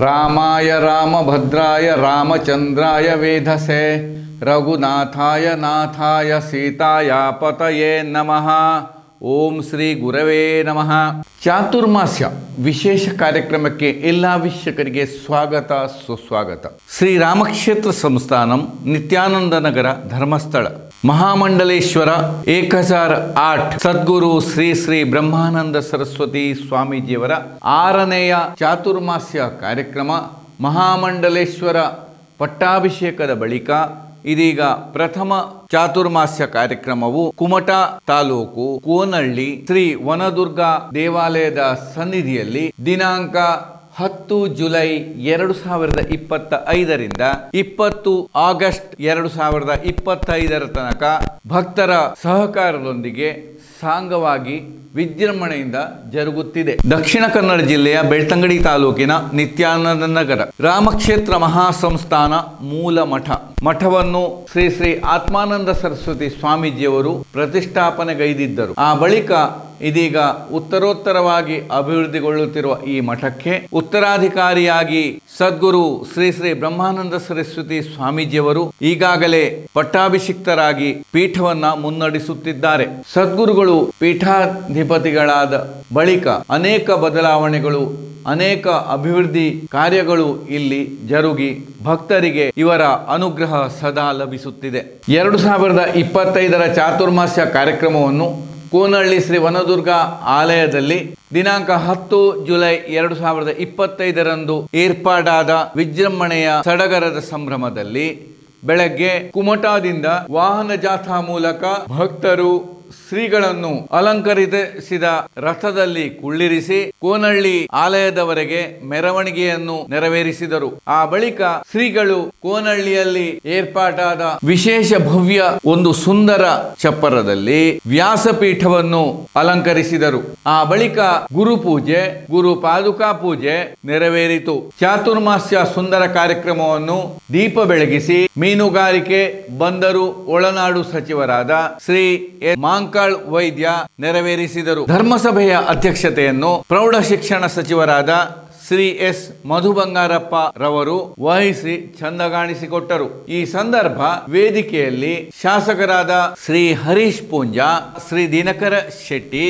ರಾಮಾಯ ರಾಮಭದ್ರಾಯ ರಾಮಚಂದ್ರಾಯ ವೇಧಸೆ ರಘುನಾಥಾಯ ನಾಥಾಯ ಸೀತಾಯ ಪತಯೇ ನಮಃ. ಓಂ ಶ್ರೀ ಗುರವೇ ನಮಃ. ಚಾತುರ್ಮಾಸ್ಯ ವಿಶೇಷ ಕಾರ್ಯಕ್ರಮಕ್ಕೆ ಎಲ್ಲ ವೀಕ್ಷಕರಿಗೆ ಸ್ವಾಗತ ಸುಸ್ವಾಗತ. ಶ್ರೀ ರಾಮಕ್ಷೇತ್ರ ಸಂಸ್ಥಾನಂ ನಿತ್ಯಾನಂದ ನಗರ ಧರ್ಮಸ್ಥಳ ಮಹಾಮಂಡಲೇಶ್ವರ 1008 ಸದ್ಗುರು ಶ್ರೀ ಶ್ರೀ ಬ್ರಹ್ಮಾನಂದ ಸರಸ್ವತಿ ಸ್ವಾಮೀಜಿಯವರ 6ನೇಯ ಚಾತುರ್ಮಾಸ್ಯ ಕಾರ್ಯಕ್ರಮ ಮಹಾಮಂಡಲೇಶ್ವರ ಪಟ್ಟಾಭಿಷೇಕದ ಬಳಿಕ ಇದೀಗ ಪ್ರಥಮ ಚಾತುರ್ಮಾಸ್ಯ ಕಾರ್ಯಕ್ರಮವು ಕುಮಟಾ ತಾಲೂಕು ಕೋನಹಳ್ಳಿ ಶ್ರೀ ವನದುರ್ಗ ದೇವಾಲಯದ ಸನ್ನಿಧಿಯಲ್ಲಿ ದಿನಾಂಕ 10 ಜುಲೈ 2025ರಿಂದ 20 ಆಗಸ್ಟ್ 2025 ತನಕ ಭಕ್ತರ ಸಹಕಾರದೊಂದಿಗೆ ಸಾಂಗವಾಗಿ ವಿಜೃಂಭಣೆಯಿಂದ ಜರುಗುತ್ತಿದೆ. ದಕ್ಷಿಣ ಕನ್ನಡ ಜಿಲ್ಲೆಯ ಬೆಳ್ತಂಗಡಿ ತಾಲೂಕಿನ ನಿತ್ಯಾನಂದ ನಗರ ರಾಮಕ್ಷೇತ್ರ ಮಹಾಸಂಸ್ಥಾನ ಮೂಲ ಮಠವನ್ನು ಶ್ರೀ ಶ್ರೀ ಆತ್ಮಾನಂದ ಸರಸ್ವತಿ ಸ್ವಾಮೀಜಿಯವರು ಪ್ರತಿಷ್ಠಾಪನೆಗೈದಿದ್ದರು. ಆ ಬಳಿಕ ಇದೀಗ ಉತ್ತರೋತ್ತರವಾಗಿ ಅಭಿವೃದ್ಧಿಗೊಳ್ಳುತ್ತಿರುವ ಈ ಮಠಕ್ಕೆ ಉತ್ತರಾಧಿಕಾರಿಯಾಗಿ ಸದ್ಗುರು ಶ್ರೀ ಶ್ರೀ ಬ್ರಹ್ಮಾನಂದ ಸರಸ್ವತಿ ಸ್ವಾಮೀಜಿಯವರು ಈಗಾಗಲೇ ಪಟ್ಟಾಭಿಷಿಕ್ತರಾಗಿ ಪೀಠವನ್ನ ಮುನ್ನಡೆಸುತ್ತಿದ್ದಾರೆ. ಸದ್ಗುರುಗಳು ಪೀಠಾಧಿಪತಿಗಳಾದ ಬಳಿಕ ಅನೇಕ ಬದಲಾವಣೆಗಳು, ಅನೇಕ ಅಭಿವೃದ್ಧಿ ಕಾರ್ಯಗಳು ಇಲ್ಲಿ ಜರುಗಿ ಭಕ್ತರಿಗೆ ಇವರ ಅನುಗ್ರಹ ಸದಾ ಲಭಿಸುತ್ತಿದೆ. 2025ರ ಚಾತುರ್ಮಾಸ್ಯ ಕಾರ್ಯಕ್ರಮವನ್ನು ಕೋನಹಳ್ಳಿ ಶ್ರೀ ವನದುರ್ಗ ಆಲಯದಲ್ಲಿ ದಿನಾಂಕ 10 ಜುಲೈ 2025ರಂದು ಏರ್ಪಾಡಾದ ವಿಜೃಂಭಣೆಯ ಸಡಗರದ ಸಂಭ್ರಮದಲ್ಲಿ ಬೆಳಗ್ಗೆ ಕುಮಟಾದಿಂದ ವಾಹನ ಜಾಥಾ ಮೂಲಕ ಭಕ್ತರು ಶ್ರೀಗಳನ್ನು ಅಲಂಕರಿಸಿದ ರಥದಲ್ಲಿ ಕುಳ್ಳಿರಿಸಿ ಕೋನಹಳ್ಳಿ ಆಲಯದವರೆಗೆ ಮೆರವಣಿಗೆಯನ್ನು ನೆರವೇರಿಸಿದರು. ಆ ಬಳಿಕ ಶ್ರೀಗಳು ಕೋನಹಳ್ಳಿಯಲ್ಲಿ ಏರ್ಪಾಟಾದ ವಿಶೇಷ ಭವ್ಯ ಒಂದು ಸುಂದರ ಚಪ್ಪರದಲ್ಲಿ ವ್ಯಾಸಪೀಠವನ್ನು ಅಲಂಕರಿಸಿದರು. ಆ ಬಳಿಕ ಗುರುಪೂಜೆ, ಗುರು ಪಾದುಕಾ ಪೂಜೆ ನೆರವೇರಿತು. ಚಾತುರ್ಮಾಸ್ಯ ಸುಂದರ ಕಾರ್ಯಕ್ರಮವನ್ನು ದೀಪ ಬೆಳಗಿಸಿ ಮೀನುಗಾರಿಕೆ, ಬಂದರು, ಒಳನಾಡು ಸಚಿವರಾದ ಶ್ರೀ ಮಾಂಕಾಳ್ ವೈದ್ಯ ನೆರವೇರಿಸಿದರು. ಧರ್ಮಸಭೆಯ ಅಧ್ಯಕ್ಷತೆಯನ್ನು ಪ್ರೌಢ ಶಿಕ್ಷಣ ಸಚಿವರಾದ ಶ್ರೀ ಎಸ್ ಮಧು ಬಂಗಾರಪ್ಪ ರವರು ವಹಿಸಿ ಚಂದಗಾಣಿಸಿಕೊಟ್ಟರು. ಈ ಸಂದರ್ಭ ವೇದಿಕೆಯಲ್ಲಿ ಶಾಸಕರಾದ ಶ್ರೀ ಹರೀಶ್ ಪೂಂಜಾ, ಶ್ರೀ ದಿನಕರ ಶೆಟ್ಟಿ,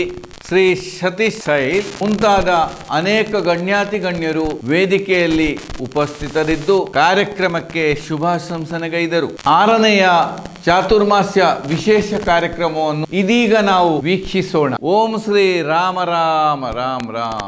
ಶ್ರೀ ಸತೀಶ್ ಸೈಲ್ ಮುಂತಾದ ಅನೇಕ ಗಣ್ಯಾತಿ ಗಣ್ಯರು ವೇದಿಕೆಯಲ್ಲಿ ಉಪಸ್ಥಿತರಿದ್ದು ಕಾರ್ಯಕ್ರಮಕ್ಕೆ ಶುಭಾಶಂಸನೆಗೈದರು. 6ನೇಯ ಚಾತುರ್ಮಾಸ್ಯ ವಿಶೇಷ ಕಾರ್ಯಕ್ರಮವನ್ನು ಇದೀಗ ನಾವು ವೀಕ್ಷಿಸೋಣ. ಓಂ ಶ್ರೀ ರಾಮ ರಾಮ ರಾಮ ರಾಮ.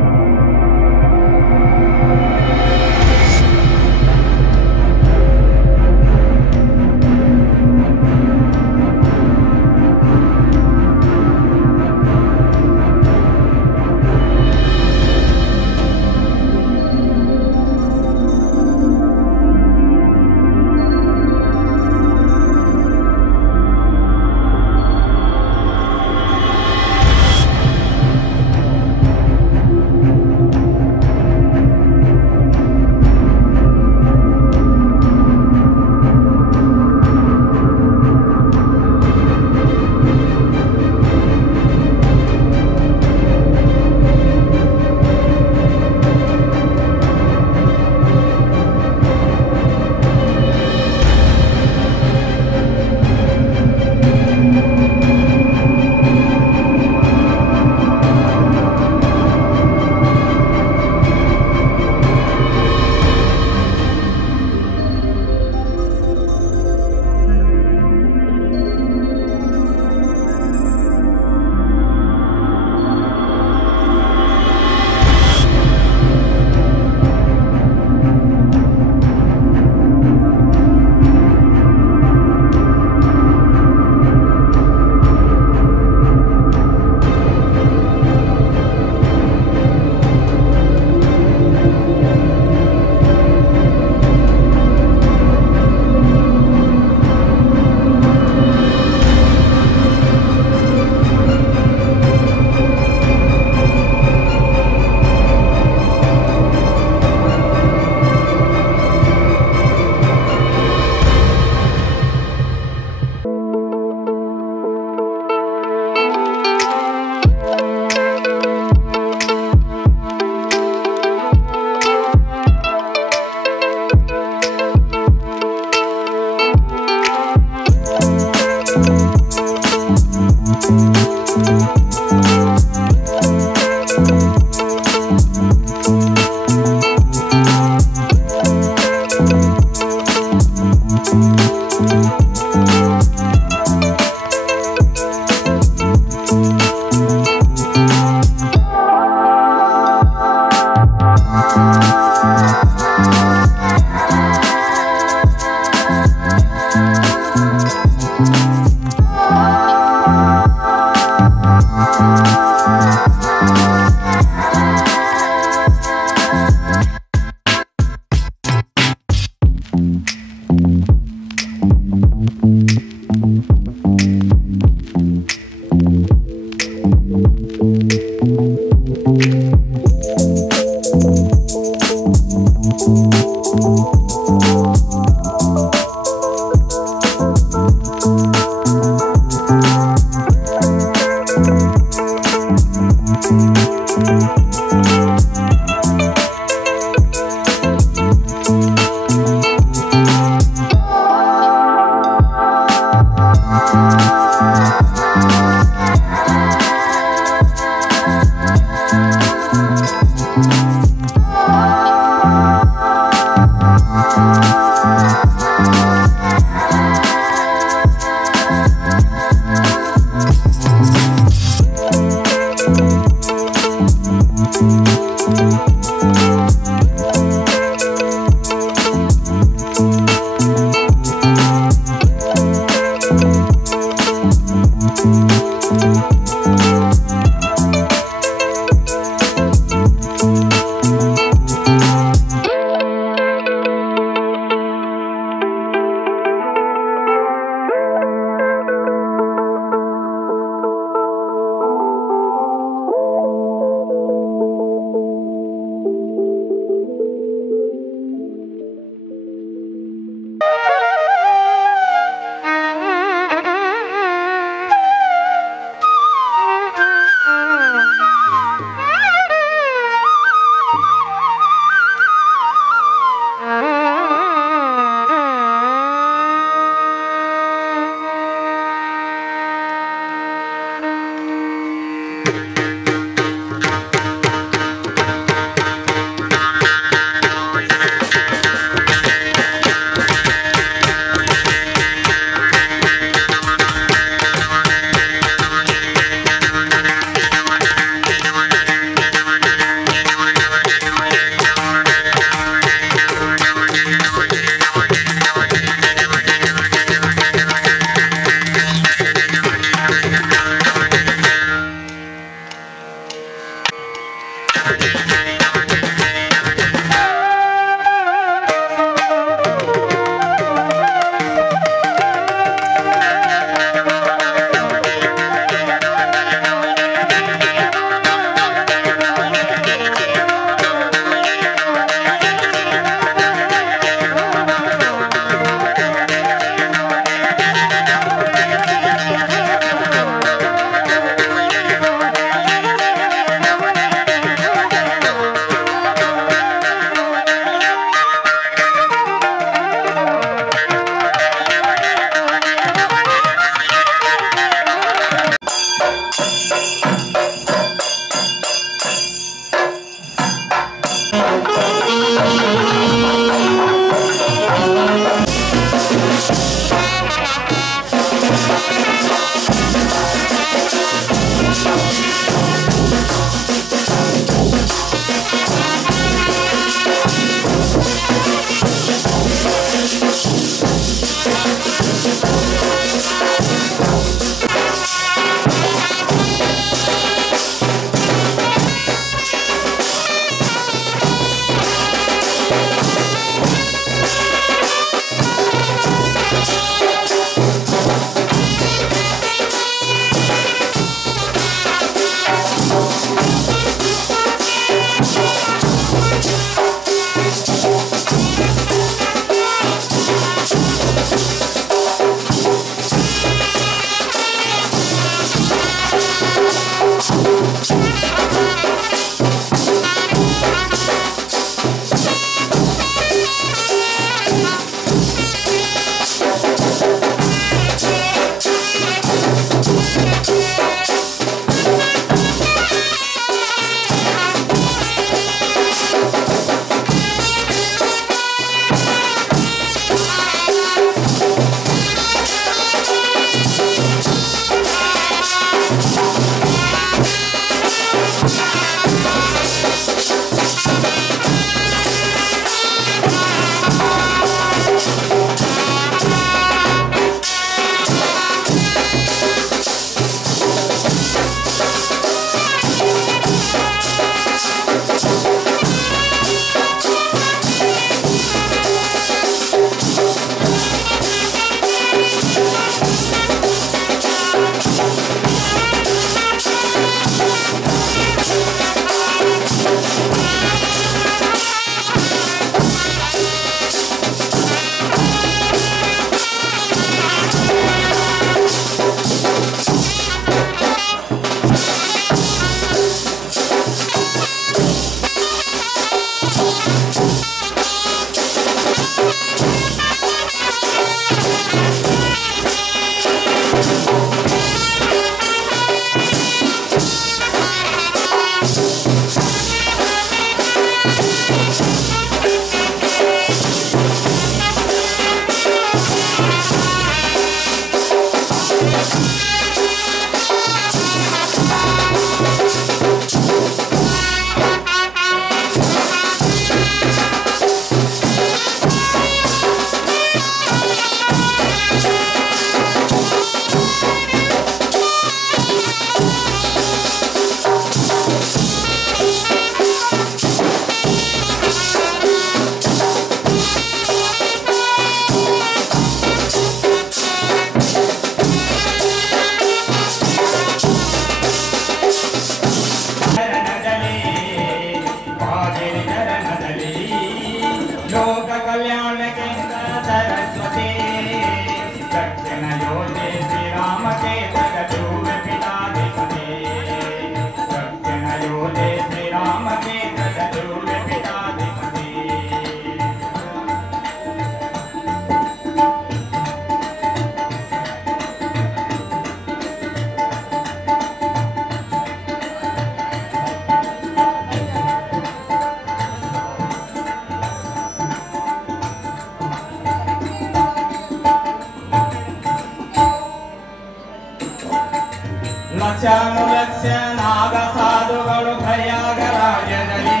ಲಕ್ಷಾನುಲಕ್ಷ ನಾಗ ಸಾಧುಗಳು ಪ್ರಯಾಗರಾಜದಲ್ಲಿ,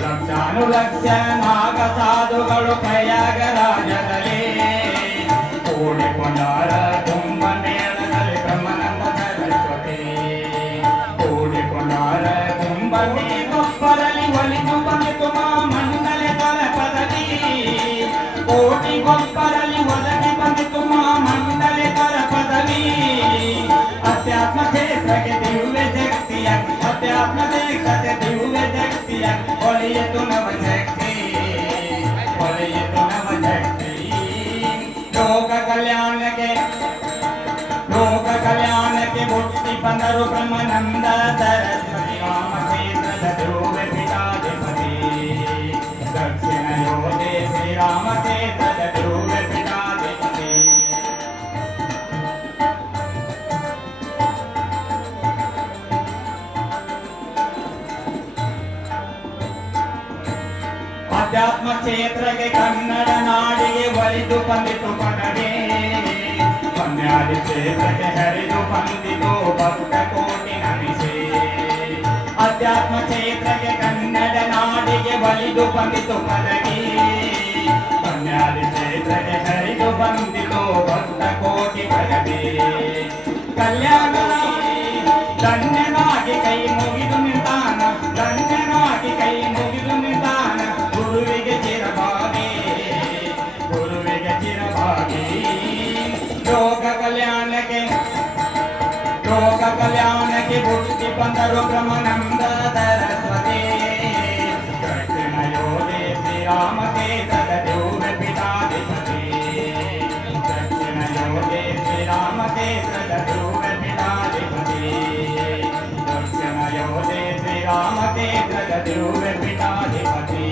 ಲಕ್ಷಾನುಲಕ್ಷ ನಾಗ ಸಾಧುಗಳು ಪ್ರಯಾಗರಾಜದಲ್ಲಿ ಕೂಡಿಕೊಂಡಾರ ತುಂಬ ಮೇಳದಲ್ಲಿ ಬ್ರಹ್ಮಾನಂದ ಸರಸ್ವತಿ. ಕೂಡಿಕೊಂಡಾರ ತುಂಬ ಗೊಬ್ಬರಲ್ಲಿ ಒಲಿದು ಬಂದಿತು ಮಂಡಲೆ ಪದವಿ. ಕೋಟಿ ಗೊಬ್ಬರಲ್ಲಿ ಒದಗಿ ಬಂದಿತು ಮಂಡಲೆ ಪದವಿ. ಅಧ್ಯಾತ್ಮ ಕ್ಷೇತ್ರಕ್ಕೆ ದಿವ್ಯ ಶಕ್ತಿಯಾಗಿ, ಅಧ್ಯಾತ್ಮ ಕ್ಷೇತ್ರಕ್ಕೆ ದಿವ್ಯ ಶಕ್ತಿಯಾಗಿ ಹೊಳೆಯಿತು ನವಶಕ್ತಿ, ಹೊಳೆಯಿತು ನವಶಕ್ತಿ. ಲೋಕ ಕಲ್ಯಾಣಕ್ಕೆ, ಲೋಕ ಕಲ್ಯಾಣಕ್ಕೆ ಮುಕ್ತಿ ಬಂದರು ಬ್ರಹ್ಮಾನಂದ ಸರಸ್ವತಿ. ರಾಮಕ್ಷೇತ್ರದ ದಿವ್ಯ ಪೀಠಾಧಿಪತಿ, ದಕ್ಷಿಣ ಯೋಗಿ ಶ್ರೀರಾಮಕ್ಷೇತ್ರದ ದಿವ್ಯ ಪೀಠಾಧಿಪತಿ. ಅಧ್ಯಾತ್ಮ ಕ್ಷೇತ್ರಕ್ಕೆ ಕನ್ನಡ ನಾಡಿಗೆ ಒಲಿದು ಬಂದಿತು ಪದವಿ. ಪನ್ಯಾದಿ ಕ್ಷೇತ್ರಕ್ಕೆ ಹರಿದು ಬಂದಿತು ಭಕ್ತ ಕೋಟಿ ನಮಿಸಿ. ಅಧ್ಯಾತ್ಮ ಕ್ಷೇತ್ರಕ್ಕೆ ಕನ್ನಡ ನಾಡಿಗೆ ಒಲಿದು ಬಂದಿತು ಪದವಿ. ಪನ್ಯಾದಿ ಕ್ಷೇತ್ರಕ್ಕೆ ಹರಿದು ಬಂದಿತು ಭಕ್ತ ಕೋಟಿ ಪದವಿ. ಕಲ್ಯಾಣ ಧನ್ಯನಾಗಿ ಕೈ ಮುಗಿದು ನಿಂತಾನ, ಧನ್ಯನಾಗಿ ಕೈ ಮುಗಿದು ನಿಂತಾನ. ಗುರುವಿಗೆ ಚಿರಭಾಗಿ, ಗುರುವಿಗೆ ಚಿರಭಾಗಿ. ಲೋಕ ಕಲ್ಯಾಣಕ್ಕೆ, ಲೋಕ ಕಲ್ಯಾಣಕ್ಕೆ ಮುಕ್ತಿ ಬಂದರು ಬ್ರಹ್ಮಾನಂದ ಸರಸ್ವತಿ. ದಕ್ಷಿಣ ಯೋಗಿ ಶ್ರೀರಾಮಕ್ಷೇತ್ರದ ದಿವ್ಯ ಪೀಠಾಧಿಪತಿ, ದಕ್ಷಿಣ ಯೋಗಿ ಶ್ರೀರಾಮಕ್ಷೇತ್ರದ ದಿವ್ಯ ಪೀಠಾಧಿಪತಿ, ದಕ್ಷಿಣ ಯೋಗಿ ಶ್ರೀರಾಮಕ್ಷೇತ್ರದ ದಿವ್ಯ ಪೀಠಾಧಿಪತಿ.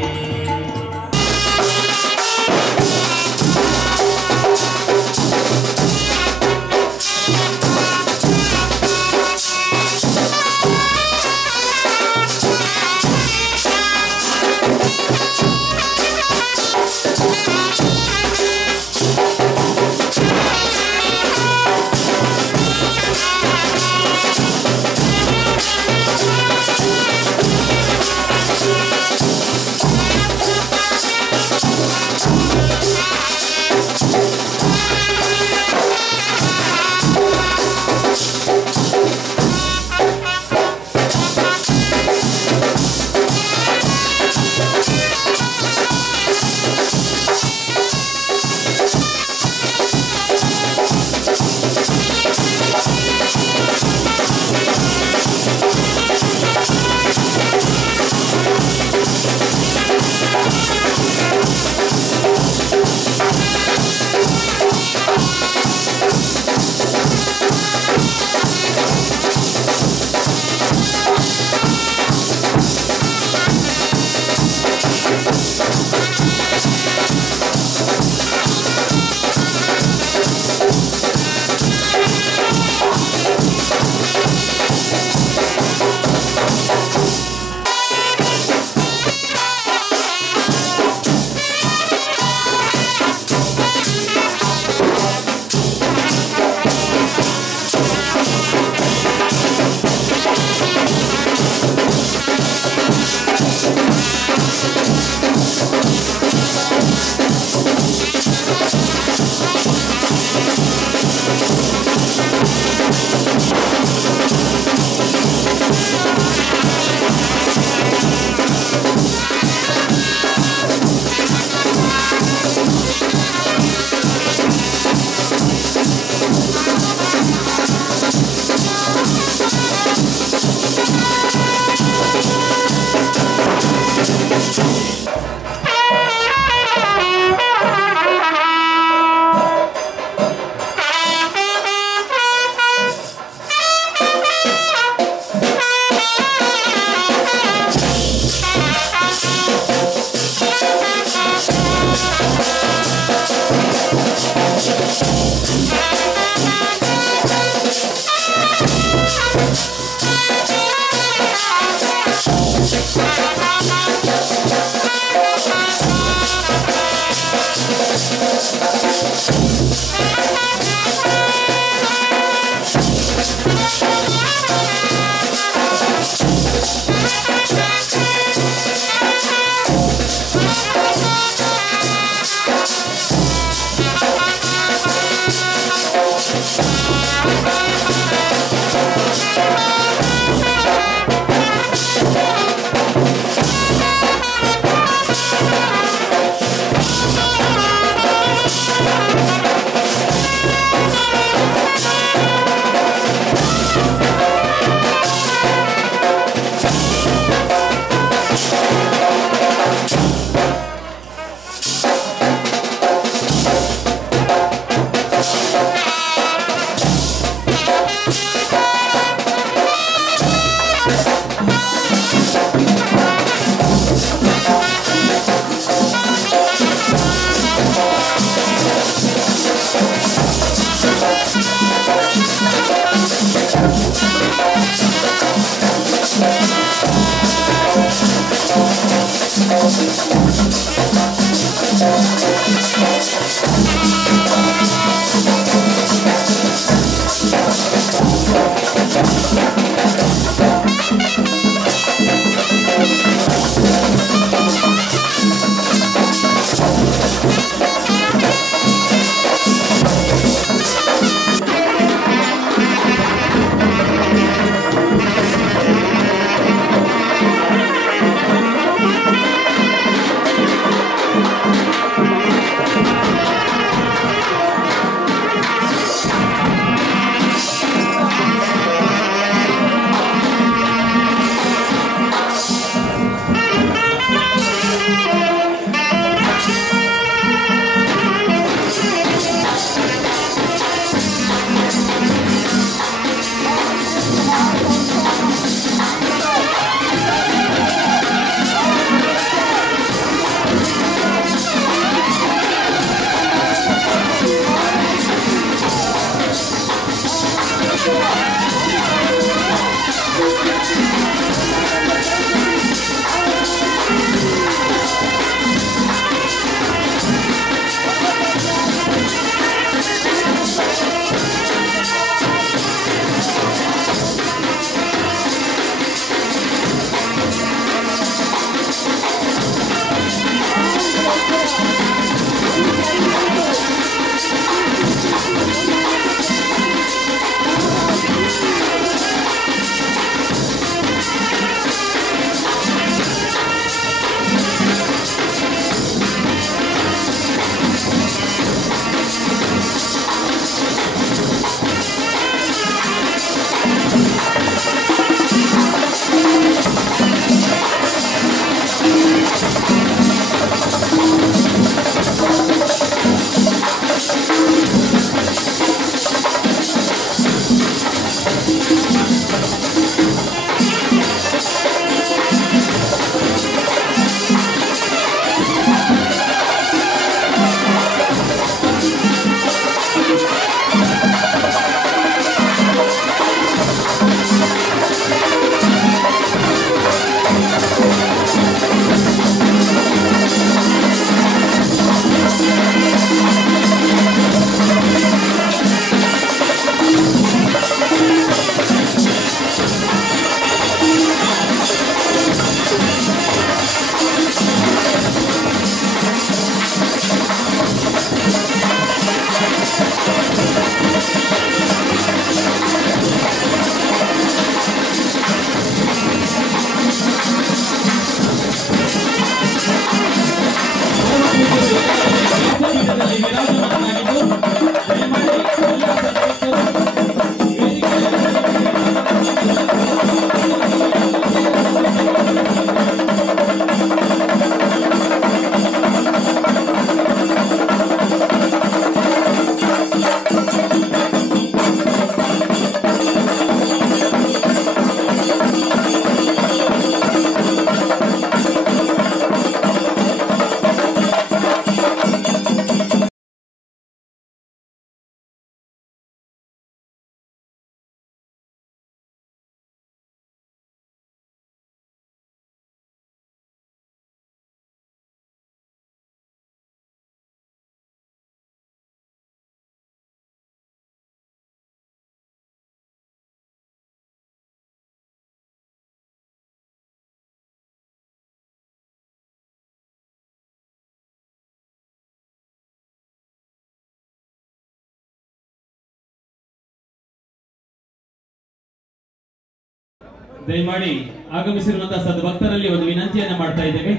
ದಯಮಾಡಿ ಆಗಮಿಸಿರುವಂತಹ ಸದ್ಭಕ್ತರಲ್ಲಿ ಒಂದು ವಿನಂತಿಯನ್ನ ಮಾಡ್ತಾ ಇದ್ದೇವೆ.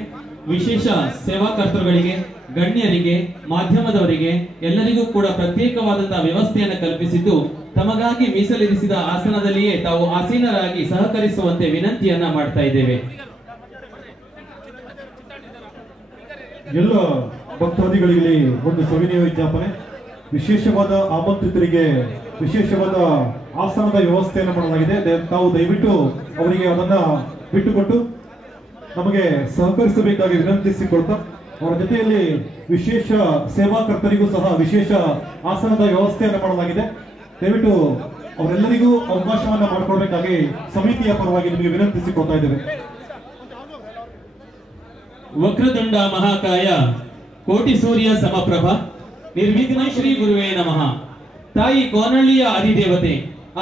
ವಿಶೇಷ ಸೇವಾ ಕರ್ತೃಗಳಿಗೆ, ಗಣ್ಯರಿಗೆ, ಮಾಧ್ಯಮದವರಿಗೆ ಎಲ್ಲರಿಗೂ ಕೂಡ ಪ್ರತ್ಯೇಕವಾದಂತಹ ವ್ಯವಸ್ಥೆಯನ್ನು ಕಲ್ಪಿಸಿದ್ದು ತಮಗಾಗಿ ಮೀಸಲಿರಿಸಿದ ಆಸನದಲ್ಲಿಯೇ ತಾವು ಆಸೀನರಾಗಿ ಸಹಕರಿಸುವಂತೆ ವಿನಂತಿಯನ್ನ ಮಾಡ್ತಾ ಇದ್ದೇವೆ. ಎಲ್ಲ ಭಕ್ತಾದಿಗಳಿಗೆ ಒಂದು ಸವಿನಯ ವಿಜ್ಞಾಪನೆ. ವಿಶೇಷವಾದ ಆಮಂತ್ರಿತರಿಗೆ ವಿಶೇಷವಾದ ಆಸನದ ವ್ಯವಸ್ಥೆಯನ್ನು ಮಾಡಲಾಗಿದೆ. ತಾವು ದಯವಿಟ್ಟು ಅವರಿಗೆ ಅದನ್ನ ಬಿಟ್ಟುಕೊಟ್ಟು ನಮಗೆ ಸಹಕರಿಸಬೇಕಾಗಿ ವಿನಂತಿಸಿಕೊಳ್ತಾ, ಅವರ ಜೊತೆಯಲ್ಲಿ ವಿಶೇಷ ಸೇವಾಕರ್ತರಿಗೂ ಸಹ ವಿಶೇಷ ಆಸನದ ವ್ಯವಸ್ಥೆಯನ್ನು ಮಾಡಲಾಗಿದೆ. ದಯವಿಟ್ಟು ಅವರೆಲ್ಲರಿಗೂ ಅವಕಾಶವನ್ನು ಮಾಡಿಕೊಡ್ಬೇಕಾಗಿ ಸಮಿತಿಯ ಪರವಾಗಿ ನಿಮಗೆ ವಿನಂತಿಸಿಕೊಳ್ತಾ ಇದ್ದೇವೆ. ವಕ್ರತುಂಡ ಮಹಾಕಾಯ ಕೋಟಿ ಸೂರ್ಯ ಸಮಪ್ರಭ ನಿರ್ವಿಘ್ನ ಶ್ರೀ ಗುರುವೇ ನಮಃ. ತಾಯಿ ಕೋನಳ್ಳಿಯ ಅಧಿದೇವತೆ,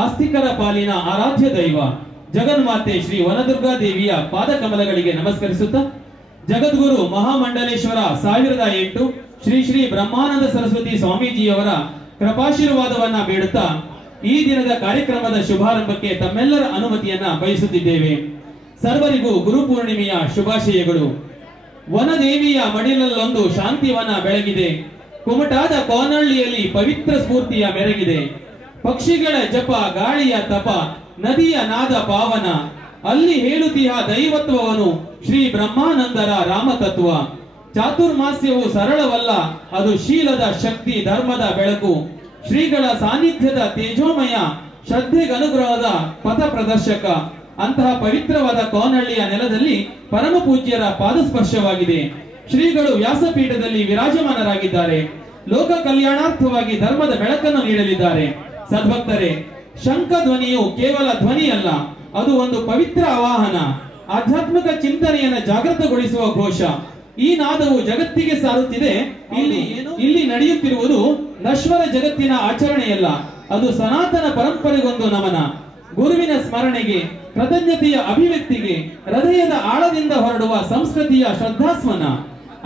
ಆಸ್ತಿಕರ ಪಾಲಿನ ಆರಾಧ್ಯ ದೈವ ಜಗನ್ಮಾತೆ ಶ್ರೀ ವನದುರ್ಗಾ ದೇವಿಯ ಪಾದ ಕಮಲಗಳಿಗೆ ನಮಸ್ಕರಿಸುತ್ತಾ, ಜಗದ್ಗುರು ಮಹಾಮಂಡಲೇಶ್ವರ 1008 ಶ್ರೀ ಶ್ರೀ ಬ್ರಹ್ಮಾನಂದ ಸರಸ್ವತಿ ಸ್ವಾಮೀಜಿಯವರ ಕೃಪಾಶೀರ್ವಾದವನ್ನ ಬೇಡುತ್ತಾ ಈ ದಿನದ ಕಾರ್ಯಕ್ರಮದ ಶುಭಾರಂಭಕ್ಕೆ ತಮ್ಮೆಲ್ಲರ ಅನುಮತಿಯನ್ನ ಬಯಸುತ್ತಿದ್ದೇವೆ. ಸರ್ವರಿಗೂ ಗುರು ಪೂರ್ಣಿಮೆಯ ಶುಭಾಶಯಗಳು. ವನದೇವಿಯ ಮಡಿಲಲ್ಲೊಂದು ಶಾಂತಿವನ ಬೆಳಗಿದೆ. ಕುಮಟಾದ ಕೋನಹಳ್ಳಿಯಲ್ಲಿ ಪವಿತ್ರ ಸ್ಫೂರ್ತಿಯ ಮೆರಗಿದೆ. ಪಕ್ಷಿಗಳ ಜಪ, ಗಾಳಿಯ ತಪ, ನದಿಯ ನಾದ ಪಾವನ, ಅಲ್ಲಿ ಹೇಳುತ್ತಿಹ ದೈವತ್ವವನು ಶ್ರೀ ಬ್ರಹ್ಮಾನಂದರ ರಾಮತತ್ವ. ಚಾತುರ್ಮಾಸ್ಯವು ಸರಳವಲ್ಲ, ಅದು ಶೀಲದ ಶಕ್ತಿ, ಧರ್ಮದ ಬೆಳಕು. ಶ್ರೀಗಳ ಸಾನ್ನಿಧ್ಯದ ತೇಜೋಮಯ, ಶ್ರದ್ಧೆಗನುಗ್ರಹದ ಪಥ ಪ್ರದರ್ಶಕ. ಅಂತಹ ಪವಿತ್ರವಾದ ಕೋನಹಳ್ಳಿಯ ನೆಲದಲ್ಲಿ ಪರಮ ಪೂಜ್ಯರ ಪಾದಸ್ಪರ್ಶವಾಗಿದೆ. ಶ್ರೀಗಳು ವ್ಯಾಸಪೀಠದಲ್ಲಿ ವಿರಾಜಮಾನರಾಗಿದ್ದಾರೆ. ಲೋಕ ಕಲ್ಯಾಣಾರ್ಥವಾಗಿ ಧರ್ಮದ ಬೆಳಕನ್ನು ನೀಡಲಿದ್ದಾರೆ. ಸದ್ಭಕ್ತರೇ, ಶಂಖ ಧ್ವನಿಯು ಕೇವಲ ಧ್ವನಿ ಅಲ್ಲ, ಅದು ಒಂದು ಪವಿತ್ರ ಆವಾಹನ, ಆಧ್ಯಾತ್ಮಿಕ ಚಿಂತನೆಯನ್ನು ಜಾಗೃತಗೊಳಿಸುವ ಘೋಷ. ಈ ನಾದವು ಜಗತ್ತಿಗೆ ಸಾರುತ್ತಿದೆ. ಇಲ್ಲಿ ನಡೆಯುತ್ತಿರುವುದು ನಶ್ವರ ಜಗತ್ತಿನ ಆಚರಣೆಯಲ್ಲ, ಅದು ಸನಾತನ ಪರಂಪರೆಗೊಂದು ನಮನ. ಗುರುವಿನ ಸ್ಮರಣೆಗೆ, ಕೃತಜ್ಞತೆಯ ಅಭಿವ್ಯಕ್ತಿಗೆ, ಹೃದಯದ ಆಳದಿಂದ ಹೊರಡುವ ಸಂಸ್ಕೃತಿಯ ಶ್ರದ್ಧಾಸ್ಮನ.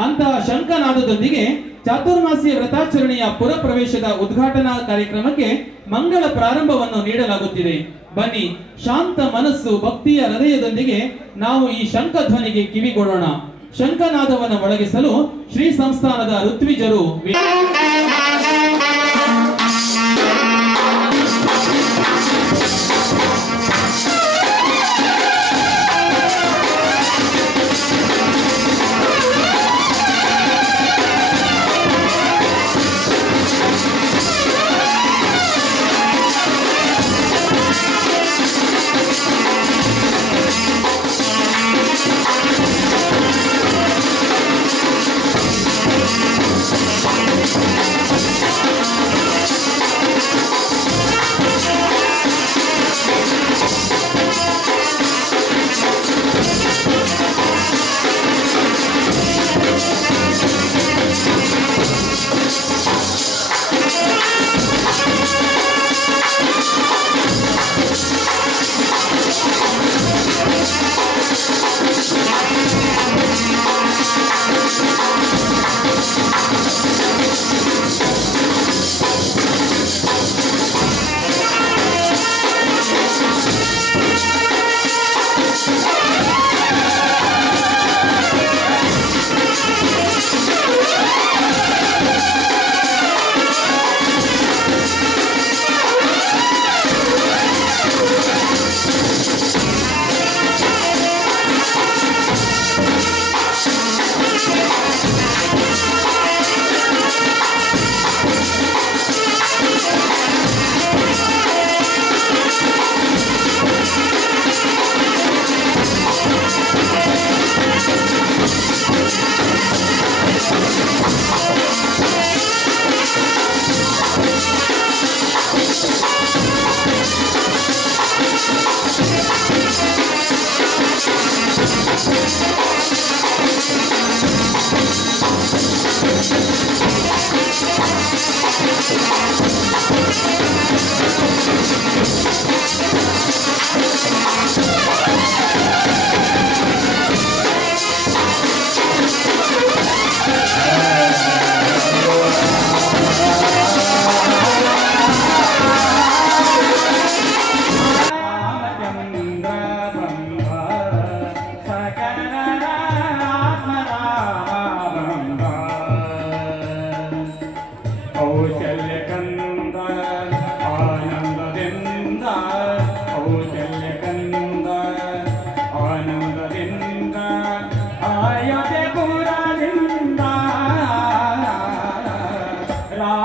ಅಂತಹ ಶಂಖನಾದದೊಂದಿಗೆ ಚಾತುರ್ಮಾಸ್ಯ ವ್ರತಾಚರಣೆಯ ಪುರ ಪ್ರವೇಶದ ಉದ್ಘಾಟನಾ ಕಾರ್ಯಕ್ರಮಕ್ಕೆ ಮಂಗಳ ಪ್ರಾರಂಭವನ್ನು ನೀಡಲಾಗುತ್ತಿದೆ. ಬನ್ನಿ, ಶಾಂತ ಮನಸ್ಸು, ಭಕ್ತಿಯ ಹೃದಯದೊಂದಿಗೆ ನಾವು ಈ ಶಂಖ ಧ್ವನಿಗೆ ಕಿವಿಗೊಡೋಣ. ಶಂಖನಾದವನ್ನು ಮೊಳಗಿಸಲು ಶ್ರೀ ಸಂಸ್ಥಾನದ ಋತ್ವಿಜರು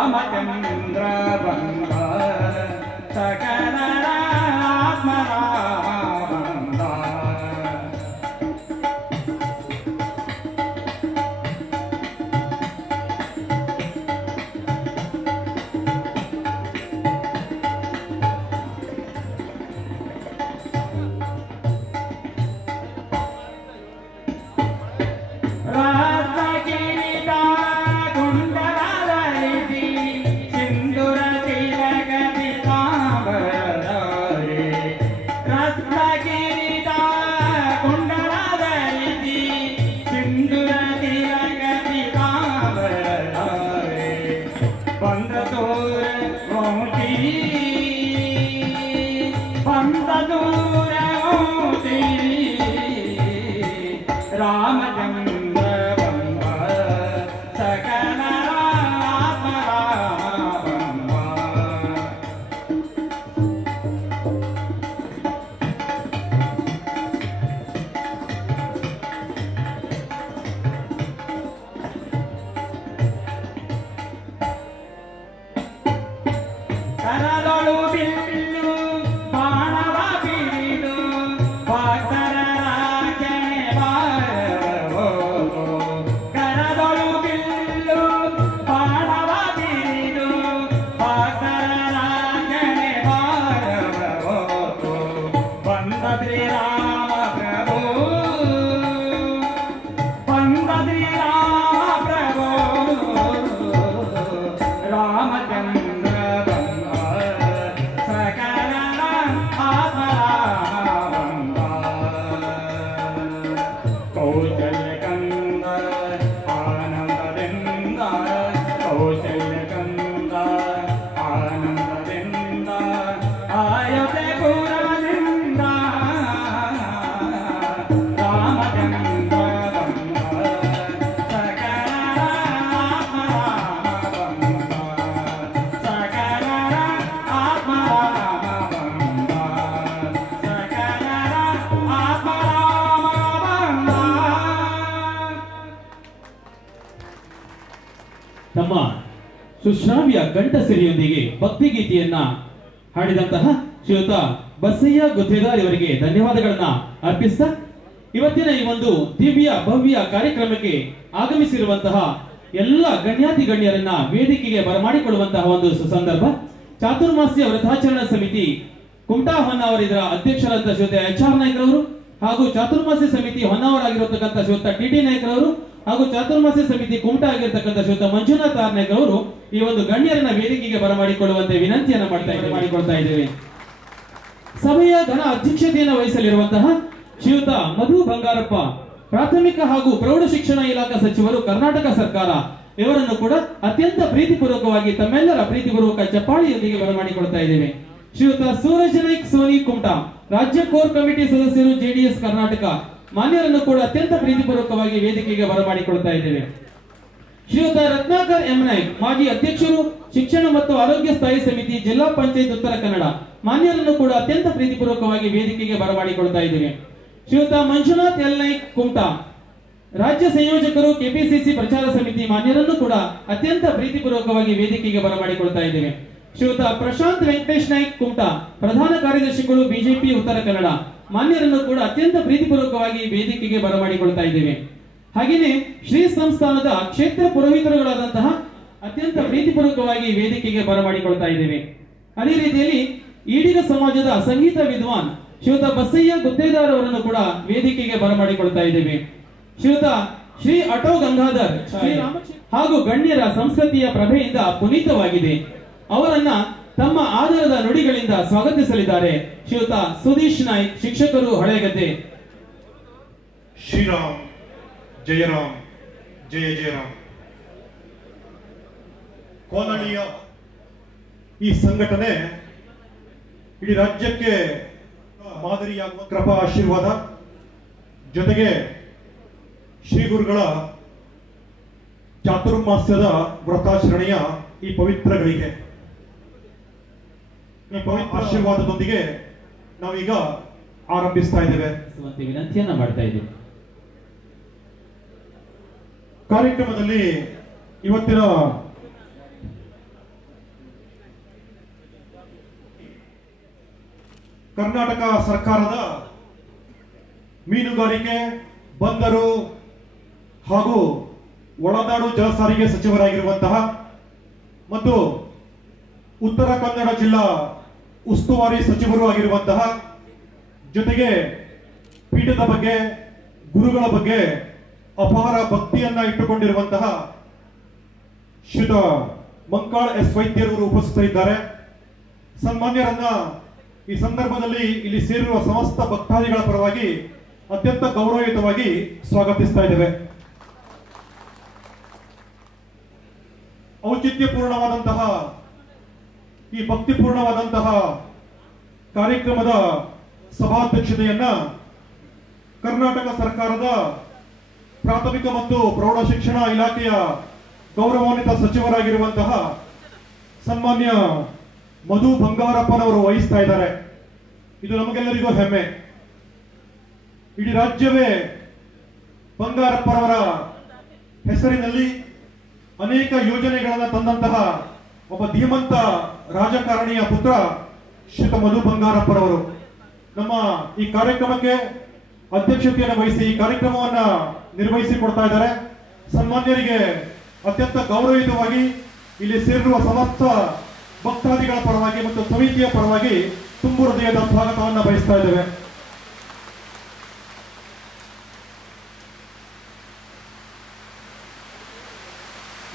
ರಾಮಚಂದ್ರ ಬಂದ ಸಕಲರ ಆತ್ಮರಾಮ ಬಂದ ರಾಮಚಂದ್ರ ಬಂದ ಸಕಲರ ಆತ್ಮರಾಮ ಬಂದ ಕರದೊಳು ಬಿಲ್ಲು ಬಾಣವ ಬೀಳು ಭಕ್ತರ ರಾಜನೆ ಬಾರವೋ ಕರದೊಳು ಬಿಲ್ಲು ಬಾಣವ ಬೀಳು ಭಕ್ತರ ರಾಜನೆ ಬಾರವೋ ಬಂದ ಶ್ರೀರಾಮ ಪ್ರಭು ಬಂದ ಶ್ರೀರಾಮ ಪ್ರಭು ರಾಮಚಂದ್ರ ಕೌಶಲ್ಯಕಂದ ಆನಂದದಿಂದ ಕೌಶಲ್ಯಕಂದ ಆನಂದದಿಂದ ಆಯುಧೆ ಪುರದಿಂದ ರಾಮಚಂದ್ರ ಬಂದ ಸಕಲ ಆತ್ಮರಾಮ ಬಂದ ಸಕಲ ಆತ್ಮರಾಮ ಬಂದ ಸಕಲ ಆತ್ಮರಾಮ ಬಂದ. ತಮ್ಮ ಸುಶ್ರಾವ್ಯ ಕಂಠಸಿರಿಯೊಂದಿಗೆ ಭಕ್ತಿಗೀತೆಯನ್ನ ಹಾಡಿದಂತಹ ಶ್ರೀಯುತ ಬಸಯ್ಯ ಗುತ್ತೇದಾರ್ ಇವರಿಗೆ ಧನ್ಯವಾದಗಳನ್ನ ಅರ್ಪಿಸ್ತಾ ಇವತ್ತಿನ ಈ ಒಂದು ದಿವ್ಯ ಭವ್ಯ ಕಾರ್ಯಕ್ರಮಕ್ಕೆ ಆಗಮಿಸಿರುವಂತಹ ಎಲ್ಲ ಗಣ್ಯಾತಿ ಗಣ್ಯರನ್ನ ವೇದಿಕೆಗೆ ಬರಮಾಡಿಕೊಳ್ಳುವಂತಹ ಒಂದು ಸುಸಂದರ್ಭ. ಚಾತುರ್ಮಾಸ್ಯ ವ್ರತಾಚರಣಾ ಸಮಿತಿ ಕುಮಟಾ ಹೊನ್ನಾವರ ಇದರ ಅಧ್ಯಕ್ಷರಾದ ಶ್ರೀಯುತ HR ನಾಯ್ಕರವರು ಹಾಗೂ ಚಾತುರ್ಮಾಸ್ಯ ಸಮಿತಿ ಹೊನ್ನಾವರಾಗಿರತಕ್ಕಂಥ ಶ್ರೀಯುತ TT ನಾಯ್ಕರವರು ಹಾಗೂ ಚಾತುರ್ಮಾಸ್ಯ ಸಮಿತಿ ಕುಮಟಾ ಆಗಿರತಕ್ಕಂಥ ಶ್ರೀಯುತ ಮಂಜುನಾಥ್ ಆರ್ ನಾಯ್ಕ ಅವರು ಈ ಒಂದು ಗಣ್ಯರನ್ನ ವೇದಿಕೆಗೆ ಬರಮಾಡಿಕೊಳ್ಳುವಂತೆ ವಿನಂತಿಯನ್ನ ಮಾಡಿಕೊಳ್ತಾ ಇದ್ದೇವೆ. ಸಭೆಯ ಘನ ಅಧ್ಯಕ್ಷತೆಯನ್ನು ವಹಿಸಲಿರುವಂತಹ ಶ್ರೀಯುತ ಮಧು ಬಂಗಾರಪ್ಪ ಪ್ರಾಥಮಿಕ ಹಾಗೂ ಪ್ರೌಢ ಶಿಕ್ಷಣ ಇಲಾಖಾ ಸಚಿವರು ಕರ್ನಾಟಕ ಸರ್ಕಾರ ಇವರನ್ನು ಕೂಡ ಅತ್ಯಂತ ಪ್ರೀತಿಪೂರ್ವಕವಾಗಿ ತಮ್ಮೆಲ್ಲರ ಪ್ರೀತಿಪೂರ್ವಕ ಚಪ್ಪಾಳಿಯೊಂದಿಗೆ ಬರಮಾಡಿಕೊಳ್ತಾ ಇದ್ದೇವೆ. ಶ್ರೀಯುತ ಸೂರಜ್ ನಾಯ್ಕ್ ಸೋನಿ ಕುಮಟಾ ರಾಜ್ಯ ಕೋರ್ ಕಮಿಟಿ ಸದಸ್ಯರು JDS ಕರ್ನಾಟಕ ಮಾನ್ಯರನ್ನು ಕೂಡ ಅತ್ಯಂತ ಪ್ರೀತಿಪೂರ್ವಕವಾಗಿ ವೇದಿಕೆಗೆ ಬರಮಾಡಿಕೊಳ್ತಾ ಇದ್ದೇವೆ. ಶ್ರೀಯುತ ರತ್ನಾಕರ್ ಎಂ ನಾಯ್ಕ್ ಮಾಜಿ ಅಧ್ಯಕ್ಷರು ಶಿಕ್ಷಣ ಮತ್ತು ಆರೋಗ್ಯ ಸ್ಥಾಯಿ ಸಮಿತಿ ಜಿಲ್ಲಾ ಪಂಚಾಯತ್ ಉತ್ತರ ಕನ್ನಡ ಮಾನ್ಯರನ್ನು ಕೂಡ ಅತ್ಯಂತ ಪ್ರೀತಿಪೂರ್ವಕವಾಗಿ ವೇದಿಕೆಗೆ ಬರಮಾಡಿಕೊಳ್ತಾ ಇದ್ದೇವೆ. ಶ್ರೀಯುತ ಮಂಜುನಾಥ್ ಎಲ್ ನಾಯ್ಕ್ ಕುಮಟಾ ರಾಜ್ಯ ಸಂಯೋಜಕರು KPCC ಪ್ರಚಾರ ಸಮಿತಿ ಮಾನ್ಯರನ್ನು ಕೂಡ ಅತ್ಯಂತ ಪ್ರೀತಿಪೂರ್ವಕವಾಗಿ ವೇದಿಕೆಗೆ ಬರಮಾಡಿಕೊಳ್ತಾ ಇದ್ದೇವೆ. ಶ್ರೀಯುತ ಪ್ರಶಾಂತ್ ವೆಂಕಟೇಶ್ ನಾಯ್ಕ್ ಕುಮಟಾ ಪ್ರಧಾನ ಕಾರ್ಯದರ್ಶಿಗಳು ಬಿಜೆಪಿ ಉತ್ತರ ಕನ್ನಡ ಮಾನ್ಯರನ್ನು ಕೂಡ ಅತ್ಯಂತ ಪ್ರೀತಿಪೂರ್ವಕವಾಗಿ ವೇದಿಕೆಗೆ ಬರಮಾಡಿಕೊಳ್ತಾ ಇದ್ದೇವೆ. ಹಾಗೆಯೇ ಶ್ರೀ ಸಂಸ್ಥಾನದ ಕ್ಷೇತ್ರ ಪುರೋಹಿತರುಗಳಾದಂತಹ ಅತ್ಯಂತ ಪ್ರೀತಿಪೂರ್ವಕವಾಗಿ ವೇದಿಕೆಗೆ ಬರಮಾಡಿಕೊಳ್ತಾ ಇದ್ದೇವೆ. ಅದೇ ರೀತಿಯಲ್ಲಿ ಈಡಿಗ ಸಮಾಜದ ಸಂಗೀತ ವಿದ್ವಾನ್ ಶ್ರೀಯುತ ಬಸಯ್ಯ ಗುತ್ತೇದಾರ್ ಅವರನ್ನು ಕೂಡ ವೇದಿಕೆಗೆ ಬರಮಾಡಿಕೊಳ್ತಾ ಇದ್ದೇವೆ. ಶ್ರೀಯುತ ಶ್ರೀ ಅಟೋ ಗಂಗಾಧರ್ ಹಾಗೂ ಗಣ್ಯರ ಸಂಸ್ಕೃತಿಯ ಪ್ರಭೆಯಿಂದ ಪುನೀತವಾಗಿದೆ. ಅವರನ್ನ ತಮ್ಮ ಆಧಾರದ ನುಡಿಗಳಿಂದ ಸ್ವಾಗತಿಸಲಿದ್ದಾರೆ ಶ್ರೀಯುತ ಸುದೀಶ್ ನಾಯ್ಕ್ ಶಿಕ್ಷಕರು ಹಳೆಗದ್ದೆ. ಶ್ರೀರಾಮ್ ಜಯರಾಮ್ ಜಯ ಜಯರಾಮ್. ಕೋನಳ್ಳಿಯ ಈ ಸಂಘಟನೆ ಇಡೀ ರಾಜ್ಯಕ್ಕೆ ಮಾದರಿಯಾಗುವ ಕೃಪಾ ಆಶೀರ್ವಾದ ಜೊತೆಗೆ ಶ್ರೀ ಗುರುಗಳ ಚಾತುರ್ಮಾಸ್ಯದ ವ್ರತಾಚರಣೆಯ ಈ ಪವಿತ್ರ ಗಳಿಗೆ ಆಶೀರ್ವಾದದೊಂದಿಗೆ ನಾವೀಗ ಆರಂಭಿಸ್ತಾ ಇದ್ದೇವೆ. ವಿನಂತಿಯನ್ನ ಮಾಡ್ತಾ ಇದ್ದೇವೆ. ಕಾರ್ಯಕ್ರಮದಲ್ಲಿ ಇವತ್ತಿನ ಕರ್ನಾಟಕ ಸರ್ಕಾರದ ಮೀನುಗಾರಿಕೆ, ಬಂದರು ಹಾಗೂ ಒಳನಾಡು ಜಲ ಸಾರಿಗೆ ಸಚಿವರಾಗಿರುವಂತಹ ಮತ್ತು ಉತ್ತರ ಕನ್ನಡ ಜಿಲ್ಲಾ ಉಸ್ತುವಾರಿ ಸಚಿವರು ಆಗಿರುವಂತಹ, ಜೊತೆಗೆ ಪೀಠದ ಬಗ್ಗೆ, ಗುರುಗಳ ಬಗ್ಗೆ ಅಪಾರ ಭಕ್ತಿಯನ್ನ ಇಟ್ಟುಕೊಂಡಿರುವಂತಹ ಶ್ರೀಯುತ ಮಂಕಾಳ್ ಎಸ್ ವೈದ್ಯರವರು ಉಪಸ್ಥಿತರಿದ್ದಾರೆ. ಸನ್ಮಾನ್ಯರನ್ನ ಈ ಸಂದರ್ಭದಲ್ಲಿ ಇಲ್ಲಿ ಸೇರಿರುವ ಸಮಸ್ತ ಭಕ್ತಾದಿಗಳ ಪರವಾಗಿ ಅತ್ಯಂತ ಗೌರವಯುತವಾಗಿ ಸ್ವಾಗತಿಸ್ತಾ ಇದ್ದೇವೆ. ಔಚಿತ್ಯಪೂರ್ಣವಾದಂತಹ ಈ ಭಕ್ತಿಪೂರ್ಣವಾದಂತಹ ಕಾರ್ಯಕ್ರಮದ ಸಭಾಧ್ಯಕ್ಷತೆಯನ್ನ ಕರ್ನಾಟಕ ಸರ್ಕಾರದ ಪ್ರಾಥಮಿಕ ಮತ್ತು ಪ್ರೌಢ ಶಿಕ್ಷಣ ಇಲಾಖೆಯ ಗೌರವಾನ್ವಿತ ಸಚಿವರಾಗಿರುವಂತಹ ಸನ್ಮಾನ್ಯ ಮಧು ಬಂಗಾರಪ್ಪನವರು ವಹಿಸ್ತಾ ಇದ್ದಾರೆ. ಇದು ನಮಗೆಲ್ಲರಿಗೂ ಹೆಮ್ಮೆ. ಇಡೀ ರಾಜ್ಯವೇ ಬಂಗಾರಪ್ಪನವರ ಹೆಸರಿನಲ್ಲಿ ಅನೇಕ ಯೋಜನೆಗಳನ್ನು ತಂದಂತಹ ಒಬ್ಬ ಧೀಮಂತ ರಾಜಕಾರಣಿಯ ಪುತ್ರ ಶ್ರೀಯುತ ಮಧು ಬಂಗಾರಪ್ಪನವರು ನಮ್ಮ ಈ ಕಾರ್ಯಕ್ರಮಕ್ಕೆ ಅಧ್ಯಕ್ಷತೆಯನ್ನು ವಹಿಸಿ ಈ ಕಾರ್ಯಕ್ರಮವನ್ನ ನಿರ್ವಹಿಸಿಕೊಡ್ತಾ ಇದ್ದಾರೆ. ಸನ್ಮಾನ್ಯರಿಗೆ ಅತ್ಯಂತ ಗೌರವಯುತವಾಗಿ ಇಲ್ಲಿ ಸೇರಿರುವ ಸಮಸ್ತ ಭಕ್ತಾದಿಗಳ ಪರವಾಗಿ ಮತ್ತು ಸಮಿತಿಯ ಪರವಾಗಿ ತುಂಬು ಹೃದಯದ ಸ್ವಾಗತವನ್ನು ಬಯಸ್ತಾ ಇದ್ದೇವೆ.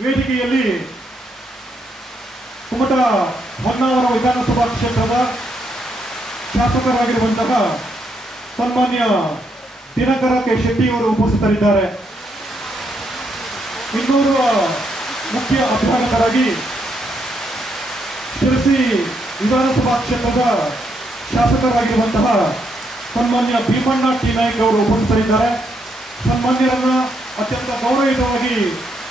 ವೇದಿಕೆಯಲ್ಲಿ ಕುಮಟಾ ಹೊನ್ನಾವರ ವಿಧಾನಸಭಾ ಕ್ಷೇತ್ರದ ಶಾಸಕರಾಗಿರುವಂತಹ ಸನ್ಮಾನ್ಯ ದಿನಕರ ಕೆ ಶೆಟ್ಟಿ ಅವರು ಉಪಸ್ಥಿತರಿದ್ದಾರೆ. ಇನ್ನೋರ್ವ ಮುಖ್ಯ ಅಭಿಭಾಷಕರಾಗಿ ಶಿರಸಿ ವಿಧಾನಸಭಾ ಕ್ಷೇತ್ರದ ಶಾಸಕರಾಗಿರುವಂತಹ ಸನ್ಮಾನ್ಯ ಭೀಮಣ್ಣ ಟಿ ನಾಯ್ಕ ಅವರು ಉಪಸ್ಥಿತರಿದ್ದಾರೆ. ಸನ್ಮಾನ್ಯರನ್ನ ಅತ್ಯಂತ ಗೌರವಯುತವಾಗಿ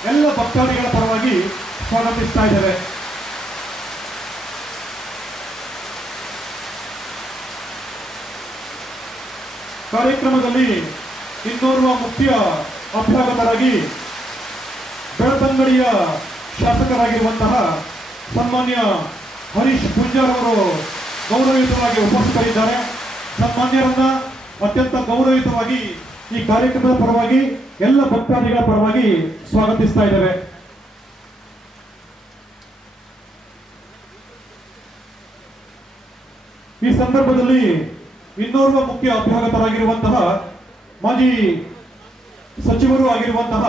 ಎಲ್ಲ ಭಕ್ತಾದಿಗಳ ಪರವಾಗಿ ಸ್ವಾಗತಿಸ್ತಾ ಇದ್ದೇವೆ. ಕಾರ್ಯಕ್ರಮದಲ್ಲಿ ಇನ್ನೋರ್ವ ಮುಖ್ಯ ಅಭ್ಯಾಗತರಾಗಿ ಬೆಳತಂಗಡಿಯ ಶಾಸಕರಾಗಿರುವಂತಹ ಸನ್ಮಾನ್ಯ ಹರೀಶ್ ಪೂಜಾರ್ ಅವರು ಗೌರವಯುತವಾಗಿ ಉಪಸ್ಥಿತರಿದ್ದಾರೆ. ಸನ್ಮಾನ್ಯರನ್ನ ಅತ್ಯಂತ ಗೌರವಯುತವಾಗಿ ಈ ಕಾರ್ಯಕ್ರಮದ ಪರವಾಗಿ ಎಲ್ಲ ಭಕ್ತಾದಿಗಳ ಪರವಾಗಿ ಸ್ವಾಗತಿಸ್ತಾ ಇದ್ದೇವೆ. ಈ ಸಂದರ್ಭದಲ್ಲಿ ಇನ್ನೋರ್ವ ಮುಖ್ಯ ಅಭ್ಯಾಗತರಾಗಿರುವಂತಹ ಮಾಜಿ ಸಚಿವರು ಆಗಿರುವಂತಹ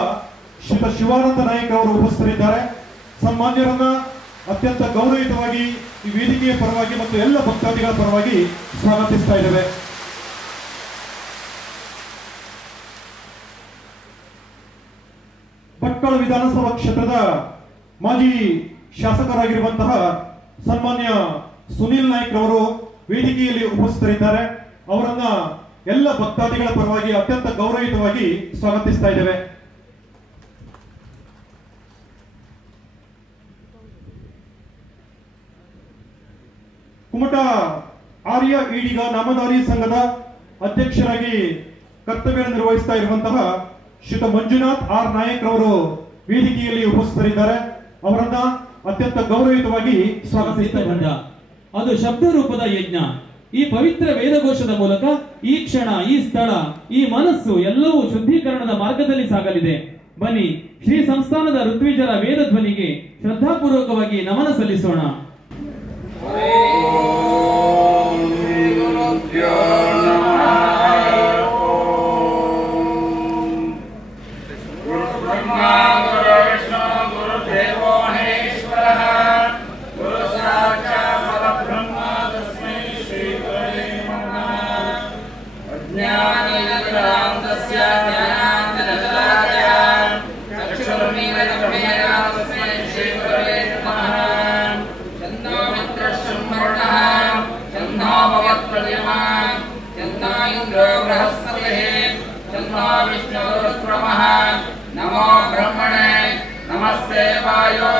ಶ್ರೀಯುತ ಶಿವಾನಂದ ನಾಯಕ್ ಅವರು ಉಪಸ್ಥಿತರಿದ್ದಾರೆ. ಸನ್ಮಾನ್ಯರನ್ನ ಅತ್ಯಂತ ಗೌರವಯುತವಾಗಿ ಈ ವೇದಿಕೆಯ ಪರವಾಗಿ ಮತ್ತು ಎಲ್ಲ ಭಕ್ತಾದಿಗಳ ಪರವಾಗಿ ಸ್ವಾಗತಿಸ್ತಾ ಇದ್ದೇವೆ. ಭಟ್ಕಳ ವಿಧಾನಸಭಾ ಕ್ಷೇತ್ರದ ಮಾಜಿ ಶಾಸಕರಾಗಿರುವಂತಹ ಸನ್ಮಾನ್ಯ ಸುನೀಲ್ ನಾಯ್ಕ್ ಅವರು ವೇದಿಕೆಯಲ್ಲಿ ಉಪಸ್ಥಿತರಿದ್ದಾರೆ. ಅವರನ್ನ ಎಲ್ಲ ಭಕ್ತಾದಿಗಳ ಪರವಾಗಿ ಅತ್ಯಂತ ಗೌರವಯುತವಾಗಿ ಸ್ವಾಗತಿಸ್ತಾ ಇದ್ದೇವೆ. ಕುಮಟಾ ಆರ್ಯ ಈಡಿಗ ನಾಮಧಾರಿ ಸಂಘದ ಅಧ್ಯಕ್ಷರಾಗಿ ಕರ್ತವ್ಯ ನಿರ್ವಹಿಸ್ತಾ ಇರುವಂತಹ ಶ್ರೀಯುತ ಮಂಜುನಾಥ್ ಆರ್ ನಾಯಕ್ ಅವರು ವೇದಿಕೆಯಲ್ಲಿ ಉಪಸ್ಥಿತರಿದ್ದಾರೆ. ಅವರನ್ನ ಅತ್ಯಂತ ಗೌರವಯುತವಾಗಿ ಸ್ವಾಗತಿಸ್ತಾ ಇದ್ದಾರೆ. ಅದು ಶಬ್ದ ರೂಪದ ಯಜ್ಞ. ಈ ಪವಿತ್ರ ವೇದಘೋಷದ ಮೂಲಕ ಈ ಕ್ಷಣ, ಈ ಸ್ಥಳ, ಈ ಮನಸ್ಸು ಎಲ್ಲವೂ ಶುದ್ಧೀಕರಣದ ಮಾರ್ಗದಲ್ಲಿ ಸಾಗಲಿದೆ. ಬನ್ನಿ, ಶ್ರೀ ಸಂಸ್ಥಾನದ ಋತ್ವಿಜರ ವೇದ ಧ್ವನಿಗೆ ಶ್ರದ್ಧಾಪೂರ್ವಕವಾಗಿ ನಮನ ಸಲ್ಲಿಸೋಣ. नमो ब्रह्मणे नमस्ते वायो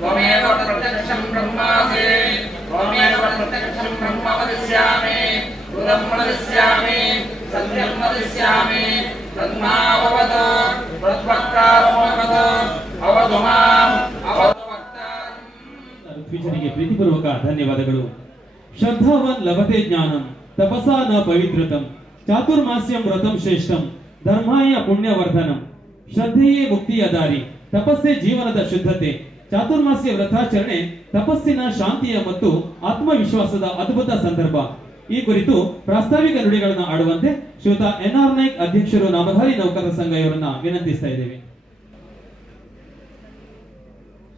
त्वमेव प्रत्यक्षं ब्रह्मासि त्वमेव प्रत्यक्षं ब्रह्म वदिष्यामि दूरं वदिष्यामि सत्यं वदिष्यामि तन्माववतु तद्वक्तारमवतु अवतु माम् अवतु वक्तारम्. ಋತ್ವಿಜರಿಗೆ ಪ್ರೀತಿಪೂರ್ವಕ ಧನ್ಯವಾದಗಳು. ಶ್ರದ್ಧಾವಾನ್ ಲಭತೆ ಜ್ಞಾನಂ ತಪಸಾ ನ ಪವಿತ್ರತಂ ಚಾತುರ್ಮಾಸ್ಯಂ ವ್ರತಂ ಶ್ರೇಷ್ಠಂ ಧರ್ಮಾಯ ಪುಣ್ಯವರ್ಧನಂ ಶ್ರದ್ಧೆಯೇ ಮುಕ್ತಿಯ ದಾರಿ ತಪಸ್ಸೇ ಜೀವನದ ಶುದ್ಧತೆ ಚಾತುರ್ಮಾಸ್ಯ ವ್ರತಾಚರಣೆ ತಪಸ್ಸಿನ ಶಾಂತಿಯ ಮತ್ತು ಆತ್ಮವಿಶ್ವಾಸದ ಅದ್ಭುತ ಸಂದರ್ಭ. ಈ ಕುರಿತು ಪ್ರಾಸ್ತಾವಿಕ ನುಡಿಗಳನ್ನು ಆಡುವಂತೆ ಶ್ರೀಯುತ NR ನಾಯ್ಕ್ ಅಧ್ಯಕ್ಷರು ನಾಮಧಾರಿ ನೌಕರರ ಸಂಘ ಇವರನ್ನ ವಿನಂತಿಸ್ತಾ ಇದ್ದೇವೆ.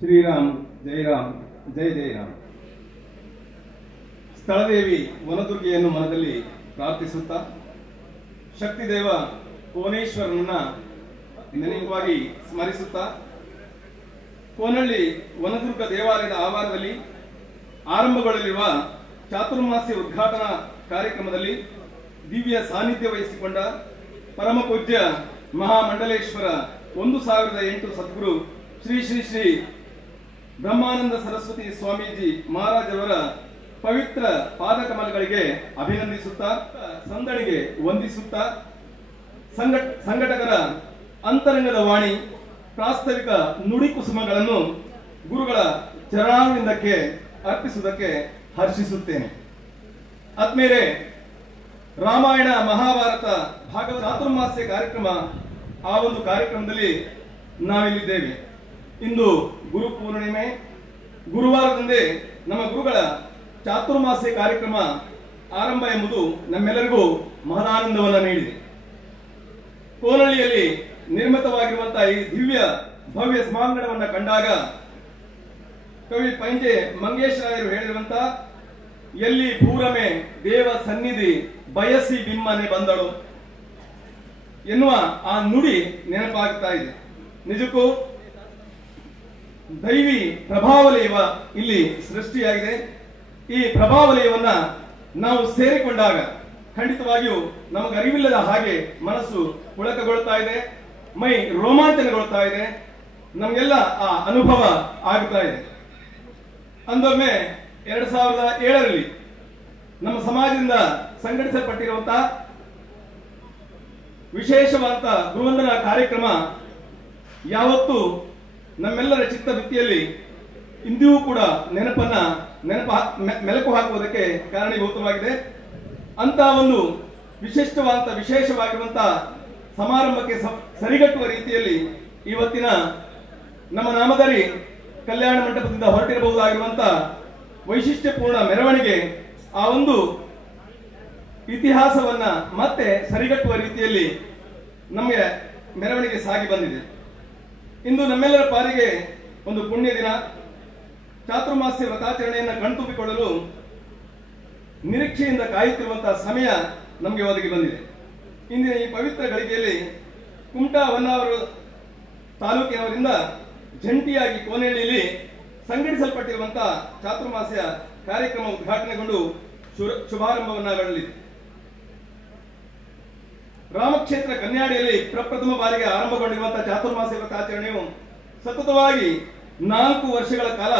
ಶ್ರೀರಾಮ್ ಜೈ ರಾಮ್ ಜೈ ಜೈ ರಾಮ್. ಸ್ಥಳದೇವಿ ವನದುರ್ಗೆಯನ್ನು ಮನದಲ್ಲಿ ಪ್ರಾರ್ಥಿಸುತ್ತಾ ಶಕ್ತಿದೇವ ಕೋನೇಶ್ವರನನ್ನ ನೆನಪವಾಗಿ ಸ್ಮರಿಸುತ್ತಾ ಕೋನಹಳ್ಳಿ ವನದುರ್ಗ ದೇವಾಲಯದ ಆವರಣದಲ್ಲಿ ಆರಂಭಗೊಳ್ಳಲಿರುವ ಚಾತುರ್ಮಾಸ್ಯ ಉದ್ಘಾಟನಾ ಕಾರ್ಯಕ್ರಮದಲ್ಲಿ ದಿವ್ಯ ಸಾನ್ನಿಧ್ಯ ವಹಿಸಿಕೊಂಡ ಪರಮ ಪೂಜ್ಯ ಮಹಾಮಂಡಲೇಶ್ವರ 1008 ಸದ್ಗುರು ಶ್ರೀ ಶ್ರೀ ಶ್ರೀ ಬ್ರಹ್ಮಾನಂದ ಸರಸ್ವತಿ ಸ್ವಾಮೀಜಿ ಮಹಾರಾಜರವರ ಪವಿತ್ರ ಪಾದಕಮಲಗಳಿಗೆ ಅಭಿನಂದಿಸುತ್ತಾ ಸಂದಣಿಗೆ ವಂದಿಸುತ್ತಾ ಸಂಘಟಕರ ಅಂತರಂಗದ ವಾಣಿ ಪ್ರಾಸ್ತಾವಿಕ ನುಡಿ ಕುಸುಮಗಳನ್ನು ಗುರುಗಳ ಚರಣಾರವಿಂದಕ್ಕೆ ಅರ್ಪಿಸುವುದಕ್ಕೆ ಹರ್ಷಿಸುತ್ತೇನೆ. ಆತ್ಮೀಯರೇ, ರಾಮಾಯಣ ಮಹಾಭಾರತ ಭಾಗವತ ಚಾತುರ್ಮಾಸ್ಯ ಕಾರ್ಯಕ್ರಮ ಆ ಒಂದು ಕಾರ್ಯಕ್ರಮದಲ್ಲಿ ನಾವಿಲ್ಲಿದ್ದೇವೆ. ಇಂದು ಗುರು ಪೂರ್ಣಿಮೆ, ಗುರುವಾರದಂದೇ ನಮ್ಮ ಗುರುಗಳ ಚಾತುರ್ಮಾಸ್ಯ ಕಾರ್ಯಕ್ರಮ ಆರಂಭ ಎಂಬುದು ನಮ್ಮೆಲ್ಲರಿಗೂ ಮಹದಾನಂದವನ್ನು ನೀಡಿದೆ. ಕೋನಹಳ್ಳಿಯಲ್ಲಿ ನಿರ್ಮಿತವಾಗಿರುವಂತಹ ಈ ದಿವ್ಯ ಭವ್ಯ ಸಭಾಂಗಣವನ್ನು ಕಂಡಾಗ ಕವಿ ಪಂಜೆ ಮಂಗೇಶರಾಯರು ಹೇಳಿರುವಂತ ಎಲ್ಲಿ ಪೂರಮೆ ದೇವ ಸನ್ನಿಧಿ ಬಯಸಿ ಬಿಮ್ಮನೆ ಬಂದಳು ಎನ್ನುವ ಆ ನುಡಿ ನೆನಪಾಗ್ತಾ ಇದೆ. ನಿಜಕ್ಕೂ ದೈವಿ ಪ್ರಭಾವಲಯ ಇಲ್ಲಿ ಸೃಷ್ಟಿಯಾಗಿದೆ. ಈ ಪ್ರಭಾವಲಯವನ್ನ ನಾವು ಸೇರಿಕೊಂಡಾಗ ಖಂಡಿತವಾಗಿಯೂ ನಮಗರಿವಿಲ್ಲದ ಹಾಗೆ ಮನಸ್ಸು ಪುಳಕಗೊಳ್ತಾ ಇದೆ, ಮೈ ರೋಮಾಂಚನಗೊಳ್ತಾ ಇದೆ, ನಮಗೆಲ್ಲ ಆ ಅನುಭವ ಆಗ್ತಾ ಇದೆ. ಅಂದೊಮ್ಮೆ 2007ರಲ್ಲಿ ನಮ್ಮ ಸಮಾಜದಿಂದ ಸಂಘಟಿಸಲ್ಪಟ್ಟಿರುವಂತಹ ವಿಶೇಷವಾದ ಗುರುವಂದನಾ ಕಾರ್ಯಕ್ರಮ ಯಾವತ್ತೂ ನಮ್ಮೆಲ್ಲರ ಚಿತ್ತವೃತ್ತಿಯಲ್ಲಿ ಇಂದಿಯೂ ಕೂಡ ಮೆಲುಕು ಹಾಕುವುದಕ್ಕೆ ಕಾರಣೀಭೂತವಾಗಿದೆ. ಅಂತ ಒಂದು ವಿಶೇಷವಾಗಿರುವಂತಹ ಸಮಾರಂಭಕ್ಕೆ ಸರಿಗಟ್ಟುವ ರೀತಿಯಲ್ಲಿ ಇವತ್ತಿನ ನಮ್ಮ ನಾಮಧಾರಿ ಕಲ್ಯಾಣ ಮಂಟಪದಿಂದ ಹೊರಟಿರಬಹುದಾಗಿರುವಂತಹ ವೈಶಿಷ್ಟ್ಯಪೂರ್ಣ ಮೆರವಣಿಗೆ ಆ ಒಂದು ಇತಿಹಾಸವನ್ನ ಮತ್ತೆ ಸರಿಗಟ್ಟುವ ರೀತಿಯಲ್ಲಿ ನಮಗೆ ಮೆರವಣಿಗೆ ಸಾಗಿ ಬಂದಿದೆ. ಇಂದು ನಮ್ಮೆಲ್ಲರ ಪಾಲಿಗೆ ಒಂದು ಪುಣ್ಯ ದಿನ. ಚಾತುರ್ಮಾಸ್ಯ ವ್ರತಾಚರಣೆಯನ್ನು ಕಣ್ತುಂಬಿಕೊಳ್ಳಲು ನಿರೀಕ್ಷೆಯಿಂದ ಕಾಯುತ್ತಿರುವಂತಹ ಸಮಯ ನಮಗೆ ಒದಗಿ ಬಂದಿದೆ. ಇಂದಿನ ಈ ಪವಿತ್ರ ಗಳಿಗೆಯಲ್ಲಿ ಕುಮಟಾ ಹೊನ್ನಾವರ ತಾಲೂಕಿನವರಿಂದ ಜಂಟಿಯಾಗಿ ಕೋನಹಳ್ಳಿಯಲ್ಲಿ ಸಂಘಟಿಸಲ್ಪಟ್ಟಿರುವಂತಹ ಚಾತುರ್ಮಾಸ್ಯ ಕಾರ್ಯಕ್ರಮ ಉದ್ಘಾಟನೆಗೊಂಡು ಶುಭಾರಂಭವನ್ನಾಗಲಿದೆ. ರಾಮಕ್ಷೇತ್ರ ಕನ್ಯಾಡಿಯಲ್ಲಿ ಪ್ರಪ್ರಥಮ ಬಾರಿಗೆ ಆರಂಭಗೊಂಡಿರುವಂತಹ ಚಾತುರ್ಮಾಸ್ಯ ವ್ರತಾಚರಣೆಯು ಸತತವಾಗಿ 4 ವರ್ಷಗಳ ಕಾಲ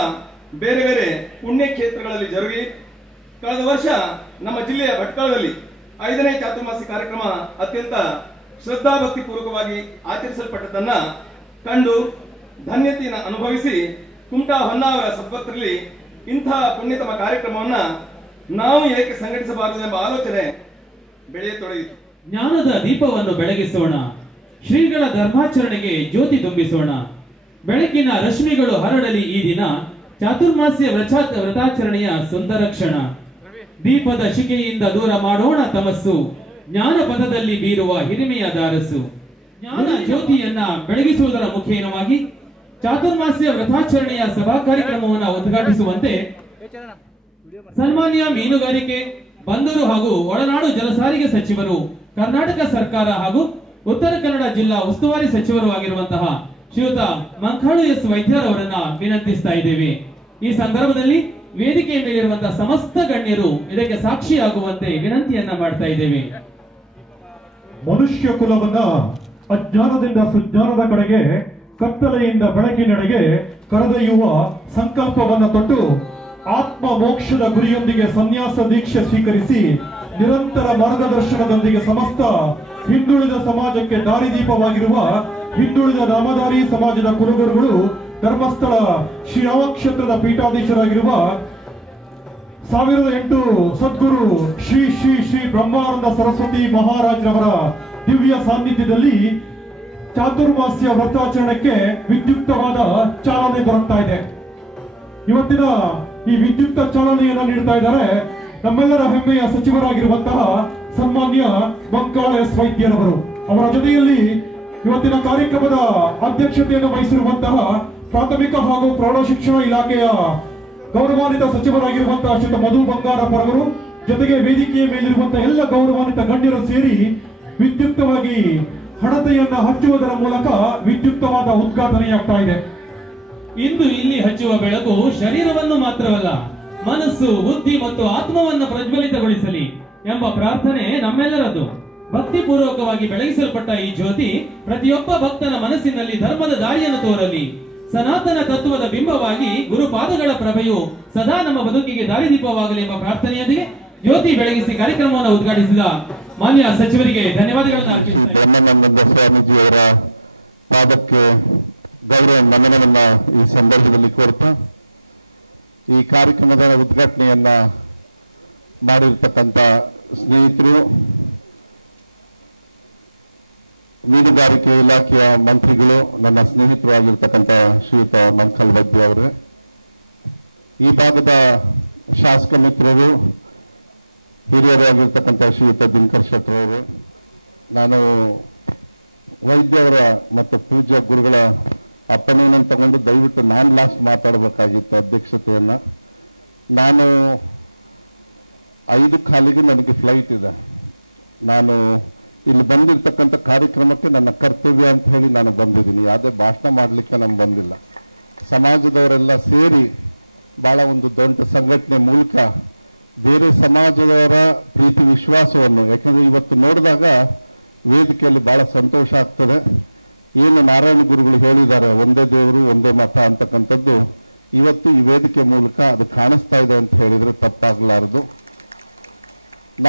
ಬೇರೆ ಬೇರೆ ಪುಣ್ಯ ಕ್ಷೇತ್ರಗಳಲ್ಲಿ ಜರುಗಿ ಕಳೆದ ವರ್ಷ ನಮ್ಮ ಜಿಲ್ಲೆಯ ಭಟ್ಕಳದಲ್ಲಿ 5ನೇ ಚಾತುರ್ಮಾಸ್ಯ ಕಾರ್ಯಕ್ರಮ ಅತ್ಯಂತ ಶ್ರದ್ಧಾಭಕ್ತಿ ಪೂರ್ವಕವಾಗಿ ಆಚರಿಸಲ್ಪಟ್ಟದನ್ನ ಕಂಡು ಧನ್ಯತೆಯನ್ನು ಅನುಭವಿಸಿ ಕುಮಟಾ ಹೊನ್ನಾವರ ಸದ್ಭಕ್ತರಲ್ಲಿ ಇಂತಹ ಪುಣ್ಯತಮ ಕಾರ್ಯಕ್ರಮವನ್ನ ನಾವು ಏಕೆ ಸಂಘಟಿಸಬಾರದು ಎಂಬ ಆಲೋಚನೆ ಬೆಳೆಯತೊಡಗಿತು. ಜ್ಞಾನದ ದೀಪವನ್ನು ಬೆಳಗಿಸೋಣ, ಶ್ರೀಗಳ ಧರ್ಮಾಚರಣೆಗೆ ಜ್ಯೋತಿ ತುಂಬಿಸೋಣ, ಬೆಳಕಿನ ರಶ್ಮಿಗಳು ಹರಡಲಿ ಈ ದಿನ, ಚಾತುರ್ಮಾಸ್ಯ ವ್ರತಾಚರಣೆಯ ಸುಂದರ ಕ್ಷಣ. ದೀಪದ ಶಿಕೆಯಿಂದ ದೂರ ಮಾಡೋಣ ತಮಸ್ಸು, ಜ್ಞಾನ ಪಥದಲ್ಲಿ ಬೀರುವ ಹಿರಿಮೆಯ ದಾರಸು. ಜ್ಞಾನ ಜ್ಯೋತಿಯನ್ನ ಬೆಳಗಿಸುವುದರ ಮುಖೇನವಾಗಿ ಚಾತುರ್ಮಾಸ್ಯ ವ್ರತಾಚರಣೆಯ ಸಭಾ ಕಾರ್ಯಕ್ರಮವನ್ನು ಉದ್ಘಾಟಿಸುವಂತೆ ಸನ್ಮಾನ್ಯ ಮೀನುಗಾರಿಕೆ, ಬಂದರು ಹಾಗೂ ಒಳನಾಡು ಜಲಸಾರಿಗೆ ಸಚಿವರು, ಕರ್ನಾಟಕ ಸರ್ಕಾರ ಹಾಗೂ ಉತ್ತರ ಕನ್ನಡ ಜಿಲ್ಲಾ ಉಸ್ತುವಾರಿ ಸಚಿವರು ಆಗಿರುವಂತಹ ಶ್ರೀಯುತ ಮಂಕಾಳು ಎಸ್ ವೈದ್ಯರ್ ಅವರನ್ನ ವಿನಂತಿಸ್ತಾ ಇದ್ದೇವೆ. ಈ ಸಂದರ್ಭದಲ್ಲಿ ವೇದಿಕೆಯ ಮೇಲಿರುವಂತಹ ಸಮಸ್ತ ಗಣ್ಯರು ಇದಕ್ಕೆ ಸಾಕ್ಷಿಯಾಗುವಂತೆ ವಿನಂತಿಯನ್ನ ಮಾಡ್ತಾ ಇದ್ದೇವೆ. ಮನುಷ್ಯ ಕುಲವನ್ನ ಅಜ್ಞಾನದಿಂದ ಸುಜ್ಞಾನದ ಕಡೆಗೆ, ಕತ್ತಲೆಯಿಂದ ಬೆಳಕಿನೆಡೆಗೆ ಕರೆದೊಯ್ಯುವ ಸಂಕಲ್ಪವನ್ನು ತೊಟ್ಟು ಆತ್ಮ ಮೋಕ್ಷದ ಗುರಿಯೊಂದಿಗೆ ಸನ್ಯಾಸ ದೀಕ್ಷೆ ಸ್ವೀಕರಿಸಿ ನಿರಂತರ ಮಾರ್ಗದರ್ಶನದೊಂದಿಗೆ ಸಮಸ್ತ ಹಿಂದುಳಿದ ಸಮಾಜಕ್ಕೆ ದಾರಿದೀಪವಾಗಿರುವ ಹಿಂದುಳಿದ ನಾಮಧಾರಿ ಸಮಾಜದ ಕುಲಗುರುಗಳು, ಧರ್ಮಸ್ಥಳ ಶ್ರೀರಾಮಕ್ಷೇತ್ರದ ಪೀಠಾಧೀಶರಾಗಿರುವ 1008 ಸದ್ಗುರು ಶ್ರೀ ಶ್ರೀ ಶ್ರೀ ಬ್ರಹ್ಮಾನಂದ ಸರಸ್ವತಿ ಮಹಾರಾಜರವರ ದಿವ್ಯ ಸಾನ್ನಿಧ್ಯದಲ್ಲಿ ಚಾತುರ್ಮಾಸ್ಯ ವ್ರತಾಚರಣೆಗೆ ವಿದ್ಯುಕ್ತವಾದ ಚಾಲನೆ ದೊರಕ್ತಾ ಇದೆ. ಇವತ್ತಿನ ಈ ವಿದ್ಯುಕ್ತ ಚಾಲನೆಯನ್ನ ನೀಡ್ತಾ ಇದ್ದಾರೆ ನಮ್ಮೆಲ್ಲರ ಹೆಮ್ಮೆಯ ಸಚಿವರಾಗಿರುವಂತಹ ಸನ್ಮಾನ್ಯ ಬಂಕಾಳ ಎಸ್ ವೈದ್ಯರವರು. ಅವರ ಜೊತೆಯಲ್ಲಿ ಇವತ್ತಿನ ಕಾರ್ಯಕ್ರಮದ ಅಧ್ಯಕ್ಷತೆಯನ್ನು ವಹಿಸಿರುವಂತಹ ಪ್ರಾಥಮಿಕ ಹಾಗೂ ಪ್ರೌಢಶಿಕ್ಷಣ ಇಲಾಖೆಯ ಗೌರವಾನ್ವಿತ ಸಚಿವರಾಗಿರುವಂತಹ ಶ್ರೀ ಮಧು ಬಂಗಾರಪ್ಪ ಅವರು, ಜೊತೆಗೆ ವೇದಿಕೆಯ ಮೇಲಿರುವಂತಹ ಎಲ್ಲ ಗೌರವಾನ್ವಿತ ಗಣ್ಯರು ಸೇರಿ ವಿದ್ಯುಕ್ತವಾಗಿ ಹಣತೆಯನ್ನ ಹಚ್ಚುವುದರ ಮೂಲಕ ವಿದ್ಯುಕ್ತವಾದ ಉದ್ಘಾಟನೆಯಾಗ್ತಾ ಇದೆ. ಇಂದು ಇಲ್ಲಿ ಹಚ್ಚುವ ಬೆಳಕು ಶರೀರವನ್ನು ಮಾತ್ರವಲ್ಲ, ಮನಸ್ಸು, ಬುದ್ಧಿ ಮತ್ತು ಆತ್ಮವನ್ನು ಪ್ರಜ್ವಲಿತಗೊಳಿಸಲಿ ಎಂಬ ಪ್ರಾರ್ಥನೆ ನಮ್ಮೆಲ್ಲರದು. ಭಕ್ತಿಪೂರ್ವಕವಾಗಿ ಬೆಳಗಿಸಲ್ಪಟ್ಟ ಈ ಜ್ಯೋತಿ ಪ್ರತಿಯೊಬ್ಬ ಭಕ್ತನ ಮನಸ್ಸಿನಲ್ಲಿ ಧರ್ಮದ ದಾರಿಯನ್ನು ತೋರಲಿ. ಸನಾತನ ತತ್ವದ ಬಿಂಬವಾಗಿ ಗುರುಪಾದಗಳ ಪ್ರಭೆಯು ಸದಾ ನಮ್ಮ ಬದುಕಿಗೆ ದಾರಿದೀಪವಾಗಲಿ ಎಂಬ ಪ್ರಾರ್ಥನೆಯೊಂದಿಗೆ ಜ್ಯೋತಿ ಬೆಳಗಿಸಿ ಕಾರ್ಯಕ್ರಮವನ್ನು ಉದ್ಘಾಟಿಸಿದ ಮಾನ್ಯ ಸಚಿವರಿಗೆ ಧನ್ಯವಾದಗಳನ್ನು. ಶ್ರೀ ಬ್ರಹ್ಮಾನಂದ ಸ್ವಾಮೀಜಿಯವರ ಪಾದಕ್ಕೆ ಗೌರವ ನಮನವನ್ನ ಈ ಸಂದರ್ಭದಲ್ಲಿ ಕೋರ್ತಾ ಈ ಕಾರ್ಯಕ್ರಮದ ಉದ್ಘಾಟನೆಯನ್ನ ಮಾಡಿರ್ತಕ್ಕಂಥ ಸ್ನೇಹಿತರು, ಮೀನುಗಾರಿಕೆ ಇಲಾಖೆಯ ಮಂತ್ರಿಗಳು, ನನ್ನ ಸ್ನೇಹಿತರು ಆಗಿರ್ತಕ್ಕಂಥ ಶ್ರೀಯುತ ಮಂಕಲ್ ವೈದ್ಯ ಅವರೇ, ಈ ಭಾಗದ ಶಾಸಕ ಮಿತ್ರರು, ಹಿರಿಯರು ಆಗಿರ್ತಕ್ಕಂಥ ಶ್ರೀಯುತ ದಿನಕರ್ ಶೆಟ್ಟರ್ ಅವರು, ನಾನು ವೈದ್ಯವರ ಮತ್ತು ಪೂಜ್ಯ ಗುರುಗಳ ಅಪ್ಪಣೆಯನ್ನು ತಗೊಂಡು ದಯವಿಟ್ಟು ನಾನು ಲಾಸ್ಟ್ ಮಾತಾಡಬೇಕಾಗಿತ್ತು ಅಧ್ಯಕ್ಷತೆಯನ್ನ. ನಾನು 5 ಕಾಲಿಗೆ ನನಗೆ ಫ್ಲೈಟ್ ಇದೆ. ನಾನು ಇಲ್ಲಿ ಬಂದಿರತಕ್ಕಂಥ ಕಾರ್ಯಕ್ರಮಕ್ಕೆ ನನ್ನ ಕರ್ತವ್ಯ ಅಂತ ಹೇಳಿ ನಾನು ಬಂದಿದ್ದೀನಿ. ಯಾವುದೇ ಭಾಷಣ ಮಾಡಲಿಕ್ಕೆ ನಾನು ಬಂದಿಲ್ಲ. ಸಮಾಜದವರೆಲ್ಲ ಸೇರಿ ಬಹಳ ಒಂದು ದೊಡ್ಡ ಸಂಘಟನೆ ಮೂಲಕ ಬೇರೆ ಸಮಾಜದವರ ಪ್ರೀತಿ ವಿಶ್ವಾಸವನ್ನು, ಯಾಕಂದ್ರೆ ಇವತ್ತು ನೋಡಿದಾಗ ವೇದಿಕೆಯಲ್ಲಿ ಬಹಳ ಸಂತೋಷ ಆಗ್ತದೆ. ಏನು ನಾರಾಯಣ ಗುರುಗಳು ಹೇಳಿದ್ದಾರೆ, ಒಂದೇ ದೇವರು ಒಂದೇ ಮತ ಅಂತಕ್ಕಂಥದ್ದು ಇವತ್ತು ಈ ವೇದಿಕೆ ಮೂಲಕ ಅದು ಕಾಣಿಸ್ತಾ ಇದೆ ಅಂತ ಹೇಳಿದ್ರೆ ತಪ್ಪಾಗಲಾರದು.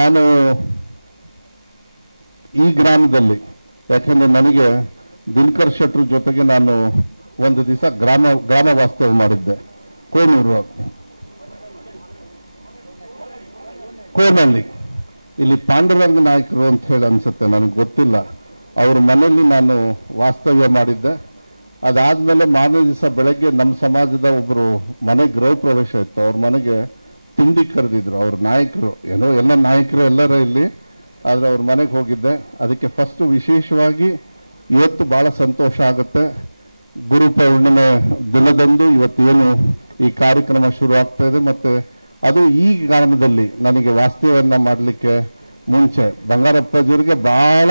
ನಾನು ಈ ಗ್ರಾಮದಲ್ಲಿ, ಯಾಕೆಂದ್ರೆ ನನಗೆ ದಿನಕರ್ ಶೆಟ್ಟರ್ ಜೊತೆಗೆ ನಾನು ಒಂದು ದಿವಸ ಗ್ರಾಮ ವಾಸ್ತವ್ಯ ಮಾಡಿದ್ದೆ ಕೋನಲ್ಲಿ. ಇಲ್ಲಿ ಪಾಂಡುರಂಗ ನಾಯಕರು ಅಂತ ಹೇಳಿ ಅನ್ಸುತ್ತೆ, ನನಗೆ ಗೊತ್ತಿಲ್ಲ. ಅವ್ರ ಮನೆಯಲ್ಲಿ ನಾನು ವಾಸ್ತವ್ಯ ಮಾಡಿದ್ದೆ. ಅದಾದ್ಮೇಲೆ ಮಾರನೇ ದಿವಸ ಬೆಳಗ್ಗೆ ನಮ್ಮ ಸಮಾಜದ ಒಬ್ಬರು ಮನೆ ಗೃಹ ಪ್ರವೇಶ ಇತ್ತು. ಅವ್ರ ಮನೆಗೆ ತಿಂಡಿ ಕರೆದಿದ್ರು ಅವ್ರ ನಾಯಕರು, ಏನೋ ಎಲ್ಲ ನಾಯಕರು ಎಲ್ಲರ ಇಲ್ಲಿ, ಆದರೆ ಅವ್ರ ಮನೆಗೆ ಹೋಗಿದ್ದೆ. ಅದಕ್ಕೆ ಫಸ್ಟ್ ವಿಶೇಷವಾಗಿ ಇವತ್ತು ಬಹಳ ಸಂತೋಷ ಆಗುತ್ತೆ. ಗುರು ಪೌರ್ಣಿಮೆ ದಿನದಂದು ಇವತ್ತೇನು ಈ ಕಾರ್ಯಕ್ರಮ ಶುರು ಆಗ್ತಾ ಇದೆ, ಮತ್ತೆ ಅದು ಈ ಗ್ರಾಮದಲ್ಲಿ ನನಗೆ ವಾಸ್ತವ್ಯವನ್ನ ಮಾಡಲಿಕ್ಕೆ ಮುಂಚೆ ಬಂಗಾರಪ್ಪಾಜಿಯವರಿಗೆ ಬಹಳ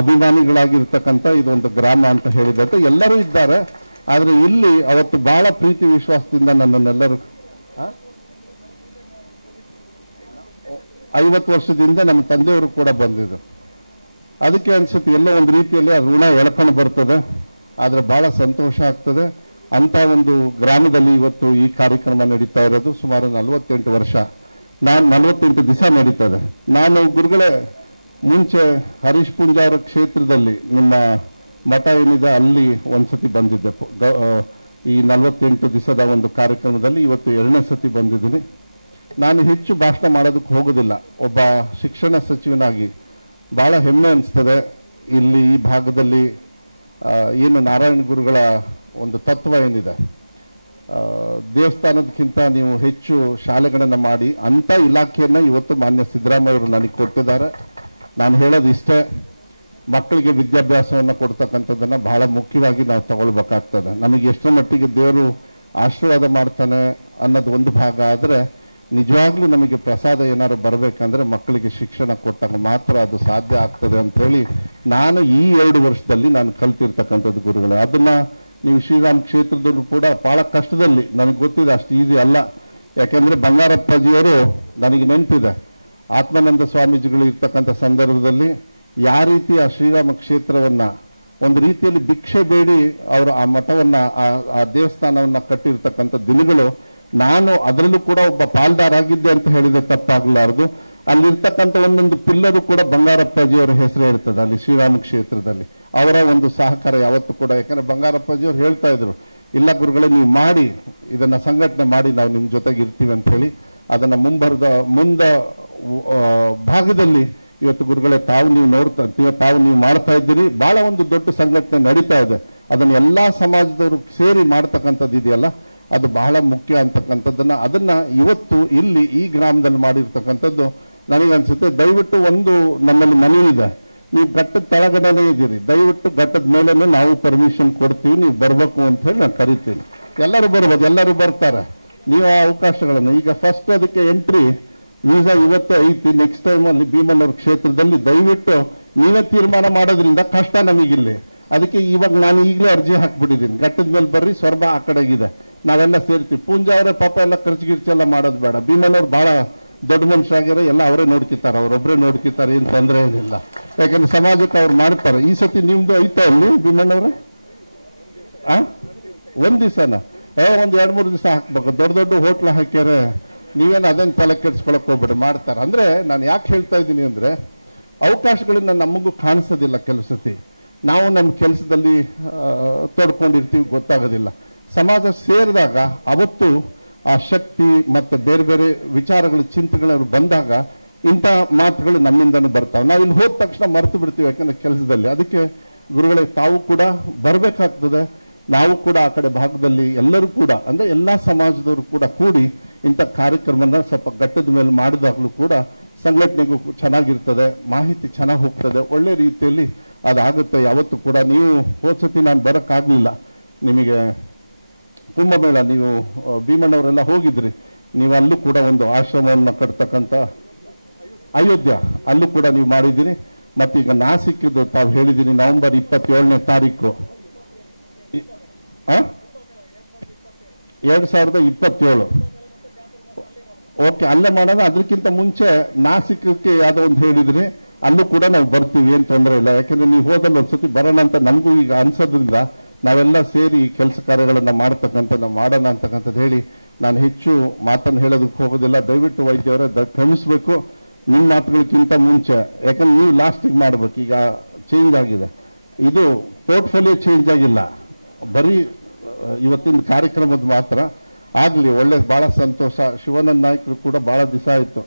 ಅಭಿಮಾನಿಗಳಾಗಿರ್ತಕ್ಕಂಥ ಇದೊಂದು ಗ್ರಾಮ ಅಂತ ಹೇಳಿದಂತೆ ಎಲ್ಲರೂ ಇದ್ದಾರೆ. ಆದರೆ ಇಲ್ಲಿ ಅವತ್ತು ಬಹಳ ಪ್ರೀತಿ ವಿಶ್ವಾಸದಿಂದ ನನ್ನನ್ನೆಲ್ಲರೂ 50 ವರ್ಷದಿಂದ ನಮ್ಮ ತಂದೆಯವರು ಕೂಡ ಬಂದಿದ್ರು. ಅದಕ್ಕೆ ಅನ್ಸುತ್ತೆ ಎಲ್ಲೋ ಒಂದು ರೀತಿಯಲ್ಲಿ ಆ ಋಣ ಎಳ್ಕೊಂಡು ಬರ್ತದೆ. ಆದರೆ ಬಹಳ ಸಂತೋಷ ಆಗ್ತದೆ. ಅಂತ ಒಂದು ಗ್ರಾಮದಲ್ಲಿ ಇವತ್ತು ಈ ಕಾರ್ಯಕ್ರಮ ನಡೀತಾ ಇರೋದು ಸುಮಾರು 48 ವರ್ಷ, 48 ದಿವಸ ನಡೀತದೆ. ನಾನು ಗುರುಗಳೇ ಮುಂಚೆ ಹರೀಶ್ ಪುಂಜಾರ ಕ್ಷೇತ್ರದಲ್ಲಿ ನಿಮ್ಮ ಮಠ ಏನಿದೆ ಅಲ್ಲಿ ಒಂದ್ಸತಿ ಬಂದಿದ್ದೆ. ಈ 48 ದಿವಸದ ಒಂದು ಕಾರ್ಯಕ್ರಮದಲ್ಲಿ ಇವತ್ತು 2ನೇ ಸತಿ ಬಂದಿದ್ದೀನಿ. ನಾನು ಹೆಚ್ಚು ಭಾಷಣ ಮಾಡೋದಕ್ಕೆ ಹೋಗೋದಿಲ್ಲ. ಒಬ್ಬ ಶಿಕ್ಷಣ ಸಚಿವನಾಗಿ ಬಹಳ ಹೆಮ್ಮೆ ಅನಿಸ್ತದೆ. ಇಲ್ಲಿ ಈ ಭಾಗದಲ್ಲಿ ಏನು ನಾರಾಯಣ ಗುರುಗಳ ಒಂದು ತತ್ವ ಏನಿದೆ, ದೇವಸ್ಥಾನದಕ್ಕಿಂತ ನೀವು ಹೆಚ್ಚು ಶಾಲೆಗಳನ್ನು ಮಾಡಿ ಅಂಥ ಇಲಾಖೆಯನ್ನು ಇವತ್ತು ಮಾನ್ಯ ಸಿದ್ದರಾಮಯ್ಯವರು ನನಗೆ ಕೊಟ್ಟಿದ್ದಾರೆ. ನಾನು ಹೇಳೋದು ಇಷ್ಟೇ, ಮಕ್ಕಳಿಗೆ ವಿದ್ಯಾಭ್ಯಾಸವನ್ನು ಕೊಡ್ತಕ್ಕಂಥದ್ದನ್ನು ಬಹಳ ಮುಖ್ಯವಾಗಿ ನಾವು ತಗೊಳ್ಬೇಕಾಗ್ತದೆ. ನಮಗೆ ಎಷ್ಟರ ಮಟ್ಟಿಗೆ ದೇವರು ಆಶೀರ್ವಾದ ಮಾಡ್ತಾನೆ ಅನ್ನೋದು ಒಂದು ಭಾಗ, ಆದರೆ ನಿಜವಾಗ್ಲೂ ನಮಗೆ ಪ್ರಸಾದ ಏನಾದ್ರು ಬರಬೇಕಂದ್ರೆ ಮಕ್ಕಳಿಗೆ ಶಿಕ್ಷಣ ಕೊಟ್ಟಾಗ ಮಾತ್ರ ಅದು ಸಾಧ್ಯ ಆಗ್ತದೆ ಅಂಥೇಳಿ ನಾನು ಈ 2 ವರ್ಷದಲ್ಲಿ ನಾನು ಕಲ್ತಿರ್ತಕ್ಕಂಥದ್ದು ಗುರುಗಳೇ. ಅದನ್ನು ನೀವು ಶ್ರೀರಾಮ್ ಕ್ಷೇತ್ರದಲ್ಲೂ ಕೂಡ ಬಹಳ ಕಷ್ಟದಲ್ಲಿ, ನನಗೆ ಗೊತ್ತಿದೆ ಅಷ್ಟು ಈಸಿ ಅಲ್ಲ. ಯಾಕೆಂದರೆ ಬಂಗಾರಪ್ಪಾಜಿಯವರು ನನಗೆ ನೆನಪಿದೆ, ಆತ್ಮಾನಂದ ಸ್ವಾಮೀಜಿಗಳು ಇರ್ತಕ್ಕಂಥ ಸಂದರ್ಭದಲ್ಲಿ ಯಾವ ರೀತಿ ಆ ಶ್ರೀರಾಮ ಕ್ಷೇತ್ರವನ್ನು ಒಂದು ರೀತಿಯಲ್ಲಿ ಭಿಕ್ಷೆ ಬೇಡಿ ಅವರು ಆ ಮಠವನ್ನು ಆ ದೇವಸ್ಥಾನವನ್ನು ಕಟ್ಟಿರ್ತಕ್ಕಂಥ ದಿನಗಳು, ನಾನು ಅದರಲ್ಲೂ ಕೂಡ ಒಬ್ಬ ಪಾಲ್ದಾರಾಗಿದ್ದೆ ಅಂತ ಹೇಳಿದ್ರೆ ತಪ್ಪಾಗಲಾರದು. ಅಲ್ಲಿರ್ತಕ್ಕಂಥ ಒಂದೊಂದು ಪಿಲ್ಲರು ಕೂಡ ಬಂಗಾರಪ್ಪಾಜಿಯವರ ಹೆಸರು ಇರ್ತದೆ ಅಲ್ಲಿ ಶ್ರೀರಾಮ ಕ್ಷೇತ್ರದಲ್ಲಿ. ಅವರ ಒಂದು ಸಹಕಾರ ಯಾವತ್ತೂ ಕೂಡ, ಯಾಕಂದ್ರೆ ಬಂಗಾರಪ್ಪಾಜಿಯವರು ಹೇಳ್ತಾ ಇದ್ರು, ಇಲ್ಲ ಗುರುಗಳೇ ನೀವು ಮಾಡಿ ಇದನ್ನ ಸಂಘಟನೆ ಮಾಡಿ ನಾವು ನಿಮ್ಮ ಜೊತೆಗೆ ಇರ್ತೀವಿ ಅಂತ ಹೇಳಿ. ಅದನ್ನು ಮುಂದೆ ಭಾಗದಲ್ಲಿ ಇವತ್ತು ಗುರುಗಳೇ ತಾವು ನೀವು ಮಾಡ್ತಾ ಇದ್ದೀರಿ. ಬಹಳ ಒಂದು ದೊಡ್ಡ ಸಂಘಟನೆ ನಡೀತಾ ಇದೆ. ಅದನ್ನು ಎಲ್ಲ ಸಮಾಜದವರು ಸೇರಿ ಮಾಡ್ತಕ್ಕಂಥದ್ದು ಇದೆಯಲ್ಲ, ಅದು ಬಹಳ ಮುಖ್ಯ ಅದನ್ನ ಇವತ್ತು ಇಲ್ಲಿ ಈ ಗ್ರಾಮದಲ್ಲಿ ಮಾಡಿರ್ತಕ್ಕಂಥದ್ದು ನನಗನ್ಸುತ್ತೆ. ದಯವಿಟ್ಟು ಒಂದು ನಮ್ಮಲ್ಲಿ ಮನವಿ ಇದೆ, ನೀವು ಘಟ್ಟದ ತಳಗಡೆನೇ ಇದ್ದೀರಿ, ದಯವಿಟ್ಟು ಘಟ್ಟದ ಮೇಲೆ ನಾವು ಪರ್ಮಿಷನ್ ಕೊಡ್ತೀವಿ, ನೀವು ಬರಬೇಕು ಅಂತ ಹೇಳಿ ನಾನು ಕರಿತೀನಿ. ಎಲ್ಲರೂ ಬರ್ಬೋದು, ಎಲ್ಲರೂ ಬರ್ತಾರೆ. ನೀವು ಆ ಅವಕಾಶಗಳನ್ನು ಈಗ ಫಸ್ಟ್ ಅದಕ್ಕೆ ಎಂಟ್ರಿ ವೀಸಾ ಇವತ್ತೇ ಐತಿ. ನೆಕ್ಸ್ಟ್ ಟೈಮ್ ಅಲ್ಲಿ ಭೀಮಣ್ಣವ್ರ ಕ್ಷೇತ್ರದಲ್ಲಿ ದಯವಿಟ್ಟು ನೀವೇ ತೀರ್ಮಾನ ಮಾಡೋದ್ರಿಂದ ಕಷ್ಟ ನಮಗಿಲ್ಲಿ. ಅದಕ್ಕೆ ಇವಾಗ ನಾನು ಈಗಲೇ ಅರ್ಜಿ ಹಾಕ್ಬಿಟ್ಟಿದ್ದೀನಿ. ಘಟ್ಟದ ಮೇಲೆ ಬರ್ರಿ, ಸ್ವರ್ಗ ಆ ಕಡೆಗಿದೆ, ನಾವೆಲ್ಲ ಸೇರ್ತೀವಿ. ಪೂಂಜಾ ಅವರೇ ಪಾಪ ಎಲ್ಲ ಖರ್ಚು ಮಾಡೋದು ಬೇಡ. ಭೀಮಣ್ಣವ್ರು ಬಹಳ ದೊಡ್ಡ ಮನುಷ್ಯ ಆಗ್ಯಾರ, ಎಲ್ಲ ಅವರೇ ನೋಡ್ಕಿತಾರೆ, ಅವರೊಬ್ಬರೇ ನೋಡ್ಕಿತಾರೆ, ಏನು ತೊಂದರೆ ಏನಿಲ್ಲ. ಯಾಕಂದ್ರೆ ಸಮಾಜಕ್ಕೆ ಅವ್ರು ಮಾಡ್ತಾರೆ. ಈ ಸತಿ ನಿಮ್ದು ಐತಾ ಅಲ್ಲಿ ಭೀಮಣ್ಣವ್ರೆ? ಒಂದ್ ದಿವಸನ ಒಂದು 2-3 ದಿವಸ ಹಾಕ್ಬೇಕು. ದೊಡ್ಡ ಹೋಟ್ಲ್ ಹಾಕ್ಯಾರೆ, ನೀವೇನು ಅದನ್ನು ತಲೆ ಕೆಡ್ಸ್ಕೊಳಕ್ ಹೋಗ್ಬೇಡಿ, ಮಾಡ್ತಾರೆ. ಅಂದ್ರೆ ನಾನು ಯಾಕೆ ಹೇಳ್ತಾ ಇದ್ದೀನಿ ಅಂದ್ರೆ, ಅವಕಾಶಗಳನ್ನ ನಮಗೂ ಕಾಣಿಸೋದಿಲ್ಲ. ಕೆಲವು ಸತಿ ನಾವು ನಮ್ಮ ಕೆಲಸದಲ್ಲಿ ತೊಡ್ಕೊಂಡಿರ್ತೀವಿ, ಗೊತ್ತಾಗೋದಿಲ್ಲ. ಸಮಾಜ ಸೇರಿದಾಗ ಅವತ್ತು ಆ ಶಕ್ತಿ ಮತ್ತೆ ಬೇರೆ ಬೇರೆ ವಿಚಾರಗಳು ಚಿಂತನೆಗಳು ಬಂದಾಗ ಇಂಥ ಮಾತುಗಳು ನಮ್ಮಿಂದನೂ ಬರ್ತಾವೆ. ನಾವು ಇಲ್ಲಿ ಹೋದ ತಕ್ಷಣ ಮರೆತು ಬಿಡ್ತೀವಿ, ಯಾಕಂದ್ರೆ ಕೆಲಸದಲ್ಲಿ. ಅದಕ್ಕೆ ಗುರುಗಳೇ ತಾವು ಕೂಡ ಬರಬೇಕಾಗ್ತದೆ. ನಾವು ಕೂಡ ಆ ಕಡೆ ಭಾಗದಲ್ಲಿ ಎಲ್ಲರೂ ಕೂಡ ಅಂದ್ರೆ ಎಲ್ಲ ಸಮಾಜದವರು ಕೂಡ ಕೂಡಿ ಇಂಥ ಕಾರ್ಯಕ್ರಮನ ಸ್ವಲ್ಪ ಘಟ್ಟದ ಮೇಲೆ ಮಾಡಿದಾಗಲೂ ಕೂಡ ಸಂಘಟನೆಗೂ ಚೆನ್ನಾಗಿರ್ತದೆ, ಮಾಹಿತಿ ಚೆನ್ನಾಗಿ ಹೋಗ್ತದೆ, ಒಳ್ಳೆ ರೀತಿಯಲ್ಲಿ ಅದಾಗುತ್ತೆ. ಯಾವತ್ತೂ ಕೂಡ ನೀವು ಹೋದ್ಸತಿ ನಾನು ಬರೋಕ್ಕಾಗಲಿಲ್ಲ, ನಿಮಗೆ ಕುಂಭಮೇಳ ನೀವು ಭೀಮಣ್ಣವರೆಲ್ಲ ಹೋಗಿದ್ರಿ, ನೀವು ಅಲ್ಲೂ ಕೂಡ ಒಂದು ಆಶ್ರಮವನ್ನು ಕಟ್ತಕ್ಕಂಥ ಅಯೋಧ್ಯ ಅಲ್ಲೂ ಕೂಡ ನೀವು ಮಾಡಿದ್ದೀರಿ. ಮತ್ತೀಗ ನಾಸಿಕ್ದು ತಾವು ಹೇಳಿದ್ದೀರಿ ನವೆಂಬರ್ 27ನೇ ತಾರೀಕು 2027. ಓಕೆ, ಅಲ್ಲೇ ಮಾಡೋಣ. ಅದಕ್ಕಿಂತ ಮುಂಚೆ ನಾಸಿಕಕ್ಕೆ ಯಾವುದೋ ಒಂದು ಹೇಳಿದ್ರಿ, ಅಲ್ಲೂ ಕೂಡ ನಾವು ಬರ್ತೀವಿ, ಏನು ತೊಂದರೆ ಇಲ್ಲ. ಯಾಕೆಂದ್ರೆ ನೀವು ಹೋದಲ್ಲಿ ಒಂದ್ಸತಿ ಬರೋಣ ಅಂತ ನಮಗೂ ಈಗ ಅನ್ಸೋದ್ರಿಂದ ನಾವೆಲ್ಲ ಸೇರಿ ಕೆಲಸ ಕಾರ್ಯಗಳನ್ನು ಮಾಡೋಣ ಅಂತಕ್ಕಂಥದ್ದು ಹೇಳಿ ನಾನು ಹೆಚ್ಚು ಮಾತನ್ನು ಹೇಳೋದಕ್ಕೆ ಹೋಗೋದಿಲ್ಲ. ದಯವಿಟ್ಟು ವೈದ್ಯವರೇ ಕ್ಷಮಿಸಬೇಕು ನಿಮ್ಮ ಮಾತುಗಳಿಗಿಂತ ಮುಂಚೆ, ಯಾಕಂದ್ರೆ ನೀವು ಲಾಸ್ಟಿಗೆ ಮಾಡ್ಬೇಕು. ಈಗ ಚೇಂಜ್ ಆಗಿದೆ, ಇದು ಪೋರ್ಟ್ಫೋಲಿಯೋ ಚೇಂಜ್ ಆಗಿಲ್ಲ, ಬರೀ ಇವತ್ತಿನ ಕಾರ್ಯಕ್ರಮದ ಮಾತ್ರ ಆಗಲಿ. ಒಳ್ಳೆ ಭಾಳ ಸಂತೋಷ. ಶಿವಾನಂದ ನಾಯ್ಕರು ಕೂಡ ಭಾಳ ದಿವಸ ಆಯಿತು,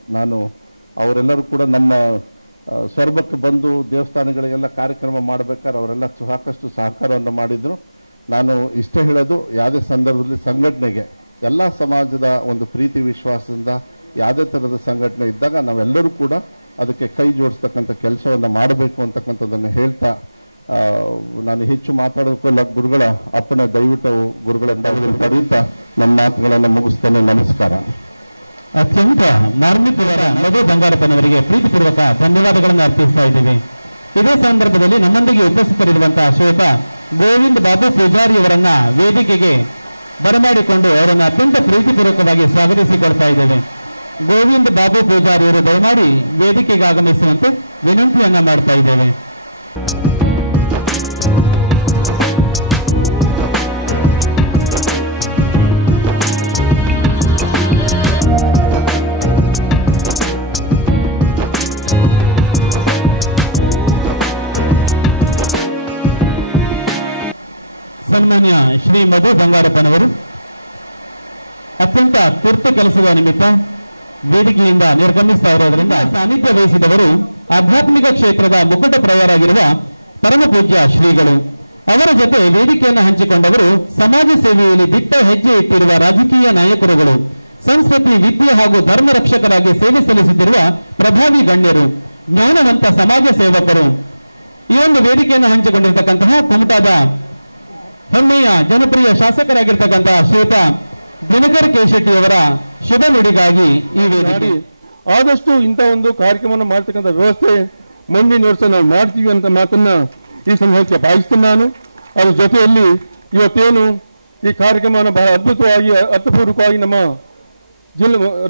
ಅವರೆಲ್ಲರೂ ಕೂಡ ನಮ್ಮ ಸ್ವರ್ಗಕ್ಕೆ ಬಂದು ದೇವಸ್ಥಾನಗಳಿಗೆಲ್ಲ ಕಾರ್ಯಕ್ರಮ ಮಾಡಬೇಕಾದ್ರೆ ಅವರೆಲ್ಲ ಸಾಕಷ್ಟು ಸಹಕಾರವನ್ನು ಮಾಡಿದರು. ನಾನು ಇಷ್ಟೇ ಹೇಳೋದು, ಯಾವುದೇ ಸಂದರ್ಭದಲ್ಲಿ ಸಂಘಟನೆಗೆ ಎಲ್ಲ ಸಮಾಜದ ಒಂದು ಪ್ರೀತಿ ವಿಶ್ವಾಸದಿಂದ ಯಾವುದೇ ಥರದ ಸಂಘಟನೆ ಇದ್ದಾಗ ನಾವೆಲ್ಲರೂ ಕೂಡ ಅದಕ್ಕೆ ಕೈ ಜೋಡಿಸ್ತಕ್ಕಂಥ ಕೆಲಸವನ್ನು ಮಾಡಬೇಕು ಅಂತಕ್ಕಂಥದ್ದನ್ನು ಹೇಳ್ತಾ ನಾನು ಹೆಚ್ಚು ಮಾತಾಡೋದಕ್ಕಲ್ಲ. ಗುರುಗಳ ಅಪ್ಪಣೆ ದಯವಿಟ್ಟು ಗುರುಗಳಿಂದ ಪಡೆಯುತ್ತಾ ನನ್ನ ಮಾತುಗಳನ್ನು ಮುಗಿಸ್ತೇನೆ. ನಮಸ್ಕಾರ. ಅತ್ಯಂತ ಮಾರ್ಮಿಕವಾದ ಮಧು ಬಂಗಾರಪ್ಪನವರಿಗೆ ಪ್ರೀತಿಪೂರ್ವಕ ಧನ್ಯವಾದಗಳನ್ನು ಅರ್ಪಿಸ್ತಾ ಇದ್ದೀವಿ. ಇದೇ ಸಂದರ್ಭದಲ್ಲಿ ನಮ್ಮೊಂದಿಗೆ ಉಪಸ್ಥಿತರಿರುವಂತಹ ಶ್ವೇತ ಗೋವಿಂದ್ ಬಾಬು ಪೂಜಾರಿಯವರನ್ನ ವೇದಿಕೆಗೆ ಬರಮಾಡಿಕೊಂಡು ಅವರನ್ನು ಅತ್ಯಂತ ಪ್ರೀತಿಪೂರ್ವಕವಾಗಿ ಸ್ವಾಗತಿಸಿಕೊಳ್ತಾ ಇದ್ದೇವೆ. ಗೋವಿಂದ್ ಬಾಬು ಪೂಜಾರಿಯವರು ದಯಮಾಡಿ ವೇದಿಕೆಗೆ ಆಗಮಿಸುವಂತೆ ವಿನಂತಿಯನ್ನ ಮಾಡ್ತಾ ಇದ್ದೇವೆ. ಸನ್ಮಾನ್ಯ ಶ್ರೀ ಮಧು ಬಂಗಾರಪ್ಪನವರು ಅತ್ಯಂತ ತುರ್ತು ಕೆಲಸದ ನಿಮಿತ್ತ ವೇದಿಕೆಯಿಂದ ನಿರ್ಗಮಿಸ್ತಾ ಇರೋದ್ರಿಂದ ಸಾನ್ನಿಧ್ಯ ವಹಿಸಿದವರು ಆಧ್ಯಾತ್ಮಿಕ ಕ್ಷೇತ್ರದ ಮುಕುಟಪ್ರಾಯರಾಗಿರುವ ಪರಮ ಪೂಜ್ಯ ಶ್ರೀಗಳು. ಅವರ ಜೊತೆ ವೇದಿಕೆಯನ್ನು ಹಂಚಿಕೊಂಡವರು ಸಮಾಜ ಸೇವೆಯಲ್ಲಿ ದಿಟ್ಟ ಹೆಜ್ಜೆ ಇಟ್ಟಿರುವ ರಾಜಕೀಯ ನಾಯಕರುಗಳು, ಸಂಸ್ಕೃತಿ, ವಿದ್ಯೆ ಹಾಗೂ ಧರ್ಮ ರಕ್ಷಕರಾಗಿ ಸೇವೆ ಸಲ್ಲಿಸುತ್ತಿರುವ ಪ್ರಭಾವಿ ಗಣ್ಯರು, ಜ್ಞಾನವಂತ ಸಮಾಜ ಸೇವಕರು. ಈ ಒಂದು ವೇದಿಕೆಯನ್ನು ಹಂಚಿಕೊಂಡಿರ್ತಕ್ಕಂತಹ ಕುಮಟಾದ ಹೆಮ್ಮೆಯ ಜನಪ್ರಿಯ ಶಾಸಕರಾಗಿರ್ತಕ್ಕಂತಹ ಶ್ವೇತ ದಿನಕರ್ ಕೇಶೆಟ್ಟಿಯವರ ಶುಭ ನುಡಿಗಾಗಿ ಈ ವೇದಿಕೆ. ಆದಷ್ಟು ಇಂಥ ಒಂದು ಕಾರ್ಯಕ್ರಮವನ್ನು ಮಾಡ್ತಕ್ಕಂಥ ವ್ಯವಸ್ಥೆ ಮುಂದಿನ ವರ್ಷ ನಾವು ಮಾಡ್ತೀವಿ ಅಂತ ಮಾತನ್ನ ಈ ಸಂದರ್ಭಕ್ಕೆ ಭಾವಿಸ್ತೇನೆ ನಾನು. ಅದ್ರ ಜೊತೆಯಲ್ಲಿ ಇವತ್ತೇನು ಈ ಕಾರ್ಯಕ್ರಮವನ್ನು ಬಹಳ ಅದ್ಭುತವಾಗಿ ಅರ್ಥಪೂರ್ವಕವಾಗಿ ನಮ್ಮ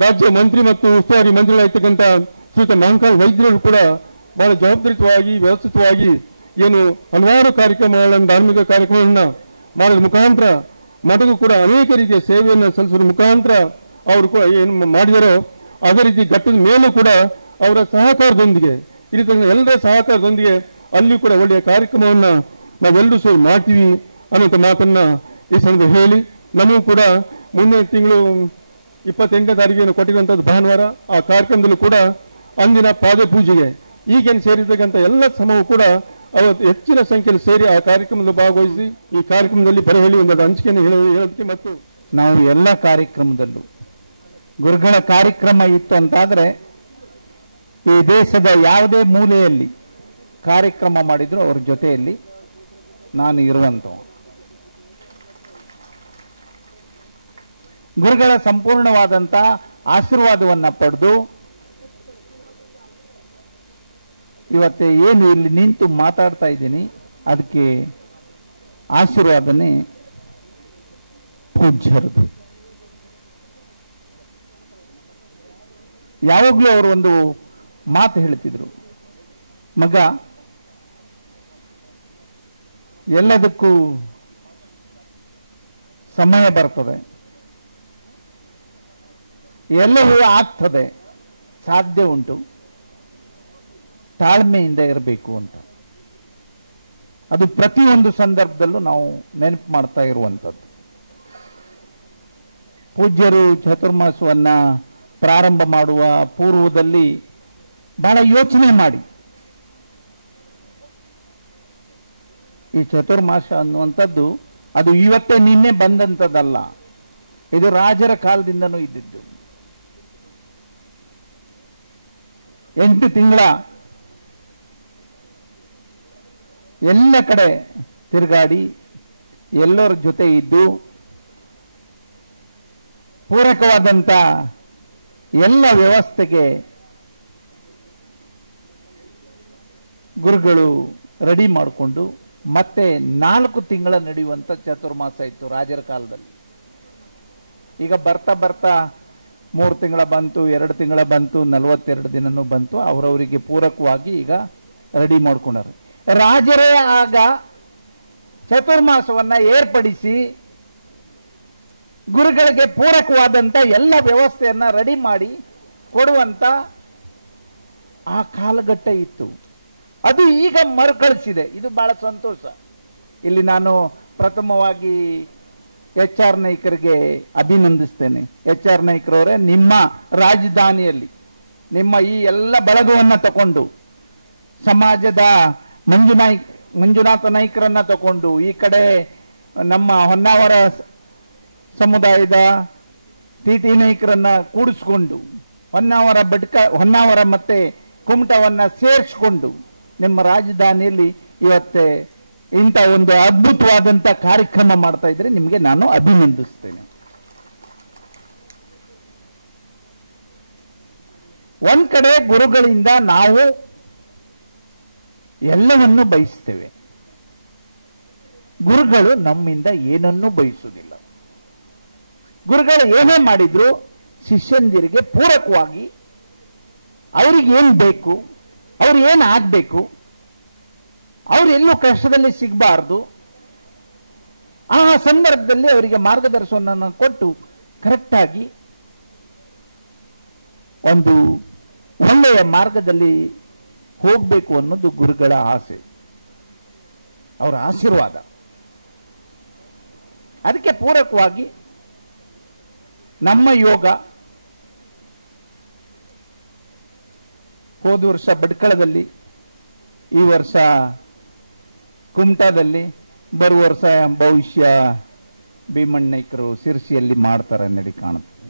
ರಾಜ್ಯ ಮಂತ್ರಿ ಮತ್ತು ಉಸ್ತುವಾರಿ ಮಂತ್ರಿಗಳಾಗಿರ್ತಕ್ಕಂಥ ಶ್ರೀಯುತ ಮಹಾಂಕಾಲ್ ವೈದ್ಯರು ಕೂಡ ಬಹಳ ಜವಾಬ್ದಾರಿತವಾಗಿ ವ್ಯವಸ್ಥಿತವಾಗಿ ಏನು ಹಲವಾರು ಕಾರ್ಯಕ್ರಮಗಳನ್ನು, ಧಾರ್ಮಿಕ ಕಾರ್ಯಕ್ರಮಗಳನ್ನ ಮಾಡೋದ್ರ ಮುಖಾಂತರ ಮಠಗೂ ಕೂಡ ಅನೇಕ ರೀತಿಯ ಸೇವೆಯನ್ನು ಸಲ್ಲಿಸೋದ್ರ ಮುಖಾಂತರ ಅವರು ಕೂಡ ಏನು ಮಾಡಿದಾರೋ ಅದೇ ರೀತಿ ಘಟ್ಟದ ಮೇಲೂ ಕೂಡ ಅವರ ಸಹಕಾರದೊಂದಿಗೆ ಎಲ್ಲರ ಸಹಕಾರದೊಂದಿಗೆ ಅಲ್ಲಿ ಕೂಡ ಒಳ್ಳೆಯ ಕಾರ್ಯಕ್ರಮವನ್ನು ನಾವೆಲ್ಲರೂ ಸೇರಿ ಮಾಡ್ತೀವಿ ಅನ್ನೋಂಥ ಮಾತನ್ನ ಈ ಸಂದರ್ಭ ಹೇಳಿ, ನಮಗೂ ಕೂಡ ಮುಂದಿನ ತಿಂಗಳು 28ನೇ ತಾರೀಕಿನ ಕೊಟ್ಟಿರುವಂಥದ್ದು ಭಾನುವಾರ. ಆ ಕಾರ್ಯಕ್ರಮದಲ್ಲೂ ಕೂಡ ಅಂದಿನ ಪಾದ ಪೂಜೆಗೆ ಈಗೇನು ಸೇರಿರ್ತಕ್ಕಂಥ ಎಲ್ಲ ಸಮೂಹ ಕೂಡ ಅವತ್ತು ಹೆಚ್ಚಿನ ಸಂಖ್ಯೆಯಲ್ಲಿ ಸೇರಿ ಆ ಕಾರ್ಯಕ್ರಮದಲ್ಲಿ ಭಾಗವಹಿಸಿ ಈ ಕಾರ್ಯಕ್ರಮದಲ್ಲಿ ಬರಹೇಳಿ ಒಂದು ಹಂಚಿಕೆಯನ್ನು ಹೇಳೋದಕ್ಕೆ ಮತ್ತು ನಾವು ಎಲ್ಲ ಕಾರ್ಯಕ್ರಮದಲ್ಲೂ ಗುರುಗಳ ಕಾರ್ಯಕ್ರಮ ಇತ್ತು ಅಂತಾದರೆ ಈ ದೇಶದ ಯಾವುದೇ ಮೂಲೆಯಲ್ಲಿ ಕಾರ್ಯಕ್ರಮ ಮಾಡಿದ್ರು ಅವ್ರ ಜೊತೆಯಲ್ಲಿ ನಾನು ಇರುವಂಥವ. ಗುರುಗಳ ಸಂಪೂರ್ಣವಾದಂಥ ಆಶೀರ್ವಾದವನ್ನು ಪಡೆದು ಇವತ್ತೇ ಏನು ಇಲ್ಲಿ ನಿಂತು ಮಾತಾಡ್ತಾ ಇದ್ದೀನಿ ಅದಕ್ಕೆ ಆಶೀರ್ವಾದನೆ ಪೂಜ್ಯರದು. ಯಾವಾಗಲೂ ಅವರು ಒಂದು ಮಾತು ಹೇಳ್ತಿದ್ರು, ಮಗ ಎಲ್ಲದಕ್ಕೂ ಸಮಯ ಬರ್ತದೆ, ಎಲ್ಲವೂ ಆಗ್ತದೆ, ಸಾಧ್ಯ ಉಂಟು, ತಾಳ್ಮೆಯಿಂದ ಇರಬೇಕು ಅಂತ. ಅದು ಪ್ರತಿಯೊಂದು ಸಂದರ್ಭದಲ್ಲೂ ನಾವು ನೆನಪು ಮಾಡ್ತಾ ಇರುವಂಥದ್ದು. ಪೂಜ್ಯರು ಚಾತುರ್ಮಾಸವನ್ನ ಪ್ರಾರಂಭ ಮಾಡುವ ಪೂರ್ವದಲ್ಲಿ ಬಹಳ ಯೋಚನೆ ಮಾಡಿ ಈ ಚಾತುರ್ಮಾಸ ಅನ್ನುವಂಥದ್ದು ಅದು ಇವತ್ತೇ ನಿನ್ನೆ ಬಂದಂಥದ್ದಲ್ಲ, ಇದು ರಾಜರ ಕಾಲದಿಂದನೂ ಇದ್ದಿದ್ದು. 8 ತಿಂಗಳ ಎಲ್ಲ ಕಡೆ ತಿರುಗಾಡಿ ಎಲ್ಲರ ಜೊತೆ ಇದ್ದು ಪೂರಕವಾದಂಥ ಎಲ್ಲ ವ್ಯವಸ್ಥೆಗೆ ಗುರುಗಳು ರೆಡಿ ಮಾಡಿಕೊಂಡು ಮತ್ತೆ 4 ತಿಂಗಳ ನಡೆಯುವಂಥ ಚಾತುರ್ಮಾಸ ಇತ್ತು ರಾಜರ ಕಾಲದಲ್ಲಿ. ಈಗ ಬರ್ತಾ ಬರ್ತಾ 3 ತಿಂಗಳ ಬಂತು, 2 ತಿಂಗಳ ಬಂತು, 42 ದಿನನೂ ಬಂತು. ಅವರವರಿಗೆ ಪೂರಕವಾಗಿ ಈಗ ರೆಡಿ ಮಾಡ್ಕೊಂಡಾರೆ. ರಾಜರೇ ಆಗ ಚತುರ್ಮಾಸವನ್ನ ಏರ್ಪಡಿಸಿ ಗುರುಗಳಿಗೆ ಪೂರಕವಾದಂಥ ಎಲ್ಲ ವ್ಯವಸ್ಥೆಯನ್ನ ರೆಡಿ ಮಾಡಿ ಕೊಡುವಂತ ಆ ಕಾಲಘಟ್ಟ ಇತ್ತು. ಅದು ಈಗ ಮರುಕಳಿಸಿದೆ. ಇದು ಬಹಳ ಸಂತೋಷ. ಇಲ್ಲಿ ನಾನು ಪ್ರಥಮವಾಗಿ HR ನಾಯ್ಕರಿಗೆ ಅಭಿನಂದಿಸ್ತೇನೆ. HR ನಾಯ್ಕರವರೇ, ನಿಮ್ಮ ರಾಜಧಾನಿಯಲ್ಲಿ ನಿಮ್ಮ ಈ ಎಲ್ಲ ಬಳಗವನ್ನು ತಗೊಂಡು ಸಮಾಜದ ಮಂಜುನಾಥ ನಾಯ್ಕರನ್ನ ತಗೊಂಡು ಈ ಕಡೆ ನಮ್ಮ ಹೊನ್ನಾವರ ಸಮುದಾಯದ TT ನಾಯ್ಕರನ್ನ ಕೂಡಿಸ್ಕೊಂಡು ಹೊನ್ನಾವರ ಮತ್ತೆ ಕುಮಟವನ್ನ ಸೇರಿಸಿಕೊಂಡು ನಿಮ್ಮ ರಾಜಧಾನಿಯಲ್ಲಿ ಇವತ್ತೇ ಇಂಥ ಒಂದು ಅದ್ಭುತವಾದಂಥ ಕಾರ್ಯಕ್ರಮ ಮಾಡ್ತಾ ಇದ್ರೆ ನಿಮಗೆ ನಾನು ಅಭಿನಂದಿಸ್ತೇನೆ. ಒಂದ್ ಕಡೆ ಗುರುಗಳಿಂದ ನಾವು ಎಲ್ಲವನ್ನೂ ಬಯಸ್ತೇವೆ, ಗುರುಗಳು ನಮ್ಮಿಂದ ಏನನ್ನೂ ಬಯಸುವುದಿಲ್ಲ. ಗುರುಗಳು ಏನೇ ಮಾಡಿದ್ರು ಶಿಷ್ಯಂದಿರಿಗೆ ಪೂರಕವಾಗಿ ಅವ್ರಿಗೆ ಏನು ಬೇಕು, ಅವ್ರು ಏನು ಆಗಬೇಕು, ಅವ್ರು ಎಲ್ಲೂ ಕಷ್ಟದಲ್ಲಿ ಸಿಗಬಾರ್ದು, ಆ ಸಂದರ್ಭದಲ್ಲಿ ಅವರಿಗೆ ಮಾರ್ಗದರ್ಶನವನ್ನು ಕೊಟ್ಟು ಕರೆಕ್ಟಾಗಿ ಒಂದು ಒಳ್ಳೆಯ ಮಾರ್ಗದಲ್ಲಿ ಹೋಗಬೇಕು ಅನ್ನೋದು ಗುರುಗಳ ಆಸೆ, ಅವರ ಆಶೀರ್ವಾದ. ಅದಕ್ಕೆ ಪೂರಕವಾಗಿ ನಮ್ಮ ಯೋಗ ಹೋದ ವರ್ಷ ಭಟ್ಕಳದಲ್ಲಿ, ಈ ವರ್ಷ ಕುಮಟಾದಲ್ಲಿ, ಬರುವ ವರ್ಷ ಭವಿಷ್ಯ ಭೀಮಣ್ಣಯ್ಯಕರು ಸಿರ್ಸಿಯಲ್ಲಿ ಮಾಡ್ತಾರೆ ನಡಿ ಕಾಣುತ್ತೆ.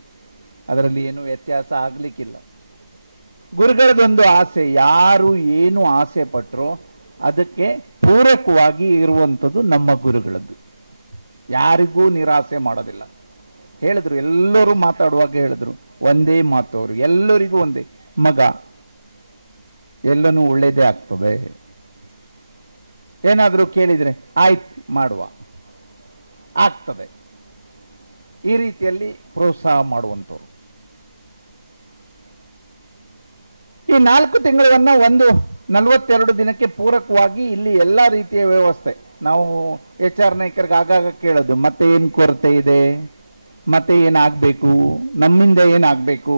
ಅದರಲ್ಲಿ ಏನು ವ್ಯತ್ಯಾಸ ಆಗಲಿಕ್ಕಿಲ್ಲ. ಗುರುಗಳದೊಂದು ಆಸೆ, ಯಾರು ಏನು ಆಸೆ ಪಟ್ಟರೋ ಅದಕ್ಕೆ ಪೂರಕವಾಗಿ ಇರುವಂಥದ್ದು ನಮ್ಮ ಗುರುಗಳದ್ದು. ಯಾರಿಗೂ ನಿರಾಸೆ ಮಾಡೋದಿಲ್ಲ. ಹೇಳಿದ್ರು, ಎಲ್ಲರೂ ಮಾತಾಡುವಾಗ ಹೇಳಿದ್ರು ಒಂದೇ ಮಾತು, ಅವರು ಎಲ್ಲರಿಗೂ ಒಂದೇ, ಮಗ ಎಲ್ಲನೂ ಒಳ್ಳೇದೇ ಆಗ್ತದೆ, ಏನಾದರೂ ಕೇಳಿದರೆ ಆಯ್ತು ಮಾಡುವ, ಆಗ್ತದೆ, ಈ ರೀತಿಯಲ್ಲಿ ಪ್ರೋತ್ಸಾಹ ಮಾಡುವಂಥವ್ರು. ಈ 4 ತಿಂಗಳನ್ನ ಒಂದು 42 ದಿನಕ್ಕೆ ಪೂರಕವಾಗಿ ಇಲ್ಲಿ ಎಲ್ಲ ರೀತಿಯ ವ್ಯವಸ್ಥೆ. ನಾವು HR ನಾಯ್ಕರಿಗೆ ಆಗಾಗ ಕೇಳೋದು, ಮತ್ತೆ ಏನು ಕೊರತೆ ಇದೆ, ಮತ್ತೆ ಏನಾಗಬೇಕು, ನಮ್ಮಿಂದ ಏನಾಗಬೇಕು,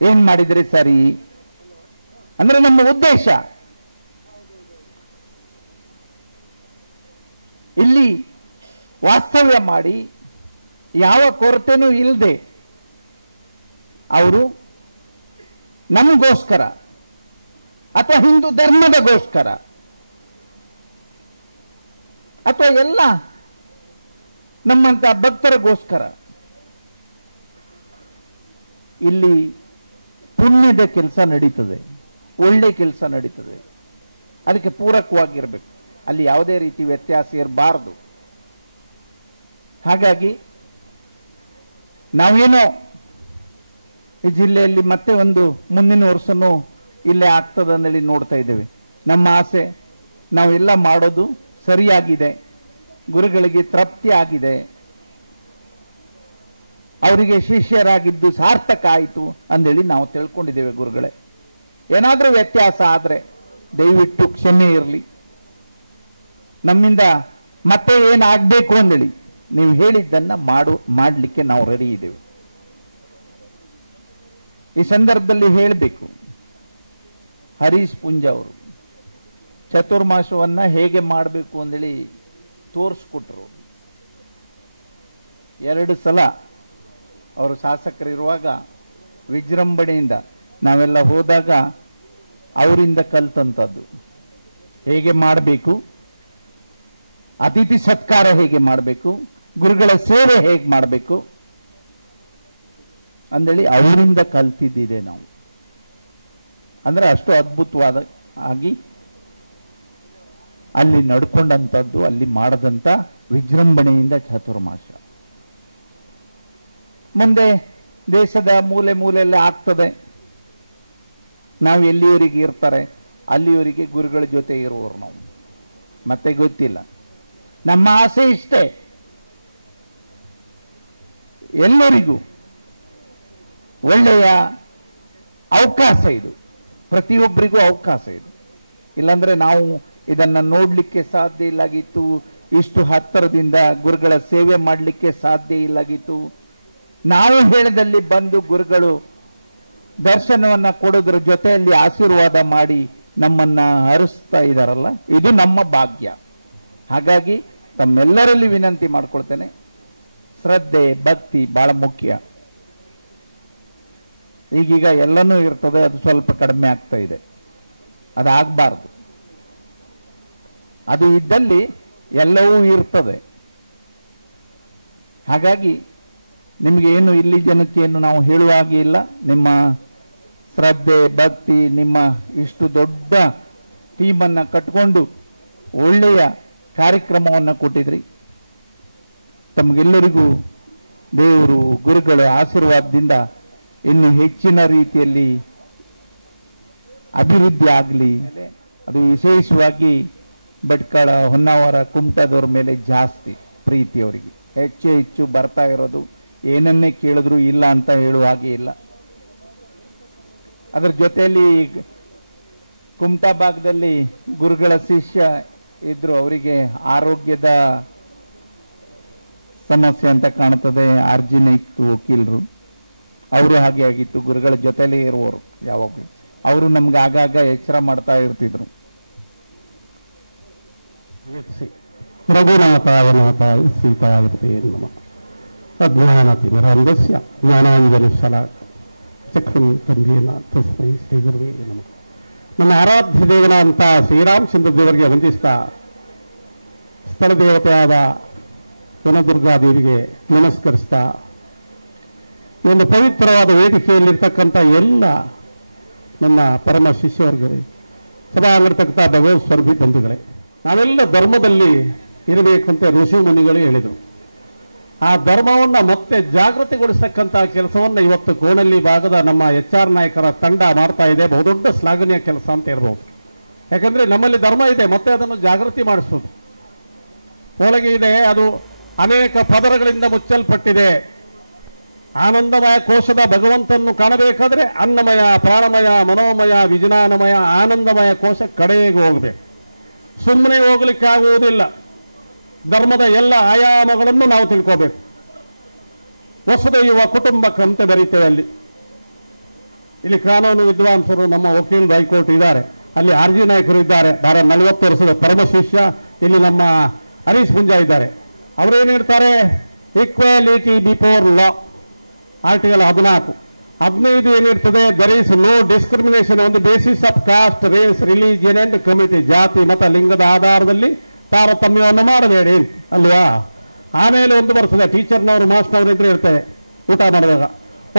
ಏನು ಮಾಡಿದರೆ ಸರಿ, ಅಂದ್ರೆ ನಮ್ಮ ಉದ್ದೇಶ ಇಲ್ಲಿ ವಾಸ್ತವ್ಯ ಮಾಡಿ ಯಾವ ಕೊರತೆನೂ ಇಲ್ಲದೆ ಅವರು ನಮಗೋಸ್ಕರ ಅಥವಾ ಹಿಂದೂ ಧರ್ಮದಗೋಸ್ಕರ ಅಥವಾ ಎಲ್ಲ ನಮ್ಮಂತ ಭಕ್ತರಿಗೋಸ್ಕರ ಇಲ್ಲಿ ಪುಣ್ಯದ ಕೆಲಸ ನಡೀತದೆ, ಒಳ್ಳೆ ಕೆಲಸ ನಡೀತದೆ. ಅದಕ್ಕೆ ಪೂರಕವಾಗಿರಬೇಕು, ಅಲ್ಲಿ ಯಾವುದೇ ರೀತಿ ವ್ಯತ್ಯಾಸ ಇರಬಾರದು. ಹಾಗಾಗಿ ನಾವೇನೋ ಈ ಜಿಲ್ಲೆಯಲ್ಲಿ ಮತ್ತೆ ಒಂದು ಮುಂದಿನ ವರ್ಷನೂ ಇಲ್ಲೇ ಆಗ್ತದೆ ಅಂತೇಳಿ ನೋಡ್ತಾ ಇದ್ದೇವೆ. ನಮ್ಮ ಆಸೆ ನಾವೆಲ್ಲ ಮಾಡೋದು ಸರಿಯಾಗಿದೆ, ಗುರುಗಳಿಗೆ ತೃಪ್ತಿ ಆಗಿದೆ, ಅವರಿಗೆ ಶಿಷ್ಯರಾಗಿದ್ದು ಸಾರ್ಥಕ ಆಯಿತು ಅಂದೇಳಿ ನಾವು ತಿಳ್ಕೊಂಡಿದ್ದೇವೆ. ಗುರುಗಳೇ, ಏನಾದರೂ ವ್ಯತ್ಯಾಸ ಆದರೆ ದಯವಿಟ್ಟು ಕ್ಷಮೆ ಇರಲಿ. ನಮ್ಮಿಂದ ಮತ್ತೆ ಏನಾಗಬೇಕು ಅಂದೇಳಿ ನೀವು ಹೇಳಿದ್ದನ್ನು ಮಾಡಲಿಕ್ಕೆ ನಾವು ರೆಡಿ ಇದ್ದೇವೆ. ಈ ಸಂದರ್ಭದಲ್ಲಿ ಹೇಳಬೇಕು, ಹರೀಶ್ ಪುಂಜ ಅವರು ಚತುರ್ಮಾಸವನ್ನು ಹೇಗೆ ಮಾಡಬೇಕು ಅಂದೇಳಿ ತೋರಿಸ್ಕೊಟ್ರು. 2 ಸಲ ಅವರು ಶಾಸಕರಿರುವಾಗ ವಿಜೃಂಭಣೆಯಿಂದ ನಾವೆಲ್ಲ ಹೋದಾಗ ಅವರಿಂದ ಕಲ್ತಂಥದ್ದು. ಹೇಗೆ ಮಾಡಬೇಕು, ಅತಿಥಿ ಸತ್ಕಾರ ಹೇಗೆ ಮಾಡಬೇಕು, ಗುರುಗಳ ಸೇವೆ ಹೇಗೆ ಮಾಡಬೇಕು ಅಂದೇಳಿ ಅವರಿಂದ ಕಲ್ತಿದ್ದಿದೆ ನಾವು. ಅಂದರೆ ಅಷ್ಟು ಅದ್ಭುತವಾದ ಆಗಿ ಅಲ್ಲಿ ನಡ್ಕೊಂಡಂಥದ್ದು, ಅಲ್ಲಿ ಮಾಡದಂಥ ವಿಜೃಂಭಣೆಯಿಂದ ಚಾತುರ್ಮಾಸ ಮುಂದೆ ದೇಶದ ಮೂಲೆ ಮೂಲೆಯಲ್ಲೇ ಆಗ್ತದೆ. ನಾವು ಎಲ್ಲಿಯವರಿಗೆ ಇರ್ತಾರೆ ಅಲ್ಲಿಯವರಿಗೆ ಗುರುಗಳ ಜೊತೆ ಇರುವವರು ನಾವು, ಮತ್ತೆ ಗೊತ್ತಿಲ್ಲ. ನಮ್ಮ ಆಸೆ ಇಷ್ಟೇ, ಎಲ್ಲರಿಗೂ ಒಳ್ಳೆಯ ಅವಕಾಶ ಇದು, ಪ್ರತಿಯೊಬ್ಬರಿಗೂ ಅವಕಾಶ ಇದು. ಇಲ್ಲಾಂದ್ರೆ ನಾವು ಇದನ್ನು ನೋಡಲಿಕ್ಕೆ ಸಾಧ್ಯ ಇಲ್ಲಾಗಿತ್ತು, ಇಷ್ಟು ಹತ್ತಿರದಿಂದ ಗುರುಗಳ ಸೇವೆ ಮಾಡಲಿಕ್ಕೆ ಸಾಧ್ಯ ಇಲ್ಲಾಗಿತ್ತು. ನಾವು ಹೇಳಿದಲ್ಲಿ ಬಂದು ಗುರುಗಳು ದರ್ಶನವನ್ನು ಕೊಡೋದ್ರ ಜೊತೆಯಲ್ಲಿ ಆಶೀರ್ವಾದ ಮಾಡಿ ನಮ್ಮನ್ನ ಹರಿಸ್ತಾ ಇದ್ದಾರಲ್ಲ, ಇದು ನಮ್ಮ ಭಾಗ್ಯ. ಹಾಗಾಗಿ ತಮ್ಮೆಲ್ಲರಲ್ಲಿ ವಿನಂತಿ ಮಾಡ್ಕೊಳ್ತೇನೆ, ಶ್ರದ್ಧೆ ಭಕ್ತಿ ಬಹಳ ಮುಖ್ಯ. ಈಗೀಗ ಎಲ್ಲನೂ ಇರ್ತದೆ, ಅದು ಸ್ವಲ್ಪ ಕಡಿಮೆ ಆಗ್ತಾ ಇದೆ, ಅದಾಗಬಾರ್ದು. ಅದು ಇದ್ದಲ್ಲಿ ಎಲ್ಲವೂ ಇರ್ತದೆ. ಹಾಗಾಗಿ ನಿಮಗೇನು ಇಲ್ಲಿ ಜನಕ್ಕೇನು ನಾವು ಹೇಳುವ ಹಾಗೆ ಇಲ್ಲ. ನಿಮ್ಮ ಶ್ರದ್ಧೆ ಭಕ್ತಿ, ನಿಮ್ಮ ಇಷ್ಟು ದೊಡ್ಡ ಟೀಮನ್ನು ಕಟ್ಕೊಂಡು ಒಳ್ಳೆಯ ಕಾರ್ಯಕ್ರಮವನ್ನು ಕೊಟ್ಟಿದ್ರಿ. ತಮಗೆಲ್ಲರಿಗೂ ದೇವರು ಗುರುಗಳ ಆಶೀರ್ವಾದದಿಂದ ಇನ್ನು ಹೆಚ್ಚಿನ ರೀತಿಯಲ್ಲಿ ಅಭಿವೃದ್ಧಿ ಆಗಲಿ. ಅದು ವಿಶೇಷವಾಗಿ ಭಟ್ಕಳ, ಹೊನ್ನಾವರ, ಕುಮಟಾದವ್ರ ಮೇಲೆ ಜಾಸ್ತಿ ಪ್ರೀತಿ. ಅವರಿಗೆ ಹೆಚ್ಚು ಹೆಚ್ಚು ಬರ್ತಾ ಇರೋದು, ಏನನ್ನೇ ಕೇಳಿದ್ರು ಇಲ್ಲ ಅಂತ ಹೇಳುವ ಹಾಗೆ ಇಲ್ಲ. ಅದರ ಜೊತೆಯಲ್ಲಿ ಕುಮಟಾ ಭಾಗದಲ್ಲಿ ಗುರುಗಳ ಶಿಷ್ಯ ಇದ್ರು, ಅವರಿಗೆ ಆರೋಗ್ಯದ ಸಮಸ್ಯೆ ಅಂತ ಕಾಣ್ತದೆ. ಅರ್ಜಿನ ಇತ್ತು ವಕೀಲರು, ಅವರು ಹಾಗೆ ಆಗಿತ್ತು. ಗುರುಗಳ ಜೊತೆಲೇ ಇರುವವರು ಯಾವಾಗಲೂ. ಅವರು ನಮ್ಗೆ ಆಗಾಗ ಎಚ್ಚರ ಮಾಡ್ತಾ ಇರ್ತಿದ್ರು. ರಘುನಾಥಾಯನಾಥಾಯ ಸೀತಾಯತೆ ನಮಃ. ಅಜ್ಞಾನತಿಮಿರಾಂಧಸ್ಯ ಜ್ಞಾನಾಂಜನಶಲಾಕಯ ಚಕ್ಷುರುನ್ಮಿಲಿತೇನ ತಸ್ಮೈ ಶ್ರೀ ಗುರುವೇ ನಮಃ. ನನ್ನ ಆರಾಧ್ಯ ದೇವನ ಅಂತ ಶ್ರೀರಾಮಚಂದ್ರ ದೇವರಿಗೆ ವಂದಿಸ್ತಾ, ಸ್ಥಳ ದೇವತೆಯಾದ ವನದುರ್ಗಾದೇವಿಗೆ ನಮಸ್ಕರಿಸ್ತಾ, ಈ ಒಂದು ಪವಿತ್ರವಾದ ವೇದಿಕೆಯಲ್ಲಿರ್ತಕ್ಕಂಥ ಎಲ್ಲ ನನ್ನ ಪರಮ ಶಿಷ್ಯವರ್ಗವೇ, ಸಭಾಂಗಿರ್ತಕ್ಕಂಥ ಭಗವತ್ ಸ್ವರೂಪಿ ಬಂಧುಗಳೇ, ನಾವೆಲ್ಲ ಧರ್ಮದಲ್ಲಿ ಇರಬೇಕು ಅಂತ ಋಷಿ ಮುನಿಗಳು ಹೇಳಿದರು. ಆ ಧರ್ಮವನ್ನು ಮತ್ತೆ ಜಾಗೃತಿಗೊಳಿಸ್ತಕ್ಕಂಥ ಕೆಲಸವನ್ನು ಇವತ್ತು ಕೋಣಲ್ಲಿ ಭಾಗದ ನಮ್ಮ HR ನಾಯಕರ ತಂಡ ಮಾಡ್ತಾ ಇದೆ. ಬಹುದೊಡ್ಡ ಶ್ಲಾಘನೀಯ ಕೆಲಸ ಅಂತ ಇರಬಹುದು. ಯಾಕಂದರೆ ನಮ್ಮಲ್ಲಿ ಧರ್ಮ ಇದೆ, ಮತ್ತೆ ಅದನ್ನು ಜಾಗೃತಿ ಮಾಡಿಸೋದು. ಒಳಗೆ ಇದೆ, ಅದು ಅನೇಕ ಪದರಗಳಿಂದ ಮುಚ್ಚಲ್ಪಟ್ಟಿದೆ. ಆನಂದಮಯ ಕೋಶದ ಭಗವಂತನನ್ನು ಕಾಣಬೇಕಾದ್ರೆ ಅನ್ನಮಯ, ಪ್ರಾಣಮಯ, ಮನೋಮಯ, ವಿಜ್ಞಾನಮಯ, ಆನಂದಮಯ ಕೋಶ ಕಡೆಗೆ ಹೋಗಬೇಕು. ಸುಮ್ಮನೆ ಹೋಗ್ಲಿಕ್ಕೆ ಆಗುವುದಿಲ್ಲ. ಧರ್ಮದ ಎಲ್ಲ ಆಯಾಮಗಳನ್ನು ನಾವು ತಿಳ್ಕೋಬೇಕು. ವಸುದೈವ ಕುಟುಂಬಕ್ಕಂತೆ ಬರೀತೇವೆ. ಇಲ್ಲಿ ಕಾನೂನು ವಿದ್ವಾಂಸರು, ನಮ್ಮ ವಕೀಲರು ಹೈಕೋರ್ಟ್ ಇದ್ದಾರೆ, ಅಲ್ಲಿ RG ನಾಯಕರು ಇದ್ದಾರೆ, 40 ವರ್ಷದ ಪರಮ ಶಿಷ್ಯ. ಇಲ್ಲಿ ನಮ್ಮ ಹರೀಶ್ ಪುಂಜ ಇದ್ದಾರೆ. ಅವರೇನು ಹೇಳ್ತಾರೆ, ಈಕ್ವಾಲಿಟಿ ಬಿಫೋರ್ ಲಾ, ಆರ್ಟಿಕಲ್ 14. 15 ಏನಿರ್ತದೆ, there is no discrimination on the basis of caste, race, religion and community. ಜಾತಿ ಮತ ಲಿಂಗದ ಆಧಾರದಲ್ಲಿ ತಾರತಮ್ಯವನ್ನು ಮಾಡಬೇಡಿ ಅಲ್ವಾ. ಆಮೇಲೆ ಒಂದು ಬರ್ತದೆ, ಟೀಚರ್ನವರು ಮಾಸ್ಟರ್ನವರು ಇದ್ರೆ ಇರ್ತೇವೆ ಊಟ ಮಾಡಿದಾಗ,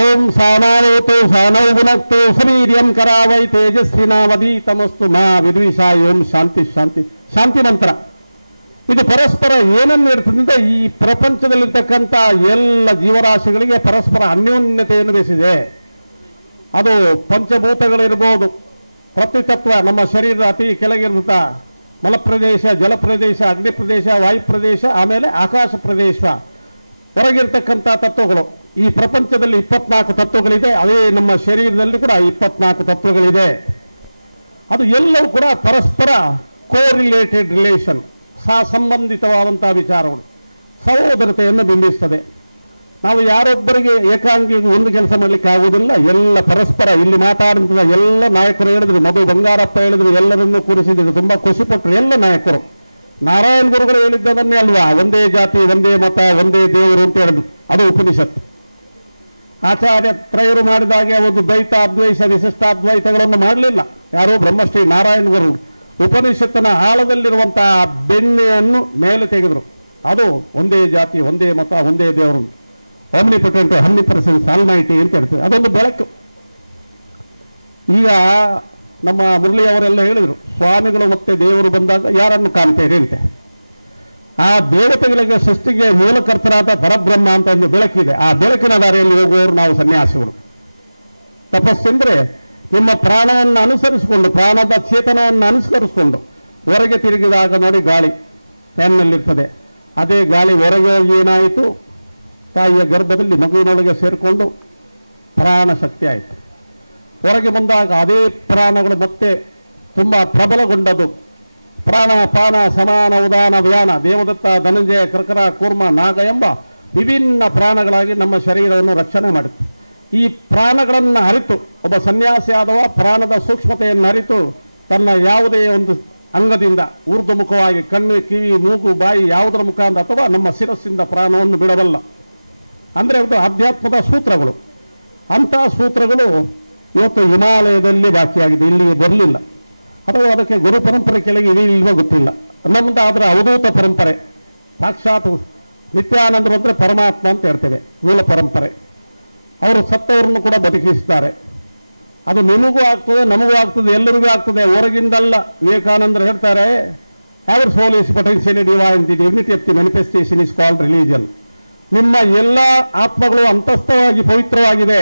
ಓಂ ಸಾನಾವತು ಸಾನೌ ಗುಣಕ್ತು ಸಮೀರ್ಯಂ ಕರಾವೈ ತೇಜಸ್ವಿನಾವಧೀತಮಸ್ತು ಮಾ ವಿದ್ವಿಷಾಯ ಓಂ ಶಾಂತಿ ಶಾಂತಿ ಶಾಂತಿ ಮಂತ್ರ. ಇದು ಪರಸ್ಪರ ಏನನ್ನು ಇರ್ತದೆ, ಈ ಪ್ರಪಂಚದಲ್ಲಿರ್ತಕ್ಕಂಥ ಎಲ್ಲ ಜೀವರಾಶಿಗಳಿಗೆ ಪರಸ್ಪರ ಅನ್ಯೋನ್ಯತೆಯನ್ನು ಬೆಳೆಸಿದೆ. ಅದು ಪಂಚಭೂತಗಳಿರ್ಬೋದು, ಪ್ರತಿತತ್ವ ನಮ್ಮ ಶರೀರದ ಅತಿ ಕೆಳಗಿರುತ್ತ ಮಲಪ್ರದೇಶ, ಜಲಪ್ರದೇಶ, ಅಗ್ನಿ ಪ್ರದೇಶ, ವಾಯು ಪ್ರದೇಶ, ಆಮೇಲೆ ಆಕಾಶ ಪ್ರದೇಶ, ಹೊರಗಿರ್ತಕ್ಕಂಥ ತತ್ವಗಳು. ಈ ಪ್ರಪಂಚದಲ್ಲಿ 24 ತತ್ವಗಳಿದೆ. ಅದೇ ನಮ್ಮ ಶರೀರದಲ್ಲಿ ಕೂಡ 24 ತತ್ವಗಳಿದೆ. ಅದು ಎಲ್ಲವೂ ಕೂಡ ಪರಸ್ಪರ ಕೋರಿಲೇಟೆಡ್ ರಿಲೇಷನ್, ಸಂಬಂಧಿತವಾದಂತಹ ವಿಚಾರಗಳು, ಸಹೋದರತೆಯನ್ನು ಬಿಂಬಿಸ್ತದೆ. ನಾವು ಯಾರೊಬ್ಬರಿಗೆ ಏಕಾಂಗಿಗೆ ಒಂದು ಕೆಲಸ ಮಾಡಲಿಕ್ಕೆ ಆಗುವುದಿಲ್ಲ. ಎಲ್ಲ ಪರಸ್ಪರ ಇಲ್ಲಿ ಮಾತಾಡುವಂತಹ ಎಲ್ಲ ನಾಯಕರು ಹೇಳಿದ್ರು, ಮಧು ಬಂಗಾರಪ್ಪ ಹೇಳಿದ್ರು, ಎಲ್ಲರನ್ನೂ ಕೂರಿಸಿದ್ರು, ತುಂಬಾ ಖುಷಿಪಟ್ಟರು ಎಲ್ಲ ನಾಯಕರು. ನಾರಾಯಣ ಗುರುಗಳು ಹೇಳಿದ್ದನ್ನೇ ಅಲ್ವಾ, ಒಂದೇ ಜಾತಿ, ಒಂದೇ ಮತ, ಒಂದೇ ದೇವರು ಅಂತ ಹೇಳಿದ್ರು. ಅದು ಉಪನಿಷತ್ತು. ಆಚಾರ್ಯ ತ್ರಯರು ಮಾಡಿದಾಗೆ ಒಂದು ದ್ವೈತ, ಅದ್ವೈತ, ವಿಶಿಷ್ಟಾದ್ವೈತಗಳನ್ನು ಮಾಡಲಿಲ್ಲ. ಯಾರೋ ಬ್ರಹ್ಮಶ್ರೀ ನಾರಾಯಣ ಗುರುಗಳು ಉಪನಿಷತ್ತಿನ ಆಳದಲ್ಲಿರುವಂತಹ ಬೆಣ್ಣೆಯನ್ನು ಮೇಲೆ ತೆಗೆದ್ರು. ಅದು ಒಂದೇ ಜಾತಿ, ಒಂದೇ ಮತ, ಒಂದೇ ದೇವರು, ಆಮ್ನಿಪೊಟೆಂಟ್, 100% ಆಲ್ಮೈಟಿ ಅಂತ ಹೇಳ್ತೇವೆ. ಅದೊಂದು ಬೆಳಕು. ಈಗ ನಮ್ಮ ಮುರಳಿ ಅವರೆಲ್ಲ ಹೇಳಿದರು, ಸ್ವಾಮಿಗಳು ಮತ್ತೆ ದೇವರು ಬಂದಾಗ ಯಾರನ್ನು ಕಾಣ್ತೇನೆ ಅಂತೆ. ಆ ದೇವತೆಗಳಿಗೆ ಸೃಷ್ಟಿಗೆ ಮೂಲಕರ್ತರಾದ ಪರಬ್ರಹ್ಮ ಅಂತ ಒಂದು ಬೆಳಕಿದೆ. ಆ ಬೆಳಕಿನ ದಾರಿಯಲ್ಲಿ ಹೋಗುವವರು ನಾವು ಸನ್ಯಾಸಿಗಳು. ತಪಸ್ಸೆಂದ್ರೆ ನಿಮ್ಮ ಪ್ರಾಣವನ್ನು ಅನುಸರಿಸಿಕೊಂಡು, ಪ್ರಾಣದ ಚೇತನವನ್ನು ಅನುಸರಿಸಿಕೊಂಡು ಹೊರಗೆ ತಿರುಗಿದಾಗ ನೋಡಿ ಗಾಳಿ ಫ್ಯಾನ್ನಲ್ಲಿರ್ತದೆ. ಅದೇ ಗಾಳಿ ಹೊರಗೆ ಹೋಗಿ ಏನಾಯಿತು, ತಾಯಿಯ ಗರ್ಭದಲ್ಲಿ ಮಗುವಿನೊಳಗೆ ಸೇರಿಕೊಂಡು ಪ್ರಾಣ ಶಕ್ತಿ ಆಯಿತು. ಹೊರಗೆ ಬಂದಾಗ ಅದೇ ಪ್ರಾಣಗಳು ಮತ್ತೆ ತುಂಬ ಪ್ರಬಲಗೊಂಡದು. ಪ್ರಾಣ, ಪಾನ, ಸಮಾನ, ಉದಾನ, ವ್ಯಾನ, ದೇವದತ್ತ, ಧನಂಜಯ, ಕರ್ಕರ, ಕೂರ್ಮ, ನಾಗ ಎಂಬ ವಿಭಿನ್ನ ಪ್ರಾಣಗಳಾಗಿ ನಮ್ಮ ಶರೀರವನ್ನು ರಕ್ಷಣೆ ಮಾಡಿತು. ಈ ಪ್ರಾಣಗಳನ್ನು ಅರಿತು ಒಬ್ಬ ಸನ್ಯಾಸಿ ಆದವ ಪ್ರಾಣದ ಸೂಕ್ಷ್ಮತೆಯನ್ನು ಅರಿತು ತನ್ನ ಯಾವುದೇ ಒಂದು ಅಂಗದಿಂದ ಊರ್ಧ್ವಮುಖವಾಗಿ ಕಣ್ಣು, ಕಿವಿ, ಮೂಗು, ಬಾಯಿ ಯಾವುದರ ಮುಖಾಂತರ ಅಥವಾ ನಮ್ಮ ಶಿರಸ್ಸಿಂದ ಪ್ರಾಣವನ್ನು ಬಿಡಬಲ್ಲ. ಅಂದರೆ ಅದು ಅಧ್ಯಾತ್ಮದ ಸೂತ್ರಗಳು. ಅಂತಹ ಸೂತ್ರಗಳು ಇವತ್ತು ಹಿಮಾಲಯದಲ್ಲಿ ಬಾಕಿಯಾಗಿದೆ, ಇಲ್ಲಿಗೆ ಬರಲಿಲ್ಲ. ಅಥವಾ ಅದಕ್ಕೆ ಗುರು ಪರಂಪರೆ ಕೆಳಗೆ ಇಲ್ವೋ ಗೊತ್ತಿಲ್ಲ. ನಮ್ಮದು ಆದರೆ ಅವಧೂತ ಪರಂಪರೆ, ಸಾಕ್ಷಾತ್ ನಿತ್ಯಾನಂದರು ಅಂದರೆ ಪರಮಾತ್ಮ ಅಂತ ಹೇಳ್ತೇವೆ, ಮೂಲ ಪರಂಪರೆ. ಅವರು ಸತ್ತವರನ್ನು ಕೂಡ ಬದುಕಿಸ್ತಾರೆ. ಅದು ನಿಮಗೂ ಆಗ್ತದೆ, ನಮಗೂ ಆಗ್ತದೆ, ಎಲ್ಲರಿಗೂ ಆಗ್ತದೆ, ಹೊರಗಿಂದಲ್ಲ. ವಿವೇಕಾನಂದರು ಹೇಳ್ತಾರೆ, our soul is potentially divine, the divinity of the manifestation is called religion. ನಿಮ್ಮ ಎಲ್ಲ ಆತ್ಮಗಳು ಅಂತಸ್ಥವಾಗಿ ಪವಿತ್ರವಾಗಿದೆ.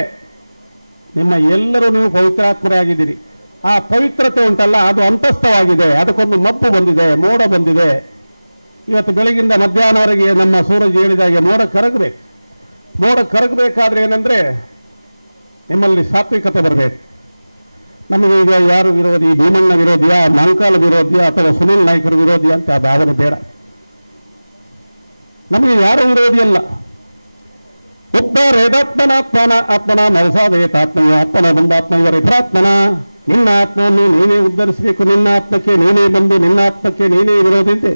ನಿಮ್ಮ ಎಲ್ಲರೂ ನೀವು ಪವಿತ್ರಾತ್ಮರಾಗಿದ್ದೀರಿ. ಆ ಪವಿತ್ರತೆ ಉಂಟಲ್ಲ, ಅದು ಅಂತಸ್ಥವಾಗಿದೆ. ಅದಕ್ಕೊಂದು ಮಬ್ಬು ಬಂದಿದೆ, ಮೋಡ ಬಂದಿದೆ. ಇವತ್ತು ಬೆಳಗಿಂದ ಮಧ್ಯಾಹ್ನವರೆಗೆ ನಮ್ಮ ಸೂರಜ್ ಹೇಳಿದಾಗೆ ಮೋಡ ಕರಗಬೇಕು. ಮೋಡ ಕರಗಬೇಕಾದ್ರೆ ಏನಂದ್ರೆ ನಿಮ್ಮಲ್ಲಿ ಸಾತ್ವಿಕತೆ ಬರಬೇಕು. ನಮಗೆ ಈಗ ಯಾರು ವಿರೋಧಿ, ಭೀಮಣ್ಣ ವಿರೋಧಿಯಾ, ಮಂಕಾಲ ವಿರೋಧಿಯಾ ಅಥವಾ ಸುನಿಲ್ ನಾಯ್ಕರ ವಿರೋಧಿ ಅಂತ ಆ ಭಾವನೆ ಬೇಡ. ನಮಗೆ ಯಾರು ವಿರೋಧಿ ಅಲ್ಲ. ಉದ್ಧಾರೇದಾತ್ಮನಾತ್ಮನ ಆತ್ಮನ ನವಸಾದೇತಾತ್ಮಯ ಆತ್ಮನ ಬಂದಾತ್ಮ ಇವರ ಪ್ರಾತ್ಮನ. ನಿನ್ನ ಆತ್ಮವನ್ನು ನೀನೇ ಉದ್ಧರಿಸಬೇಕು, ನಿನ್ನ ಆತ್ಮಕ್ಕೆ ನೀನೇ ಬಂದು ನಿನ್ನ ಆತ್ಮಕ್ಕೆ ನೀನೇ ವಿರೋಧಿ ಅಂತ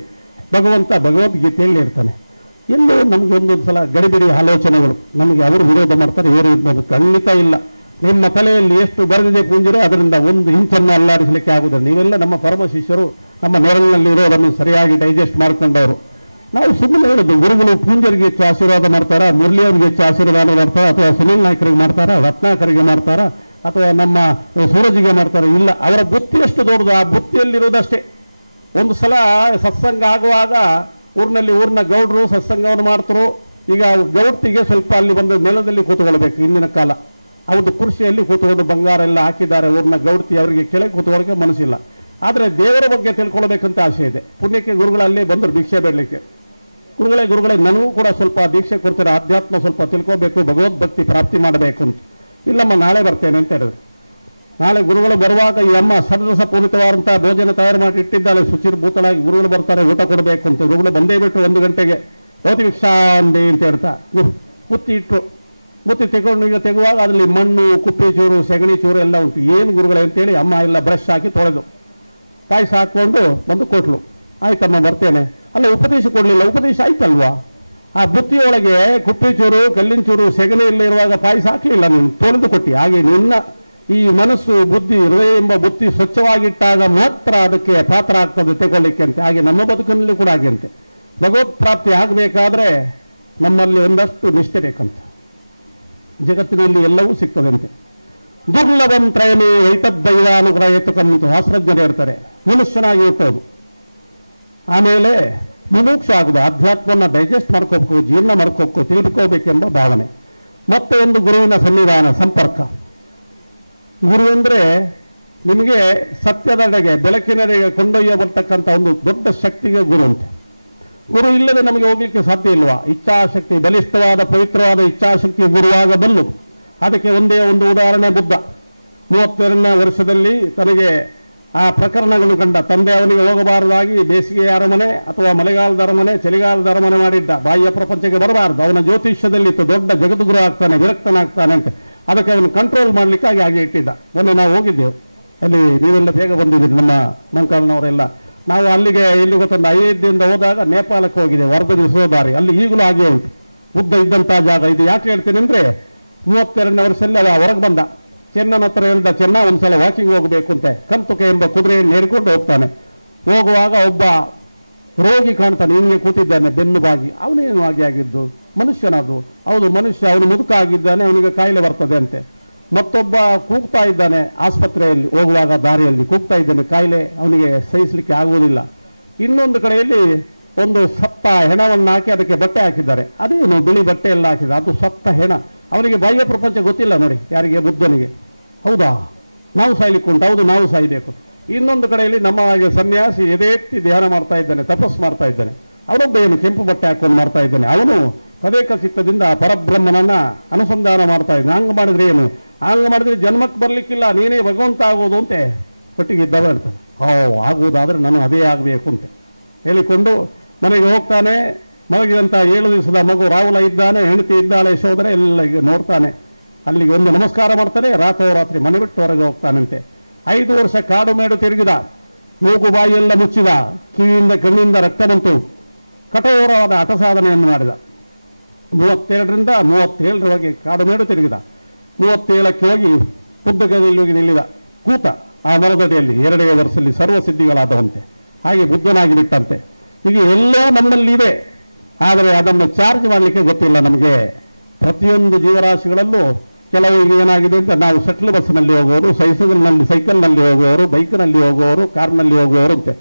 ಭಗವಂತ ಭಗವದ್ಗೀತೆಯಲ್ಲಿ ಇರ್ತಾನೆ. ಎಲ್ಲೂ ನಮ್ಗೆ ಒಂದೊಂದು ಸಲ ಗಡಿಬಿಡಿ ಆಲೋಚನೆಗಳು. ನಮಗೆ ಅವರು ವಿರೋಧ ಮಾಡ್ತಾರೆ, ಇವರು ಇರ್ಬೋದು, ಖಂಡಿತ ಇಲ್ಲ. ನಿಮ್ಮ ತಲೆಯಲ್ಲಿ ಎಷ್ಟು ಬರೆದಿದೆ ಪುಂಜರು, ಅದರಿಂದ ಒಂದು ಇಂಚನ್ನು ಅಲ್ಲಾಡಿಸಲಿಕ್ಕೆ ಆಗುವುದಿಲ್ಲ. ನೀವೆಲ್ಲ ನಮ್ಮ ಪರಮ ಶಿಷ್ಯರು, ನಮ್ಮ ನೆರಳಿನಲ್ಲಿ ಇರೋದನ್ನು ಸರಿಯಾಗಿ ಡೈಜೆಸ್ಟ್ ಮಾಡಿಕೊಂಡವರು. ನಾವು ಸುಮ್ಮನೆ ಹೇಳೋದು, ಗುರುಗಳು ಪೂಂಜರಿಗೆ ಹೆಚ್ಚು ಆಶೀರ್ವಾದ ಮಾಡ್ತಾರಾ, ಮುರಳಿಯವರಿಗೆ ಹೆಚ್ಚು ಆಶೀರ್ವಾದ ಮಾಡ್ತಾರಾ, ಅಥವಾ ಸುನಿಲ್ ನಾಯ್ಕರಿಗೆ ಮಾಡ್ತಾರಾ, ರತ್ನಾಕರಿಗೆ ಮಾಡ್ತಾರಾ, ಅಥವಾ ನಮ್ಮ ಸೂರಜಿಗೆ ಮಾಡ್ತಾರಾ? ಇಲ್ಲ. ಅವರ ಬುತ್ತಿ ಎಷ್ಟು ದೊಡ್ಡದು, ಆ ಬುತ್ತಿಯಲ್ಲಿರೋದಷ್ಟೇ. ಒಂದು ಸಲ ಸತ್ಸಂಗ ಆಗುವಾಗ ಊರಿನ ಗೌಡರು ಸತ್ಸಂಗವನ್ನು ಮಾಡ್ತರು. ಈಗ ಗೌಡ್ತಿಗೆ ಸ್ವಲ್ಪ ಅಲ್ಲಿ ಬಂದು ನೆಲದಲ್ಲಿ ಕೂತ್ಕೊಳ್ಬೇಕು. ಹಿಂದಿನ ಕಾಲ ಅವ್ರದ್ದು ಕುರ್ಚಿಯಲ್ಲಿ ಕೂತ್ಕೊಂಡು ಬಂಗಾರ ಎಲ್ಲ ಹಾಕಿದ್ದಾರೆ ಊರಿನ ಗೌಡ್ತಿ. ಅವರಿಗೆ ಕೆಳಗೆ ಕೂತ್ಕೊಳ್ಳೋಕೆ ಮನಸ್ಸಿಲ್ಲ. ಆದರೆ ದೇವರ ಬಗ್ಗೆ ತಿಳ್ಕೊಳ್ಬೇಕಂತ ಆಸೆ ಇದೆ. ಪುಣ್ಯಕ್ಕೆ ಗುರುಗಳಲ್ಲೇ ಬಂದರು ಭಿಕ್ಷೆ ಬೇಡಲಿಕ್ಕೆ. ಗುರುಗಳೇ ನನಗೂ ಕೂಡ ಸ್ವಲ್ಪ ದೀಕ್ಷೆ ಕೊಡ್ತಾರೆ, ಆಧ್ಯಾತ್ಮ ಸ್ವಲ್ಪ ತಿಳ್ಕೋಬೇಕು, ಭಗವದ್ಭಕ್ತಿ ಪ್ರಾಪ್ತಿ ಮಾಡಬೇಕು ಅಂತ. ಇಲ್ಲಮ್ಮ ನಾಳೆ ಬರ್ತೇನೆ ಅಂತ ಹೇಳಿದ್ರು. ನಾಳೆ ಗುರುಗಳು ಬರುವಾಗ ಈ ಅಮ್ಮ ಸದರಸ ಪೂರಿತವಾದಂತಹ ಭೋಜನ ತಯಾರು ಮಾಡಿ ಇಟ್ಟಿದ್ದಾಳೆ, ಶುಚಿರ್ಭೂತಳಾಗಿ. ಗುರುಗಳು ಬರ್ತಾರೆ, ಊಟ ಕೊಡಬೇಕು ಅಂತ. ಗುರುಗಳು ಬಂದೇ ಬಿಟ್ಟು 1 ಗಂಟೆಗೆ ಭೌತಿ ಭಿಕ್ಷಾಂಬೆ ಅಂತ ಹೇಳ್ತಾ ಮುತ್ತಿ ಇಟ್ಟರು. ಮುತ್ತಿ ತೆಗೊಂಡು ಈಗ ತೆಗುವಾಗ ಅದರಲ್ಲಿ ಮಣ್ಣು, ಕುಪ್ಪೆ ಚೂರು, ಸೆಗಣಿ ಚೂರು ಎಲ್ಲ ಉಂಟು. ಏನು ಗುರುಗಳೇ ಅಂತೇಳಿ ಅಮ್ಮ ಎಲ್ಲ ಬ್ರಷ್ ಹಾಕಿ ತೊಳೆದು ಪಾಯಸ ಹಾಕ್ಕೊಂಡು ಬಂದು ಕೊಟ್ಲು. ಆಯ್ತಮ್ಮ ಬರ್ತೇನೆ. ಅಲ್ಲ, ಉಪದೇಶ ಕೊಡಲಿಲ್ಲ. ಉಪದೇಶ ಆಯ್ತಲ್ವಾ? ಆ ಬುತ್ತಿಯೊಳಗೆ ಕುಪ್ಪಿಚೂರು ಕಲ್ಲಿಂಚೂರು ಸೆಗಣಿ ಇರುವಾಗ ಪಾಯಸ ಹಾಕಲಿಲ್ಲ, ನೀನು ತೊಳೆದು ಕೊಟ್ಟಿ. ಹಾಗೆ ನಿನ್ನ ಈ ಮನಸ್ಸು ಬುದ್ಧಿ ಹೃದಯ ಎಂಬ ಬುದ್ಧಿ ಸ್ವಚ್ಛವಾಗಿಟ್ಟಾಗ ಮಾತ್ರ ಅದಕ್ಕೆ ಪಾತ್ರ ಆಗ್ತದೆ ತಗೊಳ್ಳಿಕ್ಕೆ ಅಂತೆ. ಹಾಗೆ ನಮ್ಮ ಬದುಕಿನಲ್ಲಿ ಕೂಡ ಹಾಗೆ ಅಂತೆ. ಭಗವತ್ ಪ್ರಾಪ್ತಿ ಆಗಬೇಕಾದ್ರೆ ನಮ್ಮಲ್ಲಿ ಒಂದಷ್ಟು ನಿಷ್ಠೆ ಬೇಕಂತೆ. ಜಗತ್ತಿನಲ್ಲಿ ಎಲ್ಲವೂ ಸಿಗ್ತದಂತೆ. ದುರ್ಲಭಂ ತ್ರಯಮೇ ವೈತದ್ದೈವಾನುಗ್ರಹ ಎತ್ತುಕಂತು ಶಾಸ್ತ್ರಜ್ಞರು ಹೇಳ್ತಾರೆ. ಮನುಷ್ಯನಾಗಿ ಹುಟ್ಟೋದು, ಆಮೇಲೆ ಮುಮುಕ್ಷ ಆಗುದು, ಅಧ್ಯಾತ್ಮನ ಡೈಜೆಸ್ಟ್ ಮಾಡ್ಕೋಬೇಕು, ಜೀರ್ಣ ಮಾಡ್ಕೋಬೇಕು, ತಿಳ್ಕೋಬೇಕೆಂಬ ಭಾವನೆ. ಮತ್ತೆ ಒಂದು ಗುರುವಿನ ಸನ್ನಿಧಾನ, ಸಂಪರ್ಕ. ಗುರು ಅಂದರೆ ನಿಮಗೆ ಸತ್ಯದೆಡೆಗೆ ಬೆಳಕಿನೆಡೆಗೆ ಕೊಂಡೊಯ್ಯ ಬರ್ತಕ್ಕಂಥ ಒಂದು ದೊಡ್ಡ ಶಕ್ತಿಗೆ ಗುರು ಅಂತೆ. ಗುರು ಇಲ್ಲದೆ ನಮಗೆ ಹೋಗ್ಲಿಕ್ಕೆ ಸಾಧ್ಯ ಇಲ್ವಾ? ಇಚ್ಛಾಶಕ್ತಿ, ಬಲಿಷ್ಠವಾದ ಪವಿತ್ರವಾದ ಇಚ್ಛಾಶಕ್ತಿ ಗುರುವಾಗಬಲ್ಲು. ಅದಕ್ಕೆ ಒಂದೇ ಒಂದು ಉದಾಹರಣೆ ಬುದ್ಧ. 32ನೇ ವರ್ಷದಲ್ಲಿ ತನಗೆ ಆ ಪ್ರಕರಣಗಳು ಕಂಡ. ತಂದೆ ಅವನಿಗೆ ಹೋಗಬಾರದಾಗಿ ಬೇಸಿಗೆ ಅರಮನೆ ಅಥವಾ ಮಳೆಗಾಲದ ಅರಮನೆ, ಚಳಿಗಾಲದ ಅರಮನೆ ಮಾಡಿದ್ದ. ಬಾಹ್ಯ ಪ್ರಪಂಚಕ್ಕೆ ಬರಬಾರದು. ಅವನ ಜ್ಯೋತಿಷ್ಯದಲ್ಲಿತ್ತು ದೊಡ್ಡ ಜಗದ್ಗುರು ಆಗ್ತಾನೆ, ವಿರಕ್ತನಾಗ್ತಾನೆ ಅಂತ. ಅದಕ್ಕೆ ಅವನು ಕಂಟ್ರೋಲ್ ಮಾಡಲಿಕ್ಕಾಗಿ ಹಾಗೆ ಇಟ್ಟಿದ್ದ. ಮೊನ್ನೆ ನಾವು ಹೋಗಿದ್ದೆವು ಅಲ್ಲಿ, ನೀವೆಲ್ಲ ಬೇಗ ಬಂದಿದ್ದೀರಿ, ನಮ್ಮ ಮಂಕಾಲ್ನವರೆಲ್ಲ. ನಾವು ಅಲ್ಲಿಗೆ ಇಲ್ಲಿ ಗೊತ್ತೊಂದು ಅಯೋಧ್ಯೆಯಿಂದ ಹೋದಾಗ ನೇಪಾಳಕ್ಕೆ ಹೋಗಿದ್ದೇವೆ, ಅರ್ಧ ದಿವಸದ ದಾರಿ. ಅಲ್ಲಿ ಈಗಲೂ ಹಾಗೆ ಉಂಟು ಬುದ್ಧ ಇದ್ದಂಥ ಜಾಗ. ಇದು ಯಾಕೆ ಹೇಳ್ತೀನಿ ಅಂದರೆ 32ನೇ ವರ್ಷದಲ್ಲಿ ಅವ ಹೊರಗೆ ಬಂದ. ಚೆನ್ನನ ಹತ್ರ ಹೇಳ್ದ, ಚೆನ್ನ ಒಂದ್ಸಲ ವಾಕಿಂಗ್ ಹೋಗಬೇಕು ಅಂತೆ. ಕಂತುಕೆ ಎಂಬ ಕುದುರೆಯನ್ನು ಏರಿಕೊಂಡು ಹೋಗ್ತಾನೆ. ಹೋಗುವಾಗ ಒಬ್ಬ ರೋಗಿ ಕಾಣ್ತಾನೆ, ಹಿಂಗೆ ಕೂತಿದ್ದಾನೆ ಬೆನ್ನು ಬಾಗಿ. ಅವನೇನು ಆಗಿದ್ದು ಮನುಷ್ಯನದು. ಹೌದು ಮನುಷ್ಯ, ಅವನು ಮುದುಕ ಆಗಿದ್ದಾನೆ, ಅವನಿಗೆ ಕಾಯಿಲೆ ಬರ್ತದೆ ಅಂತೆ. ಮತ್ತೊಬ್ಬ ಕೂಗ್ತಾ ಇದ್ದಾನೆ ಆಸ್ಪತ್ರೆಯಲ್ಲಿ ಹೋಗುವಾಗ, ದಾರಿಯಲ್ಲಿ ಕೂಗ್ತಾ ಇದ್ದಾನೆ, ಕಾಯಿಲೆ ಅವನಿಗೆ ಸಹಿಸಲಿಕ್ಕೆ ಆಗುವುದಿಲ್ಲ. ಇನ್ನೊಂದು ಕಡೆಯಲ್ಲಿ ಒಂದು ಸತ್ತ ಹೆಣವನ್ನು ಹಾಕಿ ಅದಕ್ಕೆ ಬಟ್ಟೆ ಹಾಕಿದ್ದಾರೆ. ಅದೇನು ಬಿಳಿ ಬಟ್ಟೆ ಎಲ್ಲ ಹಾಕಿದ್ದಾರೆ, ಅದು ಸತ್ತ ಹೆಣ. ಅವನಿಗೆ ಬಾಹ್ಯ ಪ್ರಪಂಚ ಗೊತ್ತಿಲ್ಲ ನೋಡಿ, ಯಾರಿಗೆ? ಬುದ್ಧನಿಗೆ. ಹೌದಾ, ನಾವು ಸಾಯ್ಲಿಕ್ಕೆ ಉಂಟು, ಹೌದು ನಾವು ಸಾಯಬೇಕು. ಇನ್ನೊಂದು ಕಡೆಯಲ್ಲಿ ನಮ್ಮ ಹಾಗೆ ಸನ್ಯಾಸಿ ಎದೆತ್ತಿ ಧ್ಯಾನ ಮಾಡ್ತಾ ಇದ್ದಾನೆ, ತಪಸ್ಸು ಮಾಡ್ತಾ ಇದ್ದಾನೆ. ಅವನೊಬ್ಬ ಏನು ಕೆಂಪು ಬಟ್ಟೆ ಹಾಕೊಂಡು ಮಾಡ್ತಾ ಇದ್ದಾನೆ. ಅವನು ತದೇಕ ಚಿತ್ತದಿಂದ ಪರಬ್ರಹ್ಮನನ್ನ ಅನುಸಂಧಾನ ಮಾಡ್ತಾ ಇದ್ದಾನೆ. ಹಂಗೆ ಮಾಡಿದ್ರೆ ಏನು? ಹಂಗೆ ಮಾಡಿದ್ರೆ ಜನ್ಮಕ್ಕೆ ಬರಲಿಕ್ಕಿಲ್ಲ, ನೀನೇ ಭಗವಂತ ಆಗೋದು ಅಂತೆ ಒಟ್ಟಿಗೆ ಇದ್ದವ ಹೇಳ್ತಾನೆ. ಆಗುವುದಾದ್ರೆ ನಾನು ಅದೇ ಆಗಬೇಕು ಅಂತ ಹೇಳಿಕೊಂಡು ಮನೆಗೆ ಹೋಗ್ತಾನೆ. ಮಲಗಿದಂಥ 7 ದಿವಸದ ಮಗು ರಾಹುಲ ಇದ್ದಾನೆ, ಹೆಂಡತಿ ಇದ್ದಾಳೆ ಯಶೋಧನೆ, ಎಲ್ಲ ನೋಡ್ತಾನೆ. ಅಲ್ಲಿಗೆ ಒಂದು ನಮಸ್ಕಾರ ಮಾಡ್ತಾನೆ, ರಾತ್ರೋರಾತ್ರಿ ಮನೆ ಬಿಟ್ಟು ಹೊರಗೆ ಹೋಗ್ತಾನಂತೆ. 5 ವರ್ಷ ಕಾಡು ಮೇಡು ತಿರುಗಿದ, ಮೂಗು ಬಾಯಿ ಎಲ್ಲ ಮುಚ್ಚಿದ, ಕಿವಿಯಿಂದ ಕಣ್ಣಿಂದ ರಕ್ತ ಬಂತು. ಕಠೋರವಾದ ಹಠಸಾಧನೆಯನ್ನು ಮಾಡಿದ. 32ರಿಂದ 37ರವರೆಗೆ ಕಾಡು ಮೇಡು ತಿರುಗಿದ. 37ಕ್ಕೆ ಹೋಗಿ ಬುದ್ಧಗದಿಯಲ್ಲಿ ಹೋಗಿ ನಿಲ್ಲಿದ. ಕೂತ ಆ ಮರದಡಿಯಲ್ಲಿ 2ನೇ ವರ್ಷದಲ್ಲಿ ಸರ್ವಸಿದ್ಧಿಗಳಾದವಂತೆ. ಹಾಗೆ ಬುದ್ಧನಾಗಿ ಬಿಟ್ಟಂತೆ. ಈಗ ಎಲ್ಲೋ ನಮ್ಮಲ್ಲಿ ಇದೆ, ಆದರೆ ಅದನ್ನು ಚಾರ್ಜ್ ಮಾಡಲಿಕ್ಕೆ ಗೊತ್ತಿಲ್ಲ ನಮಗೆ. ಪ್ರತಿಯೊಂದು ಜೀವರಾಶಿಗಳಲ್ಲೂ ಕೆಲವು ಈಗ ಏನಾಗಿದೆ ಅಂತ, ನಾವು ಸೆಟ್ಲ್ ಬಸ್ನಲ್ಲಿ ಹೋಗೋರು, ಸೈಕಲ್ನಲ್ಲಿ ಹೋಗುವವರು, ಬೈಕ್ನಲ್ಲಿ ಹೋಗುವವರು, ಕಾರ್ನಲ್ಲಿ ಹೋಗುವವರು ಅಂತೆ.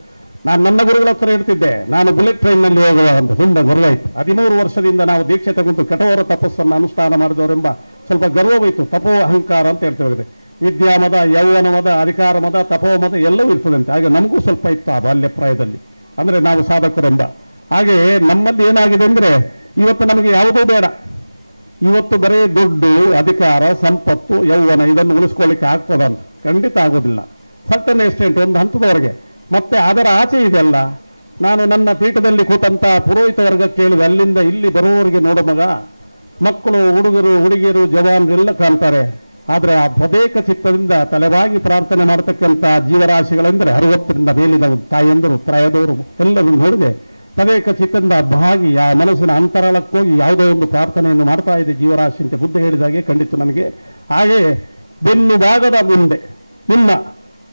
ನಾನು ನನ್ನ ಗುರುಗಳ ಹತ್ರ ಹೇಳ್ತಿದ್ದೆ, ನಾನು ಬುಲೆಟ್ ಟ್ರೈನ್ನಲ್ಲಿ ಹೋಗುವ ಅಂತ. ತುಂಬ ಗರ್ವಾಯಿತು. 13 ವರ್ಷದಿಂದ ನಾವು ದೀಕ್ಷೆ ತಗೊಂಡು ಕಠೋರ ತಪಸ್ಸನ್ನು ಅನುಷ್ಠಾನ ಮಾಡಿದವರೆಂಬ ಸ್ವಲ್ಪ ಗರ್ವವಾಯಿತು. ತಪೋ ಅಹಂಕಾರ ಅಂತ ಹೇಳ್ತೇವೆ. ವಿದ್ಯಾಮದ, ಯೌವನಮದ, ಅಧಿಕಾರ ಮದ, ತಪೋಮದ ಎಲ್ಲವೂ ಇರ್ತದಂತೆ. ಹಾಗೆ ನಮಗೂ ಸ್ವಲ್ಪ ಇತ್ತು ಆ ಬಾಲ್ಯ ಪ್ರಾಯದಲ್ಲಿ, ಅಂದರೆ ನಾವು ಸಾಧಕರೆಂಬ. ಹಾಗೆ ನಮ್ಮಲ್ಲಿ ಏನಾಗಿದೆ ಅಂದರೆ, ಇವತ್ತು ನಮಗೆ ಯಾವುದೂ ಬೇಡ. ಇವತ್ತು ಬರೀ ದುಡ್ಡು, ಅಧಿಕಾರ, ಸಂಪತ್ತು, ಯೌವನ ಇದನ್ನು ಉಳಿಸ್ಕೊಳ್ಳಿಕ್ಕೆ ಆಗ್ತದಂತ ಖಂಡಿತ ಆಗೋದಿಲ್ಲ. ಸರ್ಟನ್ ಎಕ್ಸ್ಟೆಂಟ್, ಒಂದು ಹಂತದವರೆಗೆ. ಮತ್ತೆ ಅದರ ಆಚೆ ಇದೆಲ್ಲ. ನಾನು ನನ್ನ ಪೀಠದಲ್ಲಿ ಕೂತಂತ ಪುರೋಹಿತ ವರ್ಗ ಕೇಳಿದೆ, ಅಲ್ಲಿಂದ ಇಲ್ಲಿ ಬರುವವರಿಗೆ ನೋಡೋ ಮಗ, ಮಕ್ಕಳು, ಹುಡುಗರು, ಹುಡುಗಿಯರು, ಜವಾನರೆಲ್ಲ ಕಾಣ್ತಾರೆ. ಆದರೆ ಆ ಪ್ರದೇಕ ಚಿತ್ತದಿಂದ ತಲೆಬಾಗಿ ಪ್ರಾರ್ಥನೆ ಮಾಡತಕ್ಕಂಥ ಜೀವರಾಶಿಗಳೆಂದರೆ 60ರಿಂದ ಮೇಲಿನ ತಾಯಿಯಂದರು, ಪ್ರಾಯದವರು ಎಲ್ಲರೂ ನೋಡಿದೆ. ತದೇಕ ಚಿತ್ತದಿಂದ ಭಾಗಿ ಆ ಮನಸ್ಸಿನ ಅಂತರಾಳಕ್ಕೋಗಿ ಯಾವುದೋ ಒಂದು ಪ್ರಾರ್ಥನೆಯನ್ನು ಮಾಡ್ತಾ ಇದೆ ಜೀವರಾಶಿ ಅಂತ ಬುದ್ಧ ಹೇಳಿದಾಗೆ ಕಂಡಿತು ನನಗೆ. ಹಾಗೆ ಬೆನ್ನು ಭಾಗದ ಮುಂದೆ ಮುನ್ನ,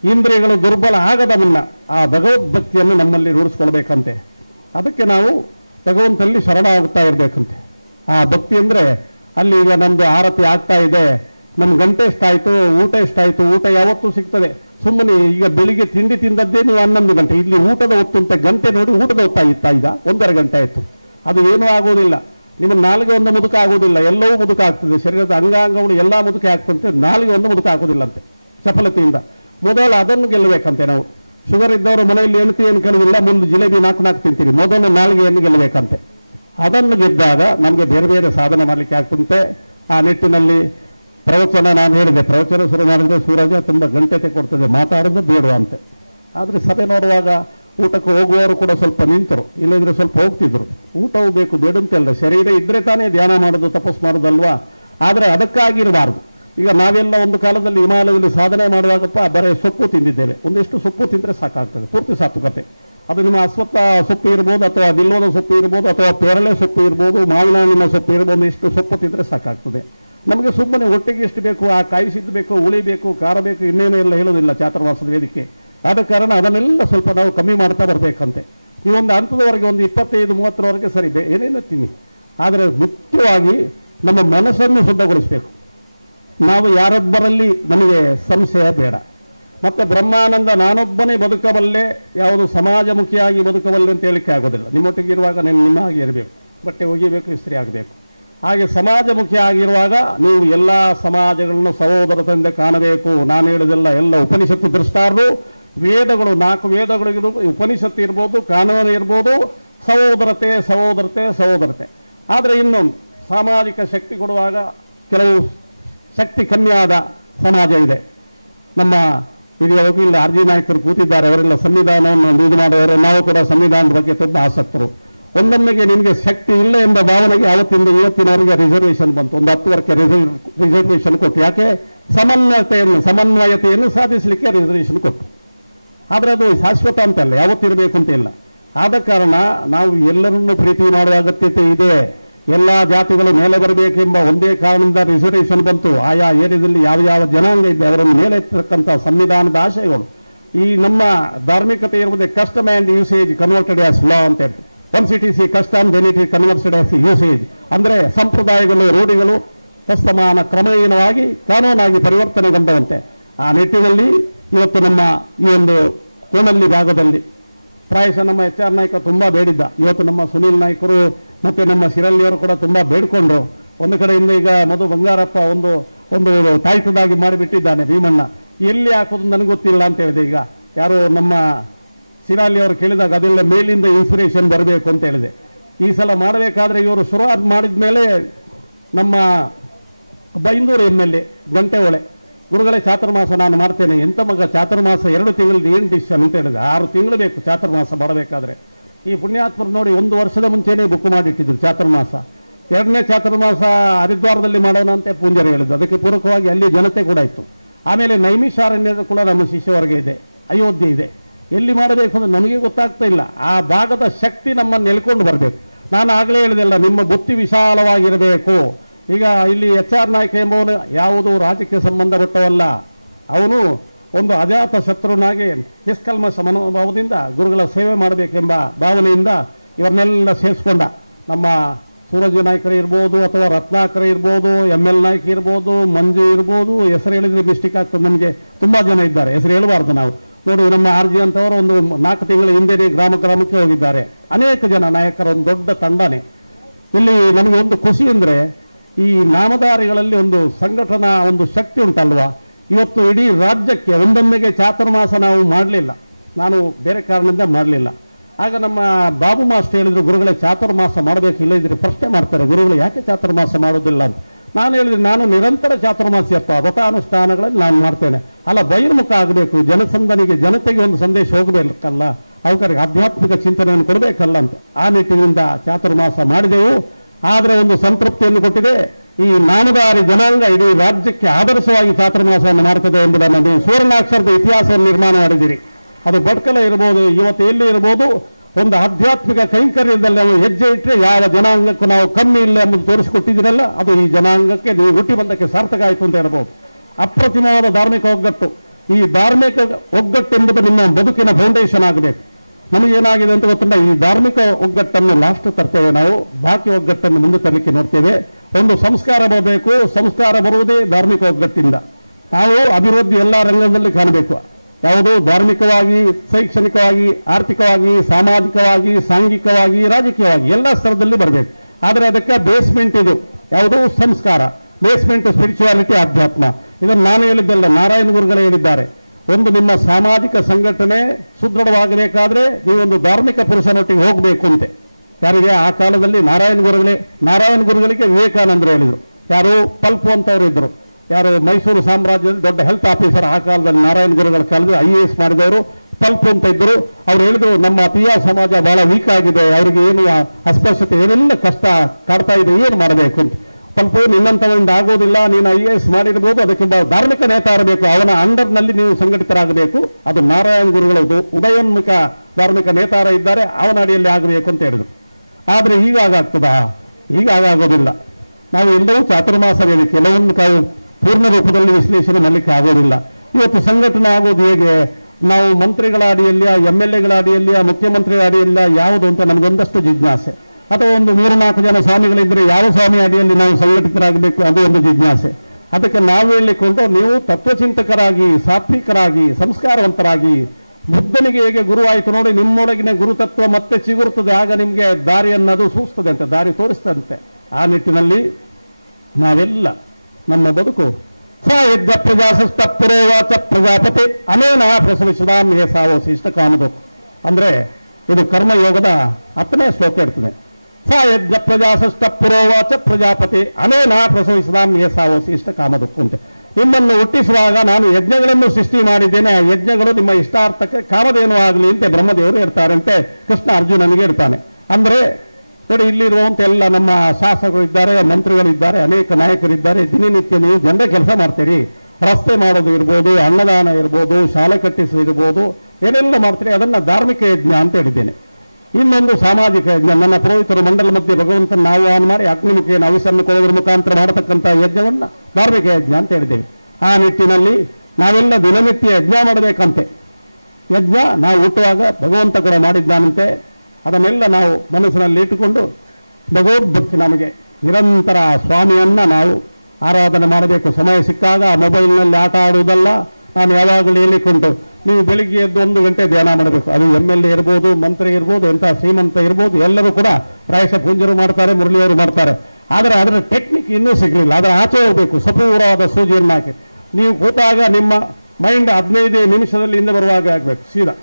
ಇಂದ್ರಿಯಗಳು ದುರ್ಬಲ ಆಗದ ಮುನ್ನ ಆ ಭಗವದ್ಭಕ್ತಿಯನ್ನು ನಮ್ಮಲ್ಲಿ ರೂಢಿಸ್ಕೊಳ್ಬೇಕಂತೆ. ಅದಕ್ಕೆ ನಾವು ಭಗವಂತನಲ್ಲಿ ಶರಣಾಗುತ್ತಾ ಇರಬೇಕಂತೆ. ಆ ಭಕ್ತಿ ಅಂದರೆ ಅಲ್ಲಿ ಈಗ ನಮ್ಮದು ಆರತಿ ಆಗ್ತಾ ಇದೆ, ನಮ್ಮ ಗಂಟೆ ಎಷ್ಟಾಯಿತು, ಊಟ ಎಷ್ಟಾಯಿತು, ಊಟ ಯಾವತ್ತೂ ಸಿಗ್ತದೆ. ಸುಮ್ಮನೆ ಈಗ ಬೆಳಿಗ್ಗೆ ತಿಂಡಿ ತಿಂದದ್ದೇ ನೀವು 11 ಗಂಟೆ, ಇಲ್ಲಿ ಊಟದ ಹೊತ್ತು ಅಂತ ಗಂಟೆ ನೋಡಿ ಊಟದ ಹೊತ್ತಾಗಿತ್ತಾ ಈಗ 1.5 ಗಂಟೆ ಆಯಿತು. ಅದು ಏನೂ ಆಗೋದಿಲ್ಲ. ನಿಮ್ಮ ನಾಲಿಗೆ ಒಂದು ಮುದುಕ ಆಗೋದಿಲ್ಲ, ಎಲ್ಲವೂ ಮುದುಕ ಆಗ್ತದೆ. ಶರೀರದ ಅಂಗಾಂಗಗಳು ಎಲ್ಲ ಮುದುಕ ಆಗ್ತಂತೆ, ನಾಲಿಗೆ ಒಂದು ಮುದುಕ ಆಗೋದಿಲ್ಲಂತೆ ಚಪಲತೆಯಿಂದ. ಮೊದಲು ಅದನ್ನು ಗೆಲ್ಲಬೇಕಂತೆ ನಾವು. ಶುಗರ್ ಇದ್ದವರು ಮನೆಯಲ್ಲಿ ಹೆಂಡತಿ ಏನು ಕೇಳುವುದಿಲ್ಲ, ಮುಂದೆ ಜಿಲೇಬಿ 4 ತಿಂತೀರಿ, ಮೊದಲು ನಾಲಿಗೆಯನ್ನು ಗೆಲ್ಲಬೇಕಂತೆ. ಅದನ್ನು ಗೆದ್ದಾಗ ನಮಗೆ ಬೇರೆ ಬೇರೆ ಸಾಧನೆ ಮಾಡಲಿಕ್ಕೆ ಆಗ್ತಂತೆ. ಆ ನಿಟ್ಟಿನಲ್ಲಿ ಪ್ರವಚನ ನಾನು ಹೇಳಿದೆ, ಪ್ರವಚನ ಶುರು ಮಾಡಿದ್ರೆ ಸೂರಜ ತುಂಬ ಗಂಟೆ ಕೊಡ್ತದೆ, ಮಾತಾಡೋದು ಬೇಡುವ ಅಂತೆ. ಆದರೆ ಸಭೆ ನೋಡುವಾಗ ಊಟಕ್ಕೆ ಹೋಗುವವರು ಕೂಡ ಸ್ವಲ್ಪ ನಿಂತರು, ಇಲ್ಲದ್ರೆ ಸ್ವಲ್ಪ ಹೋಗ್ತಿದ್ರು. ಊಟವೂ ಬೇಕು, ಬೇಡಂತೆಲ್ಲ. ಶರೀರ ಇದ್ರೆ ತಾನೇ ಧ್ಯಾನ ಮಾಡೋದು, ತಪಸ್ಸು ಮಾಡೋದಲ್ವಾ. ಆದರೆ ಅದಕ್ಕಾಗಿರಬಾರ್ದು. ಈಗ ನಾವೆಲ್ಲ ಒಂದು ಕಾಲದಲ್ಲಿ ಹಿಮಾಲಯದಲ್ಲಿ ಸಾಧನೆ ಮಾಡುವಾಗಪ್ಪ ಬರೀ ಸೊಪ್ಪು ತಿಂದಿದ್ದೇವೆ. ಒಂದಿಷ್ಟು ಸೊಪ್ಪು ತಿಂದರೆ ಸಾಕಾಗ್ತದೆ, ಪೂರ್ತಿ ಸಾತ್ವಿಕತೆ. ಅದು ನಿಮ್ಮ ಅಶ್ವತ್ಥ ಸೊಪ್ಪು ಇರ್ಬೋದು, ಅಥವಾ ಬಿಲ್ವದ ಸೊಪ್ಪು ಇರ್ಬೋದು, ಅಥವಾ ಪೇರಳೆ ಸೊಪ್ಪು ಇರ್ಬೋದು, ಮಾವಿನ ಹಣ್ಣಿನ ಸೊಪ್ಪು ಇರ್ಬೋದು. ಇಷ್ಟು ಸೊಪ್ಪು ತಿಂದರೆ ಸಾಕಾಗ್ತದೆ. ನಮಗೆ ಸುಮ್ಮನೆ ಹೊಟ್ಟೆಗೆ ಎಷ್ಟು ಬೇಕು, ಆ ಕಾಯಿಸಿದ್ದು ಬೇಕು, ಹುಳಿ ಬೇಕು, ಖಾರ ಬೇಕು, ಇನ್ನೇನು ಎಲ್ಲ ಹೇಳೋದಿಲ್ಲ ಚಾತುರ್ಮಾಸದ ವೇದಿಕೆ. ಆದ ಕಾರಣ ಅದನ್ನೆಲ್ಲ ಸ್ವಲ್ಪ ನಾವು ಕಮ್ಮಿ ಮಾಡ್ತಾ ಬರಬೇಕಂತೆ. ಈ ಒಂದು ಹಂತದವರೆಗೆ ಒಂದು 25-30ರವರೆಗೆ ಸರಿ ಏನೇನು ತಿನ್ನಿ, ಆದರೆ ಮುಖ್ಯವಾಗಿ ನಮ್ಮ ಮನಸ್ಸನ್ನು ಶುದ್ಧಗೊಳಿಸಬೇಕು. ನಾವು ಯಾರೊಬ್ಬರಲ್ಲಿ ನಮಗೆ ಸಂಶಯ ಬೇಡ. ಮತ್ತು ಬ್ರಹ್ಮಾನಂದ ನಾನೊಬ್ಬನೇ ಬದುಕಬಲ್ಲೆ, ಯಾವುದು ಸಮಾಜಮುಖಿಯಾಗಿ ಬದುಕಬಲ್ಲೆ ಅಂತ ಹೇಳಿಕ್ಕೆ ಆಗೋದಿಲ್ಲ. ನಿಮ್ಮೊಟ್ಟಿಗೆ ಇರುವಾಗ ನಿಮ್ಮ ಹಾಗೆ ಇರಬೇಕು, ಬಟ್ಟೆ ಒಗಿಬೇಕು, ಇಸ್ತ್ರಿ ಆಗಬೇಕು. ಹಾಗೆ ಸಮಾಜಮುಖಿ ಆಗಿರುವಾಗ ನೀವು ಎಲ್ಲ ಸಮಾಜಗಳನ್ನು ಸಹೋದರತೆಯಿಂದ ಕಾಣಬೇಕು. ನಾನು ಹೇಳಿದೆಲ್ಲ ಎಲ್ಲ ಉಪನಿಷತ್ತು ದೃಷ್ಟಾರ್ರು, ವೇದಗಳು 4 ವೇದಗಳಿಗಿರ್ಬೋದು, ಉಪನಿಷತ್ತು ಇರ್ಬೋದು, ಕಾನೂನು ಇರ್ಬೋದು, ಸಹೋದರತೆ ಸಹೋದರತೆ ಸಹೋದರತೆ. ಆದರೆ ಇನ್ನೊಂದು ಸಾಮಾಜಿಕ ಶಕ್ತಿ ಕೊಡುವಾಗ ಕೆಲವು ಶಕ್ತಿ ಕಮ್ಮಿಯಾದ ಸಮಾಜ ಇದೆ. ನಮ್ಮ ಹಿರಿಯ ವಕೀಲ ಆರ್.ಜಿ. ನಾಯಕರು ಕೂತಿದ್ದಾರೆ, ಅವರೆಲ್ಲ ಸಂವಿಧಾನವನ್ನು ಇದು ಮಾಡುವವರು. ನಾವು ಕೂಡ ಸಂವಿಧಾನದ ಬಗ್ಗೆ ತುಂಬ ಆಸಕ್ತರು. ಒಂದೊಮ್ಮೆಗೆ ನಿಮಗೆ ಶಕ್ತಿ ಇಲ್ಲ ಎಂಬ ಭಾವನೆಗೆ ಅವತ್ತಿಂದ ಇವತ್ತಿನವರೆಗೆ ರಿಸರ್ವೇಷನ್ ಬಂತು. ಒಂದು 10 ವರ್ಷಕ್ಕೆ ರಿಸರ್ವೇಷನ್ ಕೊಟ್ಟು, ಯಾಕೆ ಸಮನ್ವಯತೆಯನ್ನು ಸಾಧಿಸಲಿಕ್ಕೆ ರಿಸರ್ವೇಷನ್ ಕೊಟ್ಟು. ಆದರೆ ಅದು ಶಾಶ್ವತ ಅಂತಲ್ಲ, ಯಾವತ್ತಿರಬೇಕು ಅಂತ ಇಲ್ಲ. ಆದ ಕಾರಣ ನಾವು ಎಲ್ಲರನ್ನೂ ಪ್ರೀತಿ ಮಾಡುವ ಅಗತ್ಯತೆ ಇದೆ. ಎಲ್ಲ ಜಾತಿಗಳು ಮೇಲೆ ಬರಬೇಕೆಂಬ ಒಂದೇ ಕಾರಣದಿಂದ ರಿಸರ್ವೇಷನ್ ಬಂತು. ಆಯಾ ಏರಿಯಾದಲ್ಲಿ ಯಾವ ಯಾವ ಜನಾಂಗ ಇದೆ ಅವರನ್ನು ಮೇಲೆ ಎತ್ತಕ್ಕಂಥ ಸಂವಿಧಾನದ ಆಶಯಗಳು. ಈ ನಮ್ಮ ಧಾರ್ಮಿಕತೆ ಇರುವುದೇ custom and usage converted as law ಅಂತ ಹೇಳ್ತೀವಿ. ಒನ್ಸ್ ಇಟ್ ಈಸ್ ಈ custom, then it is converted as usage. ಅಂದರೆ ಸಂಪ್ರದಾಯಗಳು, ರೂಢಿಗಳು ತತ್ಸಮಾನ ಕ್ರಮೇಣವಾಗಿ ಕಾನೂನಾಗಿ ಪರಿವರ್ತನೆಗೊಂಡವಂತೆ. ಆ ನಿಟ್ಟಿನಲ್ಲಿ ಇವತ್ತು ನಮ್ಮ ಈ ಒಂದು ಕೋಣಲ್ಲಿ ಭಾಗದಲ್ಲಿ ಪ್ರಾಯಶಃ ನಮ್ಮ HR ನಾಯಕ ತುಂಬ ಬೇಡಿದ್ದ. ಇವತ್ತು ನಮ್ಮ ಸುನೀಲ್ ನಾಯ್ಕರು ಮತ್ತು ನಮ್ಮ ಶಿರಲ್ಲಿಯವರು ಕೂಡ ತುಂಬ ಬೇಡ್ಕೊಂಡ್ರು. ಒಂದು ಕಡೆಯಿಂದ ಈಗ ಮಧು ಬಂಗಾರಪ್ಪ ಒಂದು ತಾಯ್ತದಾಗಿ ಮಾಡಿಬಿಟ್ಟಿದ್ದಾನೆ ಭೀಮಣ್ಣ. ಎಲ್ಲಿ ಹಾಕೋದು ನನಗೆ ಗೊತ್ತಿಲ್ಲ ಅಂತ ಹೇಳಿದೆ. ಈಗ ಯಾರು ನಮ್ಮ ಶಿರಾಲಿ ಅವರು ಕೇಳಿದಾಗ ಅದೆಲ್ಲ ಮೇಲಿಂದ ಇನ್ಸ್ಪಿರೇಷನ್ ಬರಬೇಕು ಅಂತ ಹೇಳಿದೆ. ಈ ಸಲ ಮಾಡಬೇಕಾದ್ರೆ ಇವರು ಶುರುವಾತ್ ಮಾಡಿದ ಮೇಲೆ ನಮ್ಮ ಬೈಂದೂರು MLA ಗಂಟೆ ಒಳೆ ಗುರುಗಳೇ ಚಾತುರ್ಮಾಸ ನಾನು ಮಾಡ್ತೇನೆ. ಎಂತ ಮಗ ಚಾತುರ್ಮಾಸ 2 ತಿಂಗಳದ್ದು ಏನು ಡಿಸಿಷನ್ ಅಂತ ಹೇಳಿದೆ. 6 ತಿಂಗಳು ಬೇಕು ಚಾತುರ್ಮಾಸ ಮಾಡಬೇಕಾದ್ರೆ. ಈ ಪುಣ್ಯಾತ್ಮರು ನೋಡಿ 1 ವರ್ಷದ ಮುಂಚೆನೇ ಬುಕ್ ಮಾಡಿಟ್ಟಿದ್ರು ಚಾತುರ್ಮಾಸ. 2ನೇ ಚಾತುರ್ಮಾಸ ಹರಿದ್ವಾರದಲ್ಲಿ ಮಾಡೋಣ ಅಂತ ಪೂಂಜಾರಿ ಹೇಳಿದ್ರು. ಅದಕ್ಕೆ ಪೂರಕವಾಗಿ ಅಲ್ಲಿ ಜನತೆ ಕೂಡ ಇತ್ತು. ಆಮೇಲೆ ನೈಮಿಷಾರಣ್ಯದ ಕೂಡ ನಮ್ಮ ಶಿಷ್ಯವರ್ಗ ಇದೆ, ಅಯೋಧ್ಯೆ ಇದೆ. ಎಲ್ಲಿ ಮಾಡಬೇಕು ಅಂದರೆ ನಮಗೆ ಗೊತ್ತಾಗ್ತಾ ಇಲ್ಲ. ಆ ಭಾಗದ ಶಕ್ತಿ ನಮ್ಮನ್ನು ನೆಲ್ಕೊಂಡು ಬರಬೇಕು. ನಾನು ಆಗಲೇ ಹೇಳಿದೆಲ್ಲ, ನಿಮ್ಮ ಬುತ್ತಿ ವಿಶಾಲವಾಗಿರಬೇಕು. ಈಗ ಇಲ್ಲಿ HR ನಾಯಕ ಎಂಬವನು ಯಾವುದು ರಾಜಕೀಯ ಸಂಬಂಧಪಟ್ಟವಲ್ಲ. ಅವನು ಒಂದು ಅಜಾತ ಶತ್ರುನಾಗಿ ನಿಷ್ಕಲ್ಮಶ ಮನೋಭಾವದಿಂದ ಗುರುಗಳ ಸೇವೆ ಮಾಡಬೇಕೆಂಬ ಭಾವನೆಯಿಂದ ಇವರನ್ನೆಲ್ಲ ಸೇರಿಸ್ಕೊಂಡ. ನಮ್ಮ ಸೂರಜ್ ನಾಯ್ಕರು ಇರ್ಬೋದು, ಅಥವಾ ರತ್ನಾಕರ ಇರ್ಬೋದು, ML ನಾಯ್ಕ ಇರ್ಬೋದು, ಮಂಜು ಇರ್ಬೋದು. ಹೆಸರು ಹೇಳಿದ್ರೆ ಮಿಸ್ಟೇಕ್ ಆಗ್ತದೆ. ನಮಗೆ ತುಂಬ ಜನ ಇದ್ದಾರೆ, ಹೆಸರು ಹೇಳಬಾರ್ದು ನಾವು. ನೋಡಿ, ನಮ್ಮ RG ಅಂತವರು ಒಂದು 4 ತಿಂಗಳ ಹಿಂದೆ ಗ್ರಾಮಕ್ಕೆ ಹೋಗಿದ್ದಾರೆ. ಅನೇಕ ಜನ ನಾಯಕರ ಒಂದು ದೊಡ್ಡ ತಂಡನೇ. ಇಲ್ಲಿ ನಮಗೆ ಒಂದು ಖುಷಿ ಅಂದರೆ ಈ ನಾಮಧಾರಿಗಳಲ್ಲಿ ಒಂದು ಸಂಘಟನಾ ಒಂದು ಶಕ್ತಿ ಉಂಟಲ್ವಾ. ಇವತ್ತು ಇಡೀ ರಾಜ್ಯಕ್ಕೆ ಒಂದೊಮ್ಮೆಗೆ ಚಾತುರ್ಮಾಸ ನಾವು ಮಾಡಲಿಲ್ಲ, ನಾನು ಬೇರೆ ಕಾರಣದಿಂದ ಮಾಡಲಿಲ್ಲ. ಆಗ ನಮ್ಮ ಬಾಬು ಮಾಸ್ಟರ್ ಹೇಳಿದ್ರು, ಗುರುಗಳೇ ಚಾತುರ್ಮಾಸ ಮಾಡಬೇಕು, ಇಲ್ಲ ಇದ್ರೆ ಪ್ರಶ್ನೆ ಮಾಡ್ತಾರೆ, ಗುರುಗಳು ಯಾಕೆ ಚಾತುರ್ಮಾಸ ಮಾಡೋದಿಲ್ಲ ಅಂತ. ನಾನು ಹೇಳಿದ್ರೆ, ನಾನು ನಿರಂತರ ಚಾತುರ್ಮಾಸ್ಯತ್ವ ವ್ರತಾನುಷ್ಠಾನಗಳಲ್ಲಿ ನಾನು ಮಾಡ್ತೇನೆ. ಅಲ್ಲ, ಬಹಿರ್ಮುಖ ಆಗಬೇಕು, ಜನಸಂದನಿಗೆ ಜನತೆಗೆ ಒಂದು ಸಂದೇಶ ಹೋಗಬೇಕಲ್ಲ, ಅವರಿಗೆ ಆಧ್ಯಾತ್ಮಿಕ ಚಿಂತನೆಯನ್ನು ಕೊಡಬೇಕಲ್ಲ ಅಂತ ಆ ನಿಟ್ಟಿನಿಂದ ಚಾತುರ್ಮಾಸ ಮಾಡಿದೆವು. ಆದರೆ ಒಂದು ಸಂತೃಪ್ತಿಯನ್ನು ಕೊಟ್ಟಿದೆ. ಈ ನಾಮಧಾರಿ ಜನಾಂಗ ಇಡೀ ರಾಜ್ಯಕ್ಕೆ ಆದರ್ಶವಾಗಿ ಚಾತುರ್ಮಾಸವನ್ನು ಮಾಡ್ತದೆ ಎಂಬುದನ್ನು ನೀವು ಸುವರ್ಣಾಕ್ಷರದ ಇತಿಹಾಸವನ್ನು ನಿರ್ಮಾಣ ಮಾಡಿದ್ದೀರಿ. ಅದು ಭಟ್ಕಳ ಇರ್ಬೋದು, ಇವತ್ತು ಎಲ್ಲಿ ಇರ್ಬೋದು, ಒಂದು ಆಧ್ಯಾತ್ಮಿಕ ಕೈಂಕರ್ಯದಲ್ಲಿ ನಾವು ಹೆಜ್ಜೆ ಇಟ್ಟರೆ ಯಾವ ಜನಾಂಗಕ್ಕೂ ನಾವು ಕಮ್ಮಿ ಇಲ್ಲ ಎಂಬುದು ತೋರಿಸಿಕೊಟ್ಟಿದ್ದೀರಲ್ಲ, ಅದು ಈ ಜನಾಂಗಕ್ಕೆ ನೀವು ಹುಟ್ಟಿ ಬಂದಕ್ಕೆ ಸಾರ್ಥಕ ಆಯಿತು ಅಂತ ಹೇಳ್ಬೋದು. ಅಪ್ರತಿಮವಾದ ಧಾರ್ಮಿಕ ಒಗ್ಗಟ್ಟು. ಈ ಧಾರ್ಮಿಕ ಒಗ್ಗಟ್ಟು ಎಂಬುದು ನಿಮ್ಮ ಬದುಕಿನ ಫೌಂಡೇಶನ್ ಆಗಬೇಕು. ನಮಗೇನಾಗಿದೆ ಅಂತ ಗೊತ್ತಿಲ್ಲ, ಈ ಧಾರ್ಮಿಕ ಒಗ್ಗಟ್ಟನ್ನು ಲಾಸ್ಟ್ ತರ್ತೇವೆ ನಾವು, ಬಾಕಿ ಒಗ್ಗಟ್ಟನ್ನು ಮುಂದೆ ತರಲಿಕ್ಕೆ ನೋಡ್ತೇವೆ. ಒಂದು ಸಂಸ್ಕಾರ ಬರಬೇಕು, ಸಂಸ್ಕಾರ ಬರುವುದೇ ಧಾರ್ಮಿಕ ಒಗ್ಗಟ್ಟಿಂದ. ನಾವು ಅಭಿವೃದ್ಧಿ ಎಲ್ಲ ರಂಗದಲ್ಲಿ ಕಾಣಬೇಕು. ಯಾವುದು ಧಾರ್ಮಿಕವಾಗಿ, ಶೈಕ್ಷಣಿಕವಾಗಿ, ಆರ್ಥಿಕವಾಗಿ, ಸಾಮಾಜಿಕವಾಗಿ, ಸಾಂಘಿಕವಾಗಿ, ರಾಜಕೀಯವಾಗಿ ಎಲ್ಲ ಸ್ತರದಲ್ಲಿ ಬರಬೇಕು. ಆದರೆ ಅದಕ್ಕೆ ಬೇಸ್ಮೆಂಟ್ ಇದು ಯಾವುದು ಸಂಸ್ಕಾರ, ಬೇಸ್ಮೆಂಟ್ ಸ್ಪಿರಿಚುವಾಲಿಟಿ, ಅಧ್ಯಾತ್ಮ. ಇದನ್ನು ನಾನು ಹೇಳಿದ್ದಲ್ಲ, ನಾರಾಯಣ ಗುರುಗಳೇ ಹೇಳಿದ್ದಾರೆ. ಒಂದು ನಿಮ್ಮ ಸಾಮಾಜಿಕ ಸಂಘಟನೆ ಸುದೃಢವಾಗಬೇಕಾದ್ರೆ ನೀವೊಂದು ಧಾರ್ಮಿಕ ಪುರುಷನೊಟ್ಟಿಗೆ ಹೋಗಬೇಕು ಅಂತೆ. ಯಾರಿಗೆ ಆ ಕಾಲದಲ್ಲಿ ನಾರಾಯಣ ಗುರುಗಳಿಗೆ ವಿವೇಕಾನಂದರು ಹೇಳಿದರು. ಯಾರು ಪಲ್ಪು ಅಂತವ್ರು ಇದ್ದರು, ಯಾರು ಮೈಸೂರು ಸಾಮ್ರಾಜ್ಯದಲ್ಲಿ ದೊಡ್ಡ ಹೆಲ್ತ್ ಆಫೀಸರ್ ಆ ಕಾಲದಲ್ಲಿ, ನಾರಾಯಣ ಗುರುಗಳ ಕಾಲದಲ್ಲಿ IAS ಮಾಡಿದವರು ಪಲ್ಪು ಅಂತ ಇದ್ದರು. ಅವ್ರು ಹೇಳಿದ್ರು, ನಮ್ಮ ಅತಿಯ ಸಮಾಜ ಬಹಳ ವೀಕ್ ಆಗಿದೆ, ಅವರಿಗೆ ಏನು ಅಸ್ಪೃಶ್ಯತೆ ಏನೆಲ್ಲ ಕಷ್ಟ ಕಾಡ್ತಾ ಇದೆ, ಏನು ಮಾಡಬೇಕು ಅಂತ. ಸ್ವಲ್ಪ ನಿನ್ನಂಥವರಿಂದ ಆಗೋದಿಲ್ಲ, ನೀನು IAS ಮಾಡಿರ್ಬೋದು, ಅದಕ್ಕೆ ಧಾರ್ಮಿಕ ನೇತಾರ ಬೇಕು, ಅವನ ಅಂಡರ್ನಲ್ಲಿ ನೀವು ಸಂಘಟಿತರಾಗಬೇಕು. ಅದು ನಾರಾಯಣ ಗುರುಗಳು ಉದಯೋನ್ಮುಖ ಧಾರ್ಮಿಕ ನೇತಾರ ಇದ್ದಾರೆ, ಅವನ ಅಡಿಯಲ್ಲಿ ಆಗಬೇಕು ಅಂತ ಹೇಳಿದರು. ಆದರೆ ಹೀಗಾಗ್ತದಾ? ಹೀಗಾಗೋದಿಲ್ಲ. ನಾವು ಎಲ್ಲವೂ ಚಾತುರ್ಮಾಸ ವೇಳೆ ಕೆಲವೊಂದು ನಾವು ಪೂರ್ಣ ರೂಪದಲ್ಲಿ ವಿಶ್ಲೇಷಣೆ ಮಾಡಲಿಕ್ಕೆ ಆಗೋದಿಲ್ಲ. ಇವತ್ತು ಸಂಘಟನೆ ಆಗೋದು ಹೇಗೆ? ನಾವು ಮಂತ್ರಿಗಳ ಅಡಿಯಲ್ಲಿಯ, MLAಗಳ ಅಡಿಯಲ್ಲಿಯ, ಮುಖ್ಯಮಂತ್ರಿಗಳ ಅಡಿಯಲ್ಲಿಯ ಯಾವುದು ಅಂತ ನಮಗೊಂದಷ್ಟು ಜಿಜ್ಞಾಸೆ. ಅಥವಾ ಒಂದು 3-4 ಜನ ಸ್ವಾಮಿಗಳಿದ್ದರೆ ಯಾವ ಸ್ವಾಮಿ ಅಡಿಯಲ್ಲಿ ನಾವು ಸಂಘಟಿತರಾಗಬೇಕು, ಅದು ಒಂದು ಜಿಜ್ಞಾಸೆ. ಅದಕ್ಕೆ ನಾವು ಹೇಳಿಕೊಂಡು, ನೀವು ತತ್ವಚಿಂತಕರಾಗಿ, ಸಾತ್ವಿಕರಾಗಿ, ಸಂಸ್ಕಾರವಂತರಾಗಿ, ಬುದ್ಧನಿಗೆ ಹೇಗೆ ಗುರು ಆಯಿತು ನೋಡಿ, ನಿಮ್ಮೊಳಗಿನ ಗುರುತತ್ವ ಮತ್ತೆ ಚಿಗುರುತ್ತದೆ, ಆಗ ನಿಮಗೆ ದಾರಿಯನ್ನದು ಸೂಸ್ತದೆ ಅಂತೆ, ದಾರಿ ತೋರಿಸ್ತಂತೆ. ಆ ನಿಟ್ಟಿನಲ್ಲಿ ನಾವೆಲ್ಲ ನಮ್ಮ ಬದುಕು ಸ ಯಜ್ಞ ಪ್ರಜಾಸಸ್ತ ಪುರೋವಾಚ ಪ್ರಜಾಪತಿ ಅನೇನ ಪ್ರಸವಿಸುಧಾಂ ಯೇಸಾವೋಸಿ ಇಷ್ಟ ಕಾಮದು. ಅಂದರೆ ಇದು ಕರ್ಮಯೋಗದ 10ನೇ ಶ್ಲೋಕ ಇರ್ತದೆ. ಸ ಯಜ್ಞ ಪ್ರಜಾಸಸ್ತ ಪುರೋವಾಚ ಪ್ರಜಾಪತಿ ಅನೇನ ಪ್ರಸವಿಸುಧಾಂ ಯೇಸಾವೋಸಿ ಇಷ್ಟ ಕಾಮದುಕ್ಕು ಅಂತೆ. ನಿಮ್ಮನ್ನು ಹುಟ್ಟಿಸುವಾಗ ನಾನು ಯಜ್ಞಗಳನ್ನು ಸೃಷ್ಟಿ ಮಾಡಿದ್ದೇನೆ, ಆ ಯಜ್ಞಗಳು ನಿಮ್ಮ ಇಷ್ಟಾರ್ಥಕ್ಕೆ ಕಾಮಧೇನು ಆಗಲಿ ಅಂತ ಬ್ರಹ್ಮದೇವರು ಇರ್ತಾರಂತೆ. ಕೃಷ್ಣ ಅರ್ಜುನನಿಗೆ ಇರ್ತಾನೆ. ಅಂದರೆ ನೋಡಿ, ಇಲ್ಲಿರುವಂಥ ಎಲ್ಲ ನಮ್ಮ ಶಾಸಕರಿದ್ದಾರೆ, ಮಂತ್ರಿಗಳಿದ್ದಾರೆ, ಅನೇಕ ನಾಯಕರಿದ್ದಾರೆ. ದಿನನಿತ್ಯ ನೀವು ಜನರ ಕೆಲಸ ಮಾಡ್ತೀರಿ. ರಸ್ತೆ ಮಾಡೋದು ಇರ್ಬೋದು, ಅನ್ನದಾನ ಇರ್ಬೋದು, ಶಾಲೆ ಕಟ್ಟಿಸೋದಿರ್ಬೋದು, ಏನೆಲ್ಲ ಮಾಡ್ತೀರಿ, ಅದನ್ನು ಧಾರ್ಮಿಕ ಯಜ್ಞ ಅಂತ ಹೇಳಿದ್ದೇನೆ. ಇನ್ನೊಂದು ಸಾಮಾಜಿಕ ಯಜ್ಞ. ನನ್ನ ಪುರೋಹಿತರು ಮಂಡಲ ಮಧ್ಯೆ ಭಗವಂತನ ಆಹ್ವಾನ ಮಾಡಿ ಅಗ್ನಿಮುಖೇನ ಅವಿಸನ್ನು ಕೊಡೋದ್ರ ಮುಖಾಂತರ ಮಾಡತಕ್ಕಂಥ ಯಜ್ಞವನ್ನು ಧಾರ್ಮಿಕ ಯಜ್ಞ ಅಂತ ಹೇಳಿದ್ದೇವೆ. ಆ ನಿಟ್ಟಿನಲ್ಲಿ ನಾವೆಲ್ಲ ದಿನನಿತ್ಯ ಯಜ್ಞ ಮಾಡಬೇಕಂತೆ. ಯಜ್ಞ ನಾವು ಹುಟ್ಟುವಾಗ ಭಗವಂತ ಕೂಡ ಮಾಡಿದ್ದಾನಂತೆ. ಅದನ್ನೆಲ್ಲ ನಾವು ಮನಸ್ಸಿನಲ್ಲಿ ಇಟ್ಟುಕೊಂಡು ಭಗವದ್ಭಕ್ತಿ ನಮಗೆ ನಿರಂತರ ಸ್ವಾಮಿಯನ್ನು ನಾವು ಆರಾಧನೆ ಮಾಡಬೇಕು. ಸಮಯ ಸಿಕ್ಕಾಗ ಮೊಬೈಲ್ನಲ್ಲಿ ಆಟ ಆಡುವುದಲ್ಲ. ನಾನು ಯಾವಾಗಲೂ ಹೇಳಿಕೊಂಡು, ನೀವು ಬೆಳಿಗ್ಗೆ ಎದ್ದು 1 ಗಂಟೆ ಧ್ಯಾನ ಮಾಡಬೇಕು. ಅದು MLA ಇರ್ಬೋದು, ಮಂತ್ರಿ ಇರ್ಬೋದು, ಎಂಥ ಶ್ರೀಮಂತ ಇರ್ಬೋದು, ಎಲ್ಲರೂ ಕೂಡ ಪ್ರಾಯಶಃ ಪೂಂಜರು ಮಾಡ್ತಾರೆ, ಮುರಳಿಯವರು ಮಾಡ್ತಾರೆ. ಆದರೆ ಅದರ ಟೆಕ್ನಿಕ್ ಇನ್ನೂ ಸಿಗಲಿಲ್ಲ. ಅದರ ಆಚೆ ಹೋಗಬೇಕು. ಸಪೂರವಾದ ಸೂಜಿಯನ್ನು ಹಾಕಿ ನೀವು ಕೂತಾಗ ನಿಮ್ಮ ಮೈಂಡ್ 15 ನಿಮಿಷದಲ್ಲಿ ಹಿಂದೆ ಬರುವಾಗ ಆಗಬೇಕು. ಸೀದಾ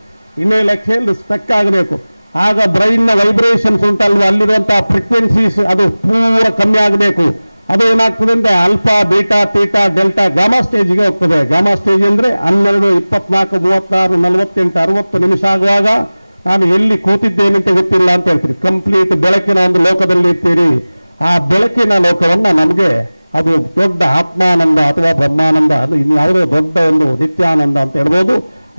ಇನ್ನೇನು ಎಕ್ಸೇಲ್ ಸ್ಟಕ್ ಆಗಬೇಕು. ಆಗ ಬ್ರೈನ್ನ ವೈಬ್ರೇಷನ್ಸ್ ಉಂಟಲ್ವ, ಅಲ್ಲಿರುವಂಥ ಫ್ರೀಕ್ವೆನ್ಸೀಸ್ ಅದು ಪೂರ ಕಮ್ಮಿ ಆಗಬೇಕು. ಅದು ಏನಾಗ್ತದೆ ಅಂದರೆ alpha, beta, theta, delta, gamma ಸ್ಟೇಜ್ಗೆ ಹೋಗ್ತದೆ. ಗಾಮಾ ಸ್ಟೇಜ್ ಅಂದರೆ 12, 24, 36, 48, 60 ನಿಮಿಷ ಆಗುವಾಗ ನಾನು ಎಲ್ಲಿ ಕೂತಿದ್ದೇನೆ ಅಂತ ಗೊತ್ತಿಲ್ಲ ಅಂತ ಹೇಳ್ತೀರಿ. ಕಂಪ್ಲೀಟ್ ಬೆಳಕಿನ ಒಂದು ಲೋಕದಲ್ಲಿ ಇರ್ತೀರಿ. ಆ ಬೆಳಕಿನ ಲೋಕವನ್ನು ನಮಗೆ ಅದು ದೊಡ್ಡ ಆತ್ಮಾನಂದ ಅಥವಾ ಬ್ರಹ್ಮಾನಂದ, ಅದು ಇನ್ಯಾವುದೋ ದೊಡ್ಡ ಒಂದು ನಿತ್ಯಾನಂದ ಅಂತ ಹೇಳ್ಬೋದು.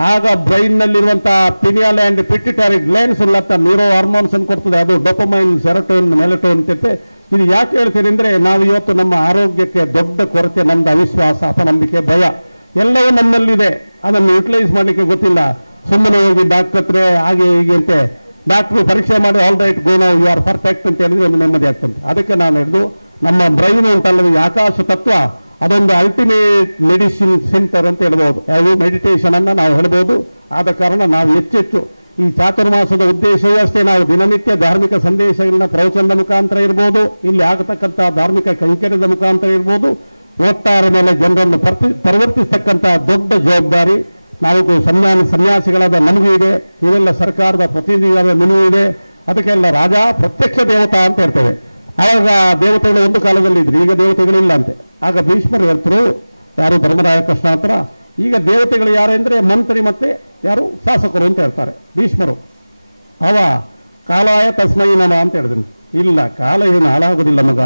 ಆಗ ಬ್ರೈನ್ನಲ್ಲಿರುವಂತಹ ಪಿನಿಯಲ್ ಆ್ಯಂಡ್ ಪಿಟ್ಯುಟರಿ ಗ್ಲ್ಯಾಂಡ್ಸ್ ಉಳ್ಳಂಥ ನ್ಯೂರೋ ಹಾರ್ಮೋನ್ಸ್ ಅನ್ನು ಕೊಡ್ತದೆ. ಅದು ಡೋಪಮೈನ್, ಸೆರೋಟೋನಿನ್, ಮೆಲಟೋನಿನ್ ಅಂತೆ. ಇದು ಯಾಕೆ ಹೇಳ್ತೀರಿ ಅಂದರೆ, ನಾವು ಇವತ್ತು ನಮ್ಮ ಆರೋಗ್ಯಕ್ಕೆ ದೊಡ್ಡ ಕೊರತೆ, ನಮ್ಮದು ಅವಿಶ್ವಾಸ, ಅಪನಂಬಿಕೆ, ಭಯ ಎಲ್ಲವೂ ನಮ್ಮಲ್ಲಿದೆ. ಅದನ್ನು ಯುಟಿಲೈಸ್ ಮಾಡಲಿಕ್ಕೆ ಗೊತ್ತಿಲ್ಲ. ಸುಮ್ಮನೆ ಹೋಗಿ ಡಾಕ್ಟರ್ ಹತ್ರ ಹಾಗೆ ಹೀಗೆ ಅಂತೆ ಡಾಕ್ಟ್ರು ಪರೀಕ್ಷೆ ಮಾಡಿ all right go now you are perfect ಅಂತ ಹೇಳಿದ್ರೆ ಒಂದು ನೆಮ್ಮದಿ ಆಗ್ತದೆ. ಅದಕ್ಕೆ ನಾನು ಹಿಡಿದು ನಮ್ಮ ಬ್ರೈನ್ ಉಂಟಲ್ಲ, ಈ ಆಕಾಶ ತತ್ವ, ಅದೊಂದು ಅಲ್ಟಿಮೇಟ್ ಮೆಡಿಸಿನ್ ಸೆಂಟರ್ ಅಂತ ಹೇಳ್ಬೋದು. ಯಾವುದು ಮೆಡಿಟೇಷನ್ ಅನ್ನು ನಾವು ಹೇಳ್ಬೋದು. ಆದ ಕಾರಣ ನಾವು ಹೆಚ್ಚೆಚ್ಚು ಈ ಚಾತುರ್ಮಾಸದ ಉದ್ದೇಶವೂ ಅಷ್ಟೇ. ನಾವು ದಿನನಿತ್ಯ ಧಾರ್ಮಿಕ ಸಂದೇಶಗಳನ್ನ ಪ್ರವಚನದ ಮುಖಾಂತರ ಇರ್ಬೋದು, ಇಲ್ಲಿ ಆಗತಕ್ಕಂಥ ಧಾರ್ಮಿಕ ಕೈಂಕರ್ಯದ ಮುಖಾಂತರ ಇರ್ಬೋದು, ಒಟ್ಟಾರೆ ಮೇಲೆ ಜನರನ್ನು ಪರಿವರ್ತಿಸ್ತಕ್ಕಂಥ ದೊಡ್ಡ ಜವಾಬ್ದಾರಿ ನಾವು ಸನ್ಯಾಸಿಗಳಾದ ನಮಗೂ ಇದೆ. ಇವೆಲ್ಲ ಸರ್ಕಾರದ ಪ್ರತಿನಿಧಿಗಳಾದ ನಿಮಗೂ ಇದೆ. ಅದಕ್ಕೆಲ್ಲ ರಾಜ ಪ್ರತ್ಯಕ್ಷ ದೇವತಾ ಅಂತ ಹೇಳ್ತೇವೆ. ಆವಾಗ ದೇವತೆಗಳು ಒಂದು ಕಾಲದಲ್ಲಿ ಇದ್ರು, ಈಗ ದೇವತೆಗಳಿಲ್ಲ ಅಂತೆ. ಆಗ ಭೀಷ್ಮರು ಹೇಳ್ತರು, ಯಾರು ಧರ್ಮರಾಯ ಕೃಷ್ಣ ಹತ್ರ, ಈಗ ದೇವತೆಗಳು ಯಾರು ಅಂದರೆ ಮಂತ್ರಿ ಮತ್ತೆ ಯಾರು ಶಾಸಕರು ಅಂತ ಹೇಳ್ತಾರೆ ಭೀಷ್ಮರು. ಅವ ಕಾಲಾಯ ತಸ್ಮೈ ನಮ ಅಂತ ಹೇಳಿದ್ರು. ಇಲ್ಲ, ಕಾಲ ಏನು ಹಾಳಾಗೋದಿಲ್ಲ ಮಗ,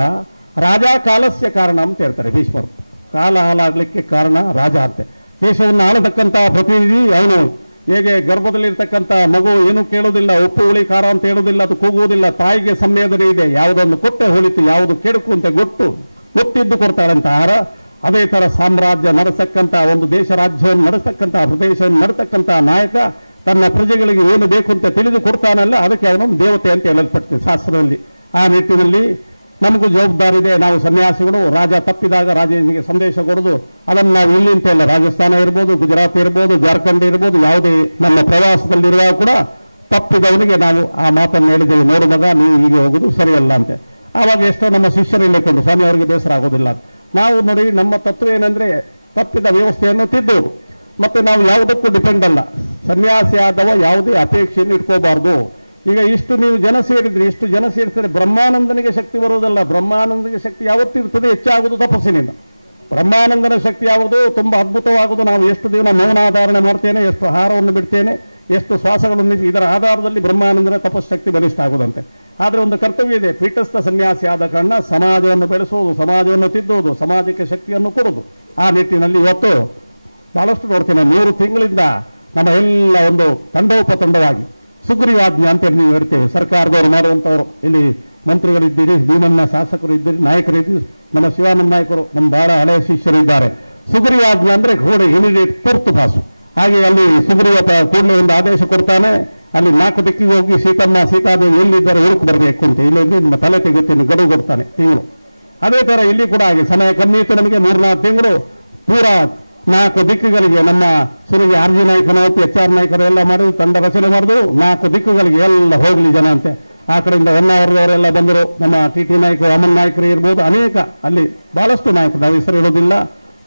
ರಾಜ ಕಾಲಸ್ಯ ಕಾರಣ ಅಂತ ಹೇಳ್ತಾರೆ ಭೀಷ್ಮರು. ಕಾಲ ಹಾಳಾಗ್ಲಿಕ್ಕೆ ಕಾರಣ ರಾಜ ಅಂತೆ. ದೇಶವನ್ನು ಆಳತಕ್ಕಂಥ ಪ್ರತಿನಿಧಿ ಅವನು. ಹೇಗೆ ಗರ್ಭದಲ್ಲಿರ್ತಕ್ಕಂಥ ಮಗು ಏನು ಕೇಳೋದಿಲ್ಲ, ಉಪ್ಪು ಹುಳಿ ಖಾರ ಅಂತ ಹೇಳೋದಿಲ್ಲ, ಅದು ಕೂಗುವುದಿಲ್ಲ. ತಾಯಿಗೆ ಸಂವೇದನೆ ಇದೆ, ಯಾವುದನ್ನು ಕೊಟ್ಟೆ ಹೊಳಿತು, ಯಾವುದು ಕೆಡುಕು ಅಂತ ಗೊತ್ತಿದ್ದು ಕೊಡ್ತಾಳಂತ ಆಹಾರ. ಅದೇ ಥರ ಸಾಮ್ರಾಜ್ಯ ನಡೆಸತಕ್ಕಂಥ, ಒಂದು ದೇಶ ರಾಜ್ಯವನ್ನು ನಡೆಸತಕ್ಕಂಥ, ಪ್ರದೇಶವನ್ನು ನಡೆಸತಕ್ಕಂಥ ನಾಯಕ ತನ್ನ ಪ್ರಜೆಗಳಿಗೆ ಏನು ಬೇಕು ಅಂತ ತಿಳಿದು ಕೊಡ್ತಾನಲ್ಲ, ಅದಕ್ಕೆ ಅವನೊಂದು ದೇವತೆ ಅಂತ ಹೇಳಲ್ಪಡ್ತದೆ ಶಾಸ್ತ್ರದಲ್ಲಿ. ಆ ನಿಟ್ಟಿನಲ್ಲಿ ನಮಗೂ ಜವಾಬ್ದಾರಿ ಇದೆ. ನಾವು ಸನ್ಯಾಸಿಗಳು ರಾಜ ತಪ್ಪಿದಾಗ ರಾಜನಿಗೆ ಸಂದೇಶ ಕೊಡೋದು, ಅದನ್ನು ನಾವು ಇಲ್ಲಿ ಅಂತ ಇಲ್ಲ, ರಾಜಸ್ಥಾನ ಇರ್ಬೋದು, ಗುಜರಾತ್ ಇರ್ಬೋದು, ಜಾರ್ಖಂಡ್ ಇರ್ಬೋದು, ಯಾವುದೇ ನಮ್ಮ ಪ್ರವಾಸದಲ್ಲಿರುವಾಗ ಕೂಡ ತಪ್ಪಿದವನಿಗೆ ನಾವು ಆ ಮಾತನ್ನು ಹೇಳಿದ್ದೇವೆ, ನೋಡು ಮಗ, ನೀವು ಹೀಗೆ ಹೋಗೋದು ಸರಿಯಲ್ಲ ಅಂತೆ. ಆವಾಗ ಎಷ್ಟೋ ನಮ್ಮ ಶಿಷ್ಯರು ಹೇಳಿಕೊಂಡು ಸ್ವಾಮಿ ಅವರಿಗೆ ಬೇಸರ ಆಗೋದಿಲ್ಲ. ನಾವು ನೋಡಿ, ನಮ್ಮ ತತ್ವ ಏನಂದ್ರೆ ತಪ್ಪಿದ ವ್ಯವಸ್ಥೆಯನ್ನು ತಿದ್ದುವುದು. ಮತ್ತೆ ನಾವು ಯಾವುದಕ್ಕೂ ಡಿಪೆಂಡ್ ಅಲ್ಲ. ಸನ್ಯಾಸಿ ಆದವ ಯಾವುದೇ ಅಪೇಕ್ಷೆಯನ್ನು ಇಟ್ಕೋಬಾರ್ದು. ಈಗ ಇಷ್ಟು ನೀವು ಜನ ಸೇರಿದ್ರಿ, ಇಷ್ಟು ಜನ ಸೇರಿಸಿದ್ರೆ ಬ್ರಹ್ಮಾನಂದನಿಗೆ ಶಕ್ತಿ ಬರುವುದಲ್ಲ. ಬ್ರಹ್ಮಾನಂದನಿಗೆ ಶಕ್ತಿ ಯಾವತ್ತಿರ್ತದೆ, ಹೆಚ್ಚಾಗುವುದು ತಪಸ್ಸಿನಿಂದ. ಬ್ರಹ್ಮಾನಂದನ ಶಕ್ತಿ ಯಾವುದು ತುಂಬ ಅದ್ಭುತವಾಗುವುದು. ನಾವು ಎಷ್ಟು ದಿನ ಮೌನಾಧಾರಣೆ ಮಾಡ್ತೇನೆ, ಎಷ್ಟು ಆಹಾರವನ್ನು ಬಿಡ್ತೇನೆ, ಎಷ್ಟು ಶ್ವಾಸಗಳನ್ನು, ಇದರ ಆಧಾರದಲ್ಲಿ ಬ್ರಹ್ಮಾನಂದನ ತಪಸ್ಶಕ್ತಿ ಬಲಿಷ್ಠ ಆಗುವುದಂತೆ. ಆದರೆ ಒಂದು ಕರ್ತವ್ಯ ಇದೆ. ಪೀಠಸ್ಥ ಸನ್ಯಾಸಿ ಆದ ಕಾರಣ ಸಮಾಜವನ್ನು ಬೆಳೆಸೋದು, ಸಮಾಜವನ್ನು ತಿದ್ದುವುದು, ಸಮಾಜಕ್ಕೆ ಶಕ್ತಿಯನ್ನು ಕೊಡೋದು. ಆ ನಿಟ್ಟಿನಲ್ಲಿ ಇವತ್ತು ಬಹಳಷ್ಟು ನೋಡ್ತೇನೆ. 3 ತಿಂಗಳಿಂದ ನಮ್ಮ ಎಲ್ಲ ಒಂದು ತಂಡೋಪತಂಡವಾಗಿ ಸುಗ್ರೀವಾಜ್ಞೆ ಅಂತೇಳಿ ನೀವು ಹೇಳ್ತೇವೆ. ಸರ್ಕಾರದವರು ಮಾಡುವಂಥವ್ರು, ಇಲ್ಲಿ ಮಂತ್ರಿಗಳಿದ್ದೀರಿ, ಭೀಮಣ್ಣ ಶಾಸಕರು ಇದ್ದೀರಿ, ನಾಯಕರಿದ್ದೀರಿ, ನಮ್ಮ ಶಿವಾನಂದ ನಾಯಕರು ನಮ್ಮ ಬಹಳ ಹಳೆಯ ಶಿಷ್ಯರಿದ್ದಾರೆ. ಸುಗ್ರೀವಾಜ್ಞೆ ಅಂದರೆ ಕೂಡಲೇ ಇಮಿಡಿಯೇಟ್ ತುರ್ತು ಪಾಸು. ಹಾಗೆ ಅಲ್ಲಿ ಸುಗ್ರೀವ ಕೂಡಲೇ ಒಂದು ಆದೇಶ ಕೊಡ್ತಾನೆ, ಅಲ್ಲಿ 4 ದಿಕ್ಕಿಗೆ ಹೋಗಿ ಸೀತಮ್ಮ ಸೀತಾದೇವಿ ಎಲ್ಲಿದ್ದಾರೆ ಹುಡುಕು ಬರಬೇಕು ಅಂತ, ಇಲ್ಲಿ ನಿಮ್ಮ ತಲೆ ತೆಗೆಯುತ್ತೇನೆ ಗಡುವು ಕೊಡ್ತಾನೆ ತಿಂಗಳು. ಅದೇ ಥರ ಇಲ್ಲಿ ಕೂಡ ಹಾಗೆ ಸಮಯ ಕಮ್ಮಿ ಇತ್ತು ನಮಗೆ, 3-4 ತಿಂಗಳು ಪೂರ 4 ದಿಕ್ಕುಗಳಿಗೆ ನಮ್ಮ ಸುರಿಗೆ ಆರ್ ಜಿ ನಾಯಕನವತ್ತು HR ನಾಯಕರು ಎಲ್ಲ ಮಾಡಿ ತಂಡ ರಚನೆ ಮಾಡಿದ್ರು. 4 ದಿಕ್ಕುಗಳಿಗೆ ಎಲ್ಲ ಹೋಗ್ಲಿ ಜನ ಅಂತೆ. ಆ ಕಡೆಯಿಂದ ಹೊನ್ನಾವರದವರೆಲ್ಲ ಬಂದರು, ನಮ್ಮ TT ನಾಯಕರು, ಅಮನ್ ನಾಯಕರು ಇರ್ಬೋದು, ಅನೇಕ ಅಲ್ಲಿ ಬಹಳಷ್ಟು ನಾಯಕರು, ನಾವು ಹೆಸರು ಇರೋದಿಲ್ಲ.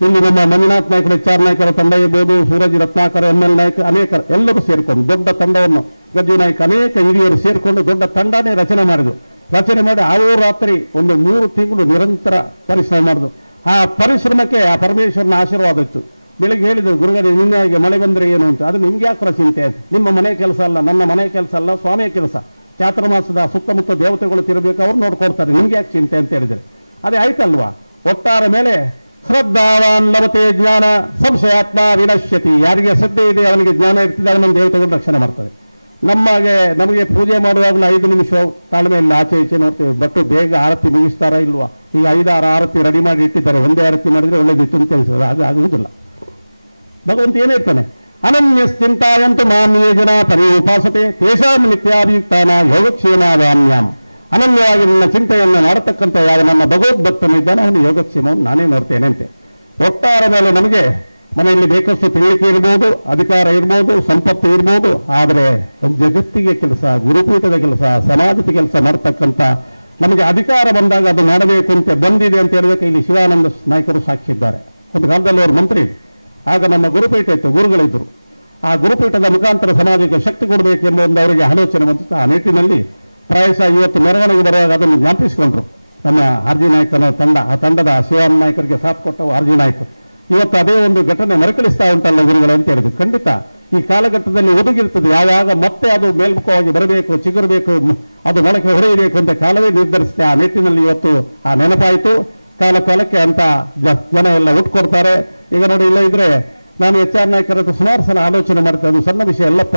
ಇಲ್ಲಿ ನಮ್ಮ ಮಂಜುನಾಥ್ ನಾಯಕರು, HR ನಾಯಕರ ತಂಡ ಇರ್ಬೋದು, ಸೂರಜ್ ರತ್ನಾಕರ್, ML ನಾಯಕ, ಅನೇಕರು ಎಲ್ಲರೂ ಸೇರಿಕೊಂಡು ದೊಡ್ಡ ತಂಡವನ್ನು, ಗಜ್ಜು ನಾಯಕ, ಅನೇಕ ಹಿರಿಯರು ಸೇರಿಕೊಂಡು ದೊಡ್ಡ ತಂಡನೇ ರಚನೆ ಮಾಡಿದ್ರು. ರಚನೆ ಮಾಡಿ ರಾತ್ರಿ ಒಂದು 3 ತಿಂಗಳು ನಿರಂತರ ಪರಿಶ್ರಮ ಮಾಡಿದ್ರು. ಆ ಪರಿಶ್ರಮಕ್ಕೆ ಆ ಪರಮೇಶ್ವರನ ಆಶೀರ್ವಾದ ಇತ್ತು. ಬೆಳಿಗ್ಗೆ ಹೇಳಿದ್ರು, ಗುರುಗಳೇ ನಿನ್ನೆಗೆ ಮಳೆ ಬಂದರೆ ಏನು ಅಂತ. ಅದು ನಿಮ್ಗೆ ಯಾಕೆ ಚಿಂತೆ ಅಂತ. ನಿಮ್ಮ ಮನೆ ಕೆಲಸ ಅಲ್ಲ, ನನ್ನ ಮನೆ ಕೆಲಸ ಅಲ್ಲ, ಸ್ವಾಮಿಯ ಕೆಲಸ. ಚಾತುರ್ಮಾಸದ ಸುತ್ತಮುತ್ತ ದೇವತೆಗಳು ತಿರಬೇಕು, ಅವ್ರು ನೋಡ್ಕೊಡ್ತಾರೆ, ನಿಮ್ಗೆ ಯಾಕೆ ಚಿಂತೆ ಅಂತ ಹೇಳಿದ್ರೆ ಅದೇ ಆಯ್ತಲ್ವಾ. ಒಟ್ಟಾರೆ ಮೇಲೆ ಶ್ರದ್ಧಾವಾನ್ ಲಭತೆ ಜ್ಞಾನ ಸಂಶಯಾತ್ಮ ವಿನಶ್ಯತಿ. ಯಾರಿಗೆ ಶ್ರದ್ಧೆ ಇದೆ ಅವನಿಗೆ ಜ್ಞಾನ ಇರ್ತಿದ್ದಾಗ ನಮ್ಮ ದೇವತೆಗಳು ರಕ್ಷಣೆ ಮಾಡ್ತದೆ. ನಮಗೆ ಪೂಜೆ ಮಾಡುವಾಗಲೂ 5 ನಿಮಿಷ ತಾಳ್ಮೆಯಲ್ಲಿ ಆಚೆ ಈಚೆ ನೋಡ್ತೇವೆ. ಬಟ್ಟು ಬೇಗ ಆರತಿ ಮುಗಿಸ್ತಾರಾ ಇಲ್ವಾ? ಈಗ 5-6 ಆರತಿ ರೆಡಿ ಮಾಡಿ ಇಟ್ಟಿದ್ದಾರೆ, ಒಂದೇ ಆರತಿ ಮಾಡಿದ್ರೆ ಒಳ್ಳೇದಿತ್ತು ಅಂತ ಅನಿಸ್ತದೆ. ಆಗುವುದಿಲ್ಲ. ಭಗವಂತ ಏನಿರ್ತಾನೆ, ಅನನ್ಯಶ್ಚಿಂತಾಯಂತು ಮಾನ್ಯೇ ಜನ ಪರಿಉಪಾಸತೆ ತೇಷಾಂ ನಿತ್ಯಾಭಿಯುಕ್ತಾನ ಯೋಗಕ್ಷೇಮಾವಾಮ್ಯಾಂ. ಅನನ್ಯವಾಗಿ ನನ್ನ ಚಿಂತೆಯನ್ನು ಮಾಡತಕ್ಕಂಥ ಯಾವ ನನ್ನ ಭಗವದ್ಭಕ್ತನಿದ್ದಾನೆ ಅವನು ಯೋಗಕ್ಷೇಮವನ್ನು ನಾನೇ ನೋಡ್ತೇನೆ ಅಂತೆ. ಒಟ್ಟಾರೆ ಮೇಲೆ ನಮಗೆ ಮನೆಯಲ್ಲಿ ಬೇಕಷ್ಟು ತಿಳಿಕೆ ಇರ್ಬೋದು, ಅಧಿಕಾರ ಇರ್ಬೋದು, ಸಂಪತ್ತು ಇರ್ಬೋದು, ಆದರೆ ಜಗತ್ತಿಗೆ ಕೆಲಸ, ಗುರುಪೀಠದ ಕೆಲಸ, ಸಮಾಜದ ಕೆಲಸ ಮಾಡ್ತಕ್ಕಂಥ ನಮಗೆ ಅಧಿಕಾರ ಬಂದಾಗ ಅದು ಮಾಡಬೇಕು ಅಂತ ಬಂದಿದೆ ಅಂತ ಹೇಳಬೇಕು. ಇಲ್ಲಿ ಶಿವಾನಂದ ನಾಯಕರು ಸಾಕ್ಷಿ ಇದ್ದಾರೆ. ಒಂದು ಕಾಲದಲ್ಲಿ ಅವರು ಮಂತ್ರಿ, ಆಗ ನಮ್ಮ ಗುರುಪೀಠ ಇತ್ತು, ಗುರುಗಳಿದ್ದರು. ಆ ಗುರುಪೀಠದ ಮುಖಾಂತರ ಸಮಾಜಕ್ಕೆ ಶಕ್ತಿ ಕೊಡಬೇಕೆಂಬ ಒಂದು ಅವರಿಗೆ ಆಲೋಚನೆ ಬಂದಿತ್ತು. ಆ ನಿಟ್ಟಿನಲ್ಲಿ ಪ್ರಾಯಶಃ ಇವತ್ತು ಮೆರವಣಿಗೆ ಬರುವಾಗ ಅದನ್ನು ಜ್ಞಾಪಿಸಿಕೊಂಡ್ರು ನಮ್ಮ ಆರ್ ಜಿ ನಾಯಕನ ತಂಡ. ಆ ತಂಡದ ಶಿವಾನಂದ ನಾಯಕರಿಗೆ ಸಾಥ್ ಕೊಟ್ಟವು ಆರ್ ಜಿ ನಾಯಕರು. ಇವತ್ತು ಅದೇ ಒಂದು ಘಟನೆ ಮರುಕಳಿಸ್ತಾ ಉಂಟಲ್ಲ ಗುರುಗಳು ಅಂತ ಹೇಳಿದ್ರು. ಖಂಡಿತ ಈ ಕಾಲಘಟ್ಟದಲ್ಲಿ ಒದಗಿರ್ತದೆ. ಯಾವಾಗ ಮತ್ತೆ ಅದು ಮೇಲ್ಮುಖವಾಗಿ ಬರಬೇಕು, ಚಿಗುರಬೇಕು, ಅದು ಮೊಳಕೆ ಹೊಡೆಯಬೇಕು ಅಂತ ಕಾಲವೇ ನಿರ್ಧರಿಸುತ್ತೆ. ಆ ನಿಟ್ಟಿನಲ್ಲಿ ಇವತ್ತು ಆ ನೆನಪಾಯಿತು. ಕಾಲಕ್ಕೆ ಅಂತ ಜನ ಎಲ್ಲ ಒಟ್ಕೊಡ್ತಾರೆ. ಈಗ ನೋಡಿ, ಇಲ್ಲ ಇದ್ರೆ ನಾನು HR ನಾಯಕರ ಹತ್ರ ಸುಮಾರು ಸಲ ಆಲೋಚನೆ ಮಾಡ್ತೇನೆ. ಅದು ಸಣ್ಣ ವಿಷಯ ಅಲ್ಲಪ್ಪ,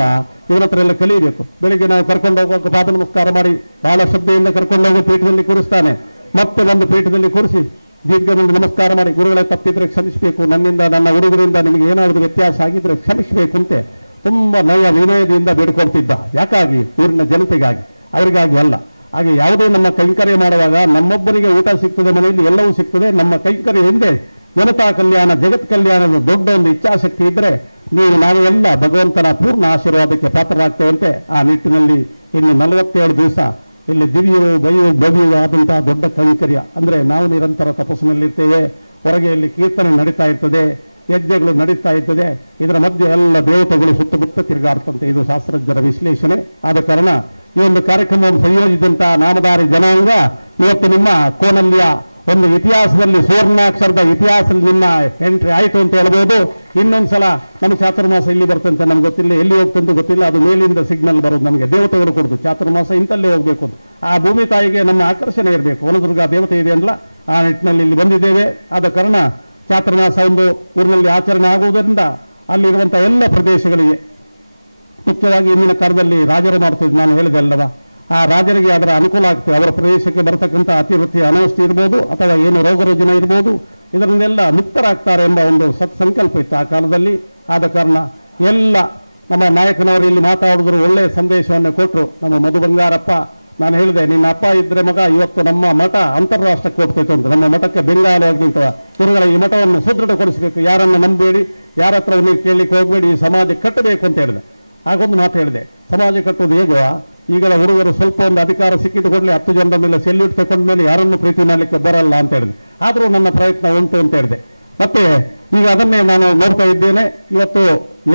ಇವರ ಹತ್ರ ಎಲ್ಲ ಕಲಿಯಬೇಕು. ಬೆಳಿಗ್ಗೆ ನಾವು ಕರ್ಕೊಂಡು ಹೋಗುವಾಗ ಪಾದ ನಮಸ್ಕಾರ ಮಾಡಿ ಬಹಳ ಶ್ರದ್ಧೆಯಿಂದ ಕರ್ಕೊಂಡು ಹೋಗಿ ಪೀಠದಲ್ಲಿ ಕೂರಿಸ್ತಾನೆ. ಮತ್ತೆ ಒಂದು ಪೀಠದಲ್ಲಿ ಕೂರಿಸಿ ದೀರ್ಘದಿಂದ ನಮಸ್ಕಾರ ಮಾಡಿ, ಗುರುಗಳೇ ತಪ್ಪಿದ್ರೆ ಕ್ಷಮಿಸಬೇಕು, ನನ್ನಿಂದ ನನ್ನ ಹುಡುಗರಿಂದ ನಿಮಗೆ ಏನಾದರೂ ವ್ಯತ್ಯಾಸ ಆಗಿದ್ರೆ ಕ್ಷಮಿಸಬೇಕು ಅಂತೆ ತುಂಬ ನಯ ವಿನಯದಿಂದ ಬೇಡ್ಕೊಳ್ತಿದ್ದ. ಯಾಕಾಗಿ? ಊರಿನ ಜನತೆಗಾಗಿ, ಅವರಿಗಾಗಿ ಅಲ್ಲ. ಹಾಗೆ ಯಾವುದೇ ನಮ್ಮ ಕೈಂಕರ್ಯ ಮಾಡುವಾಗ ನಮ್ಮೊಬ್ಬರಿಗೆ ಊಟ ಸಿಗ್ತದೆ, ಮನೆಯಲ್ಲಿ ಎಲ್ಲವೂ ಸಿಗ್ತದೆ. ನಮ್ಮ ಕೈಂಕರ್ಯ ಹಿಂದೆ ಜನತಾ ಕಲ್ಯಾಣ, ಜಗತ್ ಕಲ್ಯಾಣದ ದೊಡ್ಡ ಒಂದು ಇಚ್ಛಾಶಕ್ತಿ ಇದ್ದರೆ ನಾವು ಎಲ್ಲ ಭಗವಂತನ ಪೂರ್ಣ ಆಶೀರ್ವಾದಕ್ಕೆ ಪಾತ್ರರಾಗ್ತೇವಂತೆ. ಆ ನಿಟ್ಟಿನಲ್ಲಿ ಇನ್ನು 47 ದಿವಸ ಇಲ್ಲಿ ದಿವ್ಯವೂ ಭವ್ಯವೂ ಆದಂತಹ ದೊಡ್ಡ ಕೈಂಕರ್ಯ ಅಂದರೆ ನಾವು ನಿರಂತರ ತಪಸ್ಸಿನಲ್ಲಿರ್ತೇವೆ. ಹೊರಗೆ ಇಲ್ಲಿ ಕೀರ್ತನೆ ನಡೀತಾ ಇರ್ತದೆ, ಯಜ್ಞಗಳು ನಡೀತಾ ಇರ್ತದೆ. ಇದರ ಮಧ್ಯೆ ಎಲ್ಲ ದೇವತೆಗಳು ಸುತ್ತಮುತ್ತ ತಿರುಗಾಡ್ತಂತೆ. ಇದು ಶಾಸ್ತ್ರಜ್ಞರ ವಿಶ್ಲೇಷಣೆ. ಆದ ಕಾರಣ ಈ ಒಂದು ಕಾರ್ಯಕ್ರಮವನ್ನು ಸಂಯೋಜಿಸಿದಂತಹ ನಾಮಧಾರಿ ಜನಾಂಗ ಇವತ್ತು ನಿಮ್ಮ ಕೋನಲ್ಯ ಒಂದು ಇತಿಹಾಸದಲ್ಲಿ, ಸುವರ್ಣಾಕ್ಷರದ ಇತಿಹಾಸದಲ್ಲಿ ನಿಮ್ಮ ಎಂಟ್ರಿ ಆಯಿತು ಅಂತ ಹೇಳ್ಬೋದು. ಇನ್ನೊಂದ್ಸಲ ನಮ್ಮ ಚಾತುರ್ಮಾಸ ಇಲ್ಲಿ ಬರ್ತಂತೆ, ನಮ್ಗೆ ಗೊತ್ತಿಲ್ಲ, ಎಲ್ಲಿ ಹೋಗ್ತಂತ ಗೊತ್ತಿಲ್ಲ. ಅದು ಮೇಲಿಂದ ಸಿಗ್ನಲ್ ಬರೋದು ನಮಗೆ, ದೇವತೆಗಳು ಕೊಡೋದು ಚಾತುರ್ಮಾಸ ಇಂತಲ್ಲೇ ಹೋಗ್ಬೇಕು ಅಂತ. ಆ ಭೂಮಿ ತಾಯಿಗೆ ನಮ್ಮ ಆಕರ್ಷಣೆ ಇರಬೇಕು. ವನದುರ್ಗ ದೇವತೆ ಇದೆ ಅಲ್ಲ, ಆ ನಿಟ್ಟಿನಲ್ಲಿ ಇಲ್ಲಿ ಬಂದಿದ್ದೇವೆ. ಆದ ಕಾರಣ ಚಾತುರ್ಮಾಸ ಒಂದು ಊರಿನಲ್ಲಿ ಆಚರಣೆ ಆಗುವುದರಿಂದ ಅಲ್ಲಿರುವಂಥ ಎಲ್ಲ ಪ್ರದೇಶಗಳಿಗೆ, ಮುಖ್ಯವಾಗಿ ಇಂದಿನ ಕಾಲದಲ್ಲಿ ರಾಜರು ಮಾಡ್ತಿದ್ದು ನಾನು ಹೇಳಿದೆ ಅಲ್ಲವಾ, ಆ ರಾಜರಿಗೆ ಅದರ ಅನುಕೂಲ ಆಗ್ತದೆ. ಅವರ ಪ್ರದೇಶಕ್ಕೆ ಬರತಕ್ಕಂಥ ಅತಿವೃತ್ತಿ ಅನಾವೃಷ್ಟಿ ಇರ್ಬೋದು, ಅಥವಾ ಏನು ರೋಗ ರುಜಿನ ಇರ್ಬೋದು, ಇದರಿಂದೆಲ್ಲ ಮುಕ್ತರಾಗ್ತಾರೆ ಎಂಬ ಒಂದು ಸತ್ಸಂಕಲ್ಪ ಇತ್ತು ಆ ಕಾಲದಲ್ಲಿ. ಆದ ಕಾರಣ ಎಲ್ಲ ನಮ್ಮ ನಾಯಕನವರು ಇಲ್ಲಿ ಮಾತಾಡಿದ್ರು, ಒಳ್ಳೆಯ ಸಂದೇಶವನ್ನು ಕೊಟ್ಟರು. ನಮ್ಮ ಮಧು ಬಂಗಾರಪ್ಪ, ನಾನು ಹೇಳಿದೆ, ನಿನ್ನ ಅಪ್ಪ ಇದ್ರೆ ಮಗ ಇವತ್ತು ನಮ್ಮ ಮಠ ಅಂತಾರಾಷ್ಟ್ರಕ್ಕೆ ಹೋಗ್ತೈತೆ ಅಂತ. ನಮ್ಮ ಮಠಕ್ಕೆ ಬೆಂಗಾಲವಾಗಿ ನಿಂತವ ಗುರುಗಳ ಈ ಮಠವನ್ನು ಸುದೃಢಗೊಳಿಸಬೇಕು, ಯಾರನ್ನು ನಂಬೇಡಿ, ಯಾರ ಹತ್ರ ನೀವು ಕೇಳಲಿಕ್ಕೆ ಹೋಗಬೇಡಿ, ಈ ಸಮಾಜ ಕಟ್ಟಬೇಕು ಅಂತ ಹೇಳಿದೆ. ಆಗೊಂದು ಮಾತು ಹೇಳಿದೆ, ಸಮಾಜ ಕಟ್ಟುವುದು ಹೇಗೋ, ಈಗಲ ಹುಡುಗರು ಸ್ವಲ್ಪ ಒಂದು ಅಧಿಕಾರ ಸಿಕ್ಕಿದ ಕೂಡಲೇ 10 ಜನರ ಮೇಲೆ ಸೆಲ್ಯೂಟ್ ತಗೊಂಡ ಮೇಲೆ ಯಾರನ್ನು ಪ್ರೀತಿ ಮಾಡಲಿಕ್ಕೆ ಬರಲ್ಲ ಅಂತ ಹೇಳಿದೆ. ಆದರೂ ನನ್ನ ಪ್ರಯತ್ನ ಉಂಟು ಅಂತ ಹೇಳಿದೆ. ಮತ್ತೆ ಈಗ ಅದನ್ನೇ ನಾನು ನೋಡ್ತಾ ಇದ್ದೇನೆ. ಇವತ್ತು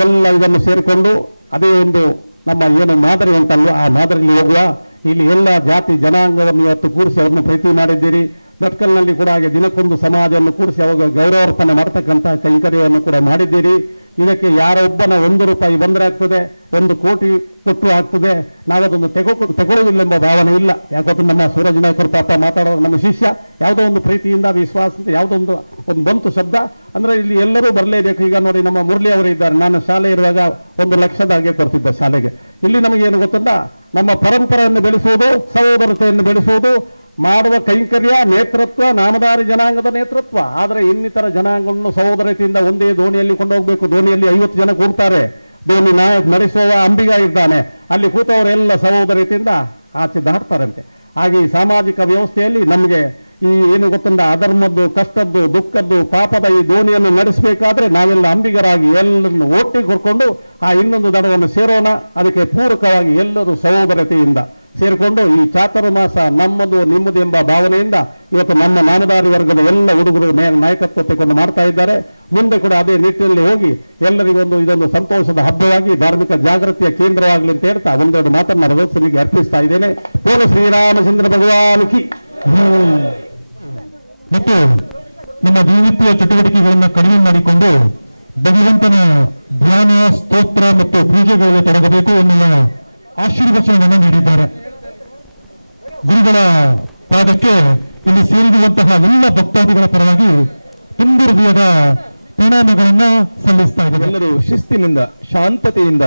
ಎಲ್ಲ ಇದನ್ನು ಸೇರಿಕೊಂಡು ಅದೇ ಒಂದು ನಮ್ಮ ಏನು ಮಾದರಿ ಉಂಟಲ್ವ, ಆ ಮಾದರಿಯಲ್ಲಿ ಹೋಗುವ. ಇಲ್ಲಿ ಎಲ್ಲ ಜಾತಿ ಜನಾಂಗವನ್ನು ಇವತ್ತು ಕೂರಿಸಿ ಅವ್ರನ್ನ ಪ್ರೀತಿ ಮಾಡಿದ್ದೀರಿ. ಭಟ್ಕಲ್ನಲ್ಲಿ ಕೂಡ ಹಾಗೆ ದಿನಕ್ಕೊಂದು ಸಮಾಜವನ್ನು ಕೂರಿಸಿ ಅವಾಗ ಗೌರವಾರ್ಪಣೆ ಮಾಡ್ತಕ್ಕಂಥ ಕೈಂಕರ್ಯವನ್ನು ಕೂಡ ಮಾಡಿದ್ದೀರಿ. ಇದಕ್ಕೆ ಯಾರೊಬ್ಬನ 1 ರೂಪಾಯಿ ಬಂದರೆ ಆಗ್ತದೆ, 1 ಕೋಟಿ ಕೊಟ್ಟು ಆಗ್ತದೆ, ನಾವದೊಂದು ತಗೊಳ್ಳೋದಿಲ್ಲ ಭಾವನೆ ಇಲ್ಲ. ಯಾಕಂದ್ರೆ ನಮ್ಮ ಸೂರಜ್ ನಾಯ್ಕರು ಪಾಪ ಮಾತಾಡುವಾಗ ನಮ್ಮ ಶಿಷ್ಯ ಯಾವುದೋ ಒಂದು ಪ್ರೀತಿಯಿಂದ ವಿಶ್ವಾಸದಿಂದ ಯಾವುದೋ ಒಂದು ಬಂತು ಶಬ್ದ ಅಂದರೆ ಇಲ್ಲಿ ಎಲ್ಲರೂ ಬರಲೇಬೇಕು. ಈಗ ನೋಡಿ ನಮ್ಮ ಮುರಳಿ ಅವರು ಇದ್ದಾರೆ, ನಾನು ಶಾಲೆ ಇರುವಾಗ 1 ಲಕ್ಷದಾಗೆ ಕೊಡ್ತಿದ್ದೆ ಶಾಲೆಗೆ. ಇಲ್ಲಿ ನಮಗೇನು ಗೊತ್ತಲ್ಲ, ನಮ್ಮ ಪರಂಪರೆಯನ್ನು ಬೆಳೆಸುವುದು, ಸಹೋದರತೆಯನ್ನು ಬೆಳೆಸುವುದು, ಮಾಡುವ ಕೈಂಕರ್ಯ, ನೇತೃತ್ವ, ನಾಮಧಾರಿ ಜನಾಂಗದ ನೇತೃತ್ವ. ಆದರೆ ಇನ್ನಿತರ ಜನಾಂಗಗಳನ್ನು ಸಹೋದರತೆಯಿಂದ ಒಂದೇ ದೋಣಿಯಲ್ಲಿ ಕೊಂಡೋಗ್ಬೇಕು. ದೋಣಿಯಲ್ಲಿ 50 ಜನ ಕೂಡ್ತಾರೆ, ದೋಣಿ ನಡೆಸುವ ಅಂಬಿಗ ಇದ್ದಾನೆ, ಅಲ್ಲಿ ಕೂತವರೆಲ್ಲ ಸಹೋದರತೆಯಿಂದ ಆಚೆ ದಾಟ್ತಾರಂತೆ. ಹಾಗೆ ಈ ಸಾಮಾಜಿಕ ವ್ಯವಸ್ಥೆಯಲ್ಲಿ ನಮಗೆ ಈ ಏನು ಗೊತ್ತಂದ ಅಧರ್ಮದ್ದು, ಕಷ್ಟದ್ದು, ದುಃಖದ್ದು, ಪಾಪದ ಈ ದೋಣಿಯನ್ನು ನಡೆಸಬೇಕಾದ್ರೆ ನಾವೆಲ್ಲ ಅಂಬಿಗರಾಗಿ ಎಲ್ಲರನ್ನು ಒಟ್ಟಿಗೆ ಕೊಡ್ಕೊಂಡು ಆ ಇನ್ನೊಂದು ದಡವನ್ನು ಸೇರೋಣ. ಅದಕ್ಕೆ ಪೂರಕವಾಗಿ ಎಲ್ಲರೂ ಸಹೋದರತೆಯಿಂದ ಸೇರಿಕೊಂಡು ಈ ಚಾತುರ್ಮಾಸ ನಮ್ಮದು ನಿಮ್ಮದು ಎಂಬ ಭಾವನೆಯಿಂದ ಇವತ್ತು ನಮ್ಮ ನಾಮಧಾರಿ ವರ್ಗದ ಎಲ್ಲ ಹುಡುಗರು ನಾಯಕತ್ವ ತೆಗೆದುಕೊಂಡು ಮಾಡ್ತಾ ಇದ್ದಾರೆ. ಮುಂದೆ ಕೂಡ ಅದೇ ನಿಟ್ಟಿನಲ್ಲಿ ಹೋಗಿ ಎಲ್ಲರಿಗೊಂದು ಇದೊಂದು ಸಂತೋಷದ ಹಬ್ಬವಾಗಿ ಧಾರ್ಮಿಕ ಜಾಗೃತಿಯ ಕೇಂದ್ರವಾಗಲಿ ಅಂತ ಹೇಳ್ತಾ ಒಂದೆರಡು ಮಾತನ್ನು ರಘುವತ್ಸನಿಗೆ ಅರ್ಪಿಸ್ತಾ ಇದ್ದೇನೆ. ಬೋಲ ಶ್ರೀರಾಮಚಂದ್ರ ಭಗವಾನ್ ಕಿ. ಮತ್ತು ನಮ್ಮ ದಿನನಿತ್ಯ ಚಟುವಟಿಕೆಗಳನ್ನು ಕಡಿಮೆ ಮಾಡಿಕೊಂಡು ಭಗವಂತನ ಧ್ಯಾನ, ಸ್ತೋತ್ರ ಮತ್ತು ಪೂಜೆಗಳಲ್ಲಿ ತೊಡಗಬೇಕು ಎನ್ನುವ ಆಶೀರ್ವಚನವನ್ನು ನೀಡಿದ್ದಾರೆ. ಗುರುಗಳ ಪಾದಕ್ಕೆ ಇಲ್ಲಿ ಸೇರಿರುವಂತಹ ಎಲ್ಲ ಭಕ್ತಾದಿಗಳ ಪರವಾಗಿ ತುಂಬ ಹೃದಯದ ಪ್ರಣಾಮಗಳನ್ನು ಸಲ್ಲಿಸ್ತಾ ಇದ್ದಾರೆ. ಎಲ್ಲರೂ ಶಿಸ್ತಿನಿಂದ, ಶಾಂತತೆಯಿಂದ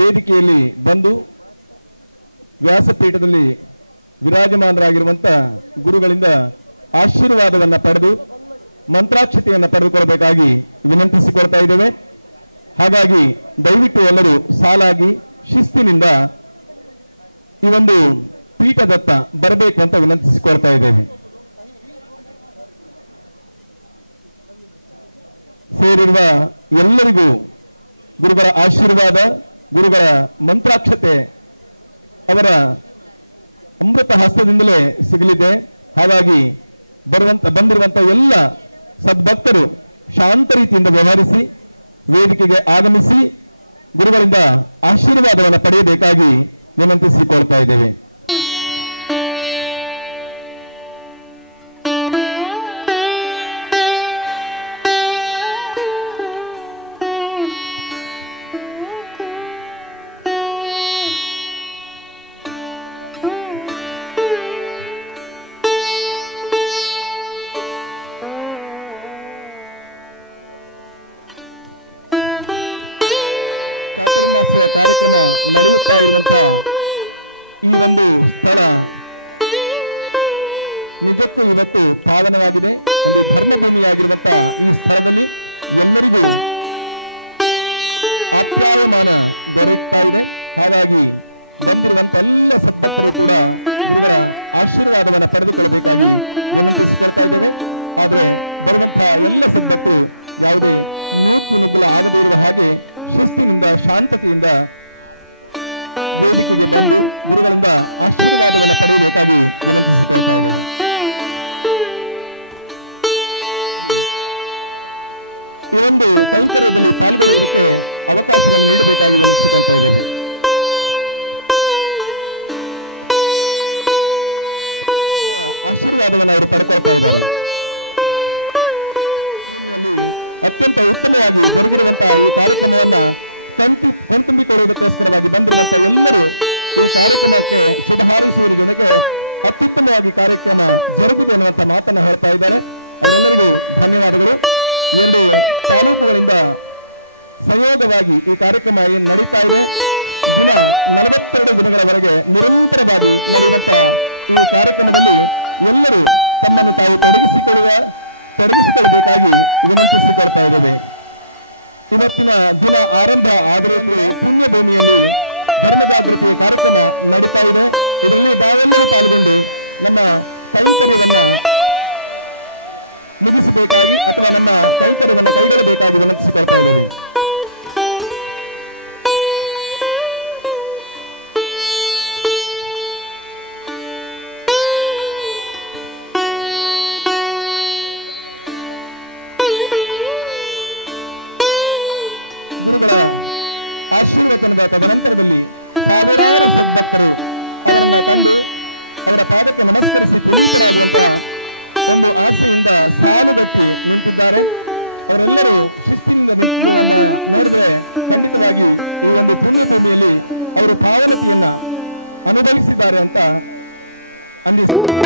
ವೇದಿಕೆಯಲ್ಲಿ ಬಂದು ವ್ಯಾಸಪೀಠದಲ್ಲಿ ವಿರಾಜಮಾನರಾಗಿರುವಂಥ ಗುರುಗಳಿಂದ ಆಶೀರ್ವಾದವನ್ನು ಪಡೆದು ಮಂತ್ರಾಕ್ಷತೆಯನ್ನು ಪಡೆದುಕೊಳ್ಳಬೇಕಾಗಿ ವಿನಂತಿಸಿಕೊಳ್ತಾ ಇದ್ದೇವೆ. ಹಾಗಾಗಿ ದಯವಿಟ್ಟು ಎಲ್ಲರೂ ಸಾಲಾಗಿ ಶಿಸ್ತಿನಿಂದ ಈ ಒಂದು ಪೀಠದತ್ತ ಬರಬೇಕು ಅಂತ ವಿನಂತಿಸಿಕೊಳ್ತಾ ಇದ್ದೇವೆ. ಸೇರಿರುವ ಎಲ್ಲರಿಗೂ ಗುರುಗಳ ಆಶೀರ್ವಾದ, ಗುರುಗಳ ಮಂತ್ರಾಕ್ಷತೆ ಅವರ ಅಮೃತ ಹಸ್ತದಿಂದಲೇ ಸಿಗಲಿದೆ. ಹಾಗಾಗಿ ಬಂದಿರುವಂತಹ ಎಲ್ಲ ಸದ್ಭಕ್ತರು ಶಾಂತ ರೀತಿಯಿಂದ ವ್ಯವಹರಿಸಿ ವೇದಿಕೆಗೆ ಆಗಮಿಸಿ ಗುರುಗಳಿಂದ ಆಶೀರ್ವಾದವನ್ನು ಪಡೆಯಬೇಕಾಗಿ ವಿನಂತಿಸಿಕೊಳ್ತಾ ಇದ್ದೇವೆ. ಚಾತುರ್ಮಾಸ ಕಾರ್ಯಕ್ರಮ ನಡೆಯುತ್ತಾ ಇರುವಂತಹ ಈ ಒಂದು ಸ್ಥಳ ನಿಜಕ್ಕೂ ಇವತ್ತು ಪಾವನವಾಗಿದೆ. ಒಂದು ಧರ್ಮಭೂಮಿಯಾಗಿರುವಂತಹ ಈ ಸ್ಥಳದಲ್ಲಿ ಎಲ್ಲರಿಗೂ ಆಪ್ಯಾಯಮಾನ ದೊರೆಯುತ್ತಾ ಇದೆ. ಹಾಗಾಗಿ ಬಂದಿರುವಂತಹ ಎಲ್ಲ ಸದ್ಭಕ್ತರು ಕೂಡ ಗುರುಗಳ ಆಶೀರ್ವಾದವನ್ನು ಪಡೆದುಕೊಳ್ಳಬೇಕಾಗಿ ವಿನಂತಿಸಿಕೊಳ್ತಾ ಇದ್ದೇವೆ. ಆದರೆ ಬರುವಂತಹ ಎಲ್ಲ ಸದ್ಭಕ್ತರು ಯಾವುದೇ ನೂಕು ನುಗ್ಗಲ ಆಗದೇ ಇರುವ ಹಾಗೆ ಶಿಸ್ತಿನಿಂದ, ಶಾಂತತೆಯಿಂದ ವೇದಿಕೆಗೆ ಬಂದು ಗುರುಗಳಿಂದ ಆಶೀರ್ವಾದವನ್ನು ಪಡೆಯಬೇಕಾಗಿ ವಿನಂತಿಸಿಕೊಳ್ತಾ ಇದ್ದೇವೆ. ಈ ಒಂದು ಕೈಂಕರ್ಯದಲ್ಲಿ ಪಾಲ್ಗೊಳ್ಳುವುದಕ್ಕೆ ಅವಕಾಶವನ್ನು ನೀಡಬೇಕಾಗಿ ವಿನಂತಿಸಿಕೊಳ್ತಾ ಇದ್ದೇವೆ. ಆಶೀರ್ವಾದವನ್ನು ಅವರು ಪಡ್ಕೊಳ್ತಾ ಇದ್ದಾರೆ. ಅತ್ಯಂತ ಉತ್ತಮವಾಗಿ ಜರುಗಿರುವಂತಹ ಈ ಕಾರ್ಯಕ್ರಮವನ್ನ ಕಣ್ತುಂಬಿಕೊಳ್ಳುವುದಕ್ಕೋಸ್ಕರವಾಗಿ ಬಂದಿರುವಂತಹ ಎಲ್ಲರೂ ಈ ಕಾರ್ಯಕ್ರಮಕ್ಕೆ ಶುಭ ಹಾರೈಸುವ ಜೊತೆಗೆ ಅತ್ಯುತ್ತಮವಾಗಿ ಕಾರ್ಯಕ್ರಮ ಜರುಗಿದೆ ಎನ್ನುವಂತ ಮಾತನ್ನ ಹೇಳ್ತಾ ಇದ್ದಾರೆ. ಅವರೆಲ್ಲರಿಗೂ ಧನ್ಯವಾದಗಳು. 2 ತಾಲೂಕುಗಳಿಂದ ಸಂಯೋಗವಾಗಿ ಈ ಕಾರ್ಯಕ್ರಮ ಏನು ನಡೀತಾ ಇದೆ. ದಿನ 42 ದಿನಗಳವರೆಗೆ ನಿರಂತರವಾಗಿ ನಡೆಯುವಂತಹ ಈ ಕಾರ್ಯಕ್ರಮದಲ್ಲಿ ಎಲ್ಲರೂ ತಮ್ಮನ್ನು ತಾವು ತೊಡಗಿಸಿಕೊಳ್ಳಬೇಕಾಗಿ ವಿನಂತಿಸಿಕೊಳ್ತಾ ಇದ್ದೇವೆ. ಇವತ್ತಿನ ದಿನ ಆರಂಭ ಆಗಿರುವ ಪುಣ್ಯ ಭೂಮಿಯಲ್ಲಿ ಧರ್ಮ ಜಾಗೃತಿಯ ಕಾರ್ಯಕ್ರಮ ನಡೀತಾ ಇದೆ. ಇದರಲ್ಲಿ ನಾವೆಲ್ಲರೂ ಪಾಲ್ಗೊಂಡು ನಮ್ಮ ಕೈಂಕರ್ಯವನ್ನ ಮುಗಿಸಬೇಕಾಗಿ ಅಥವಾ ನಮ್ಮ ಕೈಂಕರ್ಯವನ್ನ ಕೈಗೊಳ್ಳಬೇಕಾಗಿ ವಿನಂತಿಸಿಕೊಳ್ತಾ ಇದ್ದೇವೆ. ಗುರುಗಳ ಆಶೀರ್ವಚನದ ತದನಂತರದಲ್ಲಿ ಸಾವಿರಾರು ಸದ್ಭಕ್ತರು ಅವರನ್ನ ಕಂಡು ಅವರ ಪಾದಕ್ಕೆ ನಮಸ್ಕರಿಸಿ ಪುನೀತರಾಗುವಂತಹ ಒಂದು ಆಸೆಯಿಂದ ಸಾಲುಗಟ್ಟಿ ನಿಂತಿದ್ದಾರೆ. ಅವರೆಲ್ಲರೂ ಶಿಸ್ತಿನಿಂದ ನಿಂತಿರುವುದನ್ನ ನೋಡಿದ್ರೆ ಖಂಡಿತವಾಗಿ ಈ ಒಂದು ಪುಣ್ಯ ಭೂಮಿಯಲ್ಲಿ ಅವರು ಪಾವನತೆಯನ್ನ ಅನುಭವಿಸಿದ್ದಾರೆ ಅಂತ ಅಂದಿಸಿ